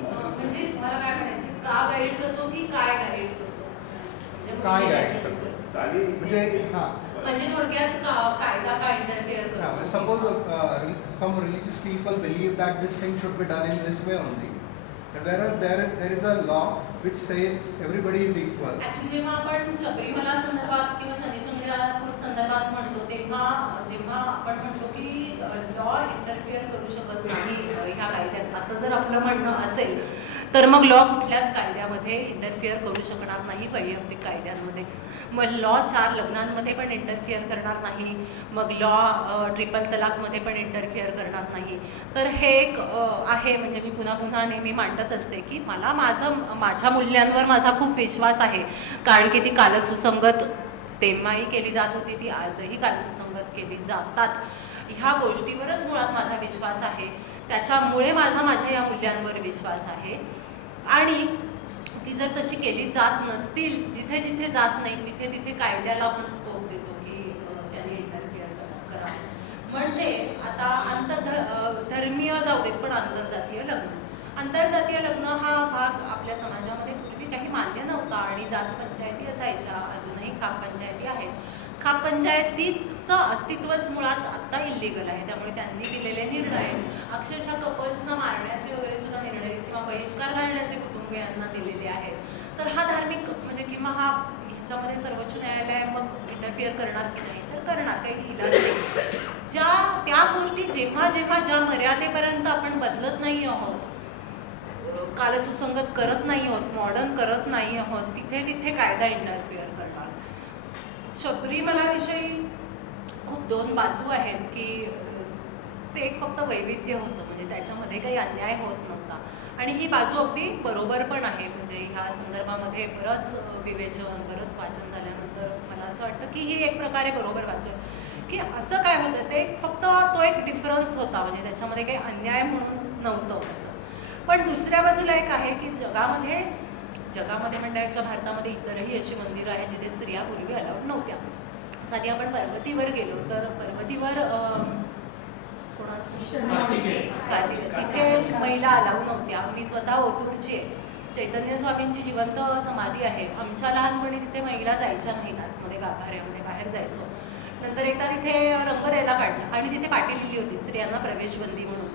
म्हणजे मला काय म्हणायचं, का गाईड करतो की काय गाईड करतो? काय गाईड करतो म्हणजे म्हणजे थोडक्यात कायदा का इंटरफिअर करतो? Suppose some religious people believe that this thing should be done in this way only, and there is a law which says everybody is equal. Actually जेव्हा आपण शबरीमला संदर्भात किंवा शनी शिंगणापूर संदर्भात म्हणतो जेव्हा आपण म्हणतो की लॉ इंटरफिअर करू शकत नाही ह्या कायद्यात, असं जर आपलं म्हणणं असेल तर मग लॉ कुठल्याच कायद्यामध्ये इंटरफिअर करू शकणार नाही, वैयक्तिक कायद्यांमध्ये. मग लॉ 4 लग्नांमध्ये पण इंटरफिअर करणार नाही, मग लॉ ट्रिपल तलाकमध्ये पण इंटरफिअर करणार नाही. तर हे एक आहे, म्हणजे मी पुन्हा नेहमी मांडत असते की मला माझ्या मूल्यांवर माझा खूप विश्वास आहे, कारण की ती कालसुसंगत तेव्हाही केली जात होती, ती आजही कालसुसंगत केली जातात. ह्या गोष्टीवरच मुळात माझा विश्वास आहे, त्याच्यामुळे माझ्या या मूल्यांवर विश्वास आहे. आणि ती जर तशी केली जात नसतील, जिथे जिथे जात नाही तिथे कायद्याला आपण स्कोप देतो की त्यांनी इंटरफिअर करा. म्हणजे आता धर्मीय जाऊ देत, पण आंतरजातीय लग्न हा भाग आपल्या समाजामध्ये पूर्वी काही मान्य नव्हता आणि जात पंचायती असायच्या, अजूनही खाप पंचायती आहेत. खाप पंचायतीचं अस्तित्वच मुळात आत्ता इल्लीगल आहे. त्यामुळे त्यांनी दिलेले निर्णय, अक्षरशः कपल्सना मारण्याचे वगैरे सुद्धा निर्णय किंवा बहिष्कार घालण्याचे कुटुंबियांना दिलेले आहेत. तर हा धार्मिक म्हणजे किंवा हा ह्याच्यामध्ये सर्वोच्च न्यायालय मग इंटरफिअर करणार की नाही, तर करणार, काही इलाज नाही. त्या गोष्टी जेव्हा ज्या मर्यादेपर्यंत आपण बदलत नाही आहोत, कालसुसंगत करत नाही आहोत, मॉडर्न करत नाही आहोत, तिथे कायदा इंटरफिअर करणार. शबरीमलाविषयी खूप दोन बाजू आहेत की ते एक फक्त वैविध्य होतं, म्हणजे त्याच्यामध्ये काही अन्याय होत नव्हता. आणि ही बाजू अगदी बरोबर पण आहे. म्हणजे ह्या संदर्भामध्ये बरंच विवेचन, बरंच वाचन झाल्यानंतर मला असं वाटतं की ही एक प्रकारे बरोबर बाजू आहे की असं काय होतं, ते फक्त तो एक डिफरन्स होता, म्हणजे त्याच्यामध्ये काही अन्याय म्हणून नव्हतं असं. पण दुसऱ्या बाजूला एक आहे की जगामध्ये म्हणण्यापेक्षा भारतामध्ये इतरही अशी मंदिरं आहेत जिथे स्त्रिया पूर्वी अलाउड नव्हत्या. साठी आपण पर्वतीवर गेलो तर पर्वतीवर तिथे महिला अलाउड नव्हत्या. मी स्वतः ओतूरची आहे. चैतन्य स्वामींची जिवंत समाधी आहे. आमच्या लहानपणी तिथे महिला जायच्या नाहीत आतमध्ये, गाभाऱ्यामध्ये बाहेर जायचो. नंतर एकदा तिथे रंग द्यायला काढला आणि तिथे पाटी लिहिली होती स्त्रियांना प्रवेशबंदी म्हणून.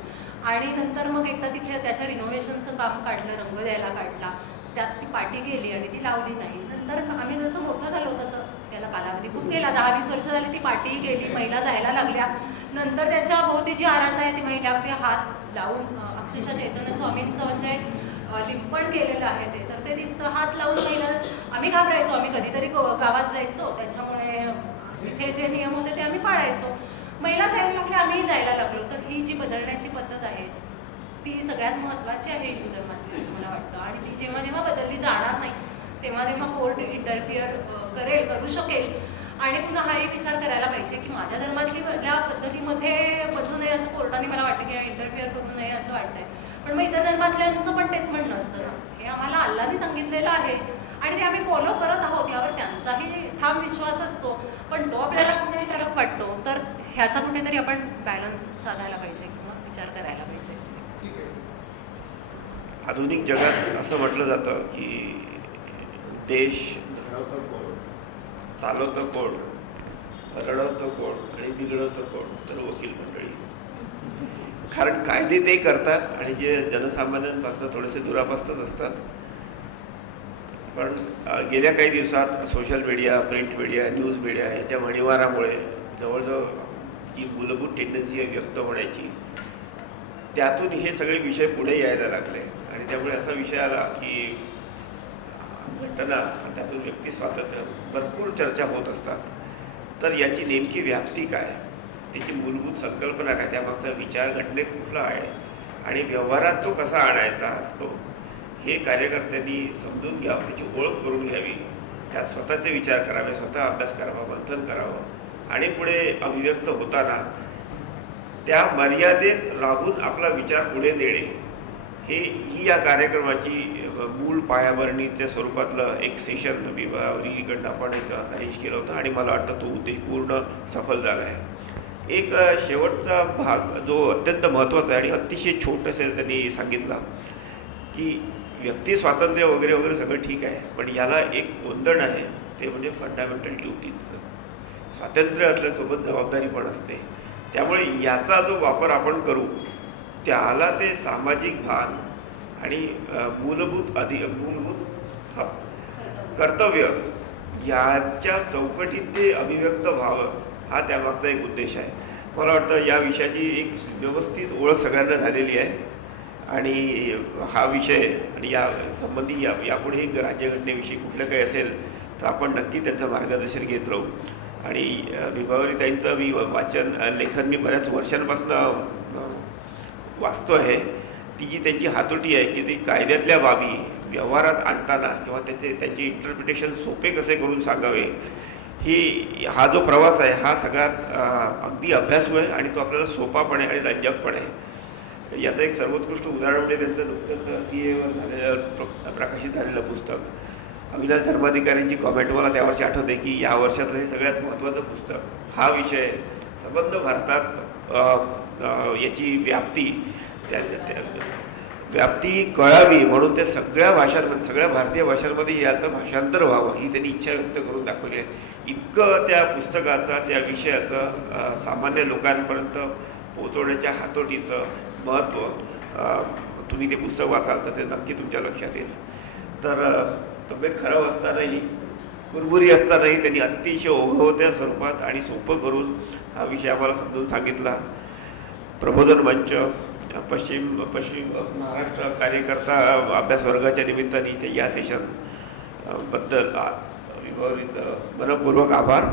आणि नंतर मग एकदा तिथे त्याच्या रिनोव्हेशनचं काम काढलं, रंग द्यायला काढला, त्यात ती पाटी गेली आणि ती लावली नाही. नंतर आम्ही जसं मोठं झालो तसं त्याला कालावधी खूप गेला, 10-20 वर्ष झाली, ती पाटी गेली, महिला जायला लागल्या. नंतर त्याच्या भोवती जी आरास आहे ती महिला अगदी हात लावून, अक्षरशः चैतन्य स्वामींचं म्हणजे लिंपण केलेलं आहे ते, तर ते दिसतं हात लावून महिला. आम्ही घाबरायचो, आम्ही कधीतरी गावात जायचो, त्याच्यामुळे इथे जे नियम होते ते आम्ही पाळायचो. महिला जायला लागल्या, आम्हीही जायला लागलो. तर ही जी बदलण्याची पद्धत आहे ती सगळ्यात महत्त्वाची आहे हिंदू धर्मातली असं मला वाटतं. आणि ती जेव्हा बदलली जाणार नाही तेव्हा कोर्ट इंटरफिअर करू शकेल. आणि पुन्हा हा एक विचार करायला पाहिजे की माझ्या धर्मातल्या पद्धतीमध्ये बदलू नये असं कोर्टाने मला वाटतं किंवा इंटरफिअर करू नये असं वाटतंय. पण मग इतर धर्मातल्यांचं पण तेच म्हणणं असतं ना, हे आम्हाला अल्लाने सांगितलेलं आहे आणि ते आम्ही फॉलो करत आहोत, यावर त्यांचाही ठाम विश्वास असतो. पण तो आपल्याला कुठेतरी फरक वाटतो. तर ह्याचा कुठेतरी आपण बॅलन्स साधायला पाहिजे किंवा विचार करायला पाहिजे. आधुनिक जगात असं म्हटलं जातं की देश घडवतं कोण, चालवतं कोण, रडवतं कोण आणि बिघडवतं कोण, तर वकील मंडळी. कारण कायदे ते करतात आणि जे जनसामान्यांपासून थोडेसे दुरापास्तच असतात. पण गेल्या काही दिवसात social media, print media, news media याच्या वणीवारामुळे जवळजवळ जी मूलभूत टेंडन्सी आहे व्यक्त होण्याची, त्यातून हे सगळे विषय पुढे यायला लागले. आणि त्यामुळे असा विषय आला की घटना, त्यातून व्यक्ती स्वातंत्र्य, भरपूर चर्चा होत असतात. तर याची नेमकी व्याप्ती काय, त्याची मूलभूत संकल्पना काय, त्यामागचा विचार घटनेत कुठला आहे आणि व्यवहारात तो कसा आणायचा असतो, हे कार्यकर्त्यांनी समजून घ्यावं, त्याची ओळख करून घ्यावी, त्यात स्वतःचे विचार करावे, स्वतः अभ्यास करावा, मंथन करावं आणि पुढे अभिव्यक्त होताना त्या मर्यादेत राहून आपला विचार पुढे नेणे, ही या कार्यक्रमाची मूळ पायाभरणीच्या स्वरूपातलं एक सेशन विभावरीकडनं आपण इथं अरेंज केलं होतं आणि मला वाटतं तो उद्देश पूर्ण सफल झाला आहे. एक शेवटचा भाग जो अत्यंत महत्त्वाचा आहे आणि अतिशय छोटंसं त्यांनी सांगितलं की व्यक्ती स्वातंत्र्य वगैरे वगैरे सगळं ठीक आहे, पण याला एक गोंधळ आहे, ते म्हणजे फंडामेंटल ड्युटीजचं. स्वातंत्र्य असल्यासोबत जबाबदारी पण असते. त्यामुळे याचा जो वापर आपण करू त्याला ते सामाजिक भान आणि मूलभूत कर्तव्य याच्या चौकटीत ते अभिव्यक्त व्हावं, हा त्यामागचा एक उद्देश आहे. मला वाटतं या विषयाची एक व्यवस्थित ओळख सगळ्यांना झालेली आहे आणि हा विषय आणि या संबंधी यापुढे राज्यघटनेविषयी कुठलं काही असेल तर आपण नक्की त्यांचं मार्गदर्शन घेत राहू. आणि विभावरीताईंचं मी लेखन मी बऱ्याच वर्षांपासून वाचतो आहे. ती जी त्यांची हातोटी आहे की ती कायद्यातल्या बाबी व्यवहारात आणताना किंवा त्यांचे इंटरप्रिटेशन सोपे कसे करून सांगावे, हा जो प्रवास आहे हा सगळ्यात अगदी अभ्यासू आहे आणि तो आपल्याला सोपा पण आहे आणि रंजक पण आहे. याचं एक सर्वोत्कृष्ट उदाहरण म्हणजे त्यांचं नुकतंच CA वर झालेलं प्रकाशित झालेलं पुस्तक. अविनाश धर्माधिकाऱ्यांची कॉमेंट मला त्यावर्षी आठवते की या वर्षातलं हे सगळ्यात महत्त्वाचं पुस्तक. हा विषय संबंध भारतात याची व्याप्ती कळावी म्हणून ते सगळ्या भाषांमध्ये, सगळ्या भारतीय भाषांमध्ये याचं भाषांतर व्हावं ही त्यांनी इच्छा व्यक्त करून दाखवली आहे. इतकं त्या पुस्तकाचा, त्या विषयाचं सामान्य लोकांपर्यंत पोहोचवण्याच्या हातोटीचं महत्त्व तुम्ही ते पुस्तक वाचाल तर ते नक्की तुमच्या लक्षात येईल. तर तब्येत खराब असतानाही, कुरबुरी असतानाही त्यांनी अतिशय ओघवत्या स्वरूपात आणि सोपं करून हा विषय आम्हाला समजून सांगितला. प्रबोधन मंच, पश्चिम महाराष्ट्र कार्यकर्ता अभ्यास वर्गाच्या निमित्ताने ते या सेशन बद्दल विभावरीचं मनपूर्वक आभार.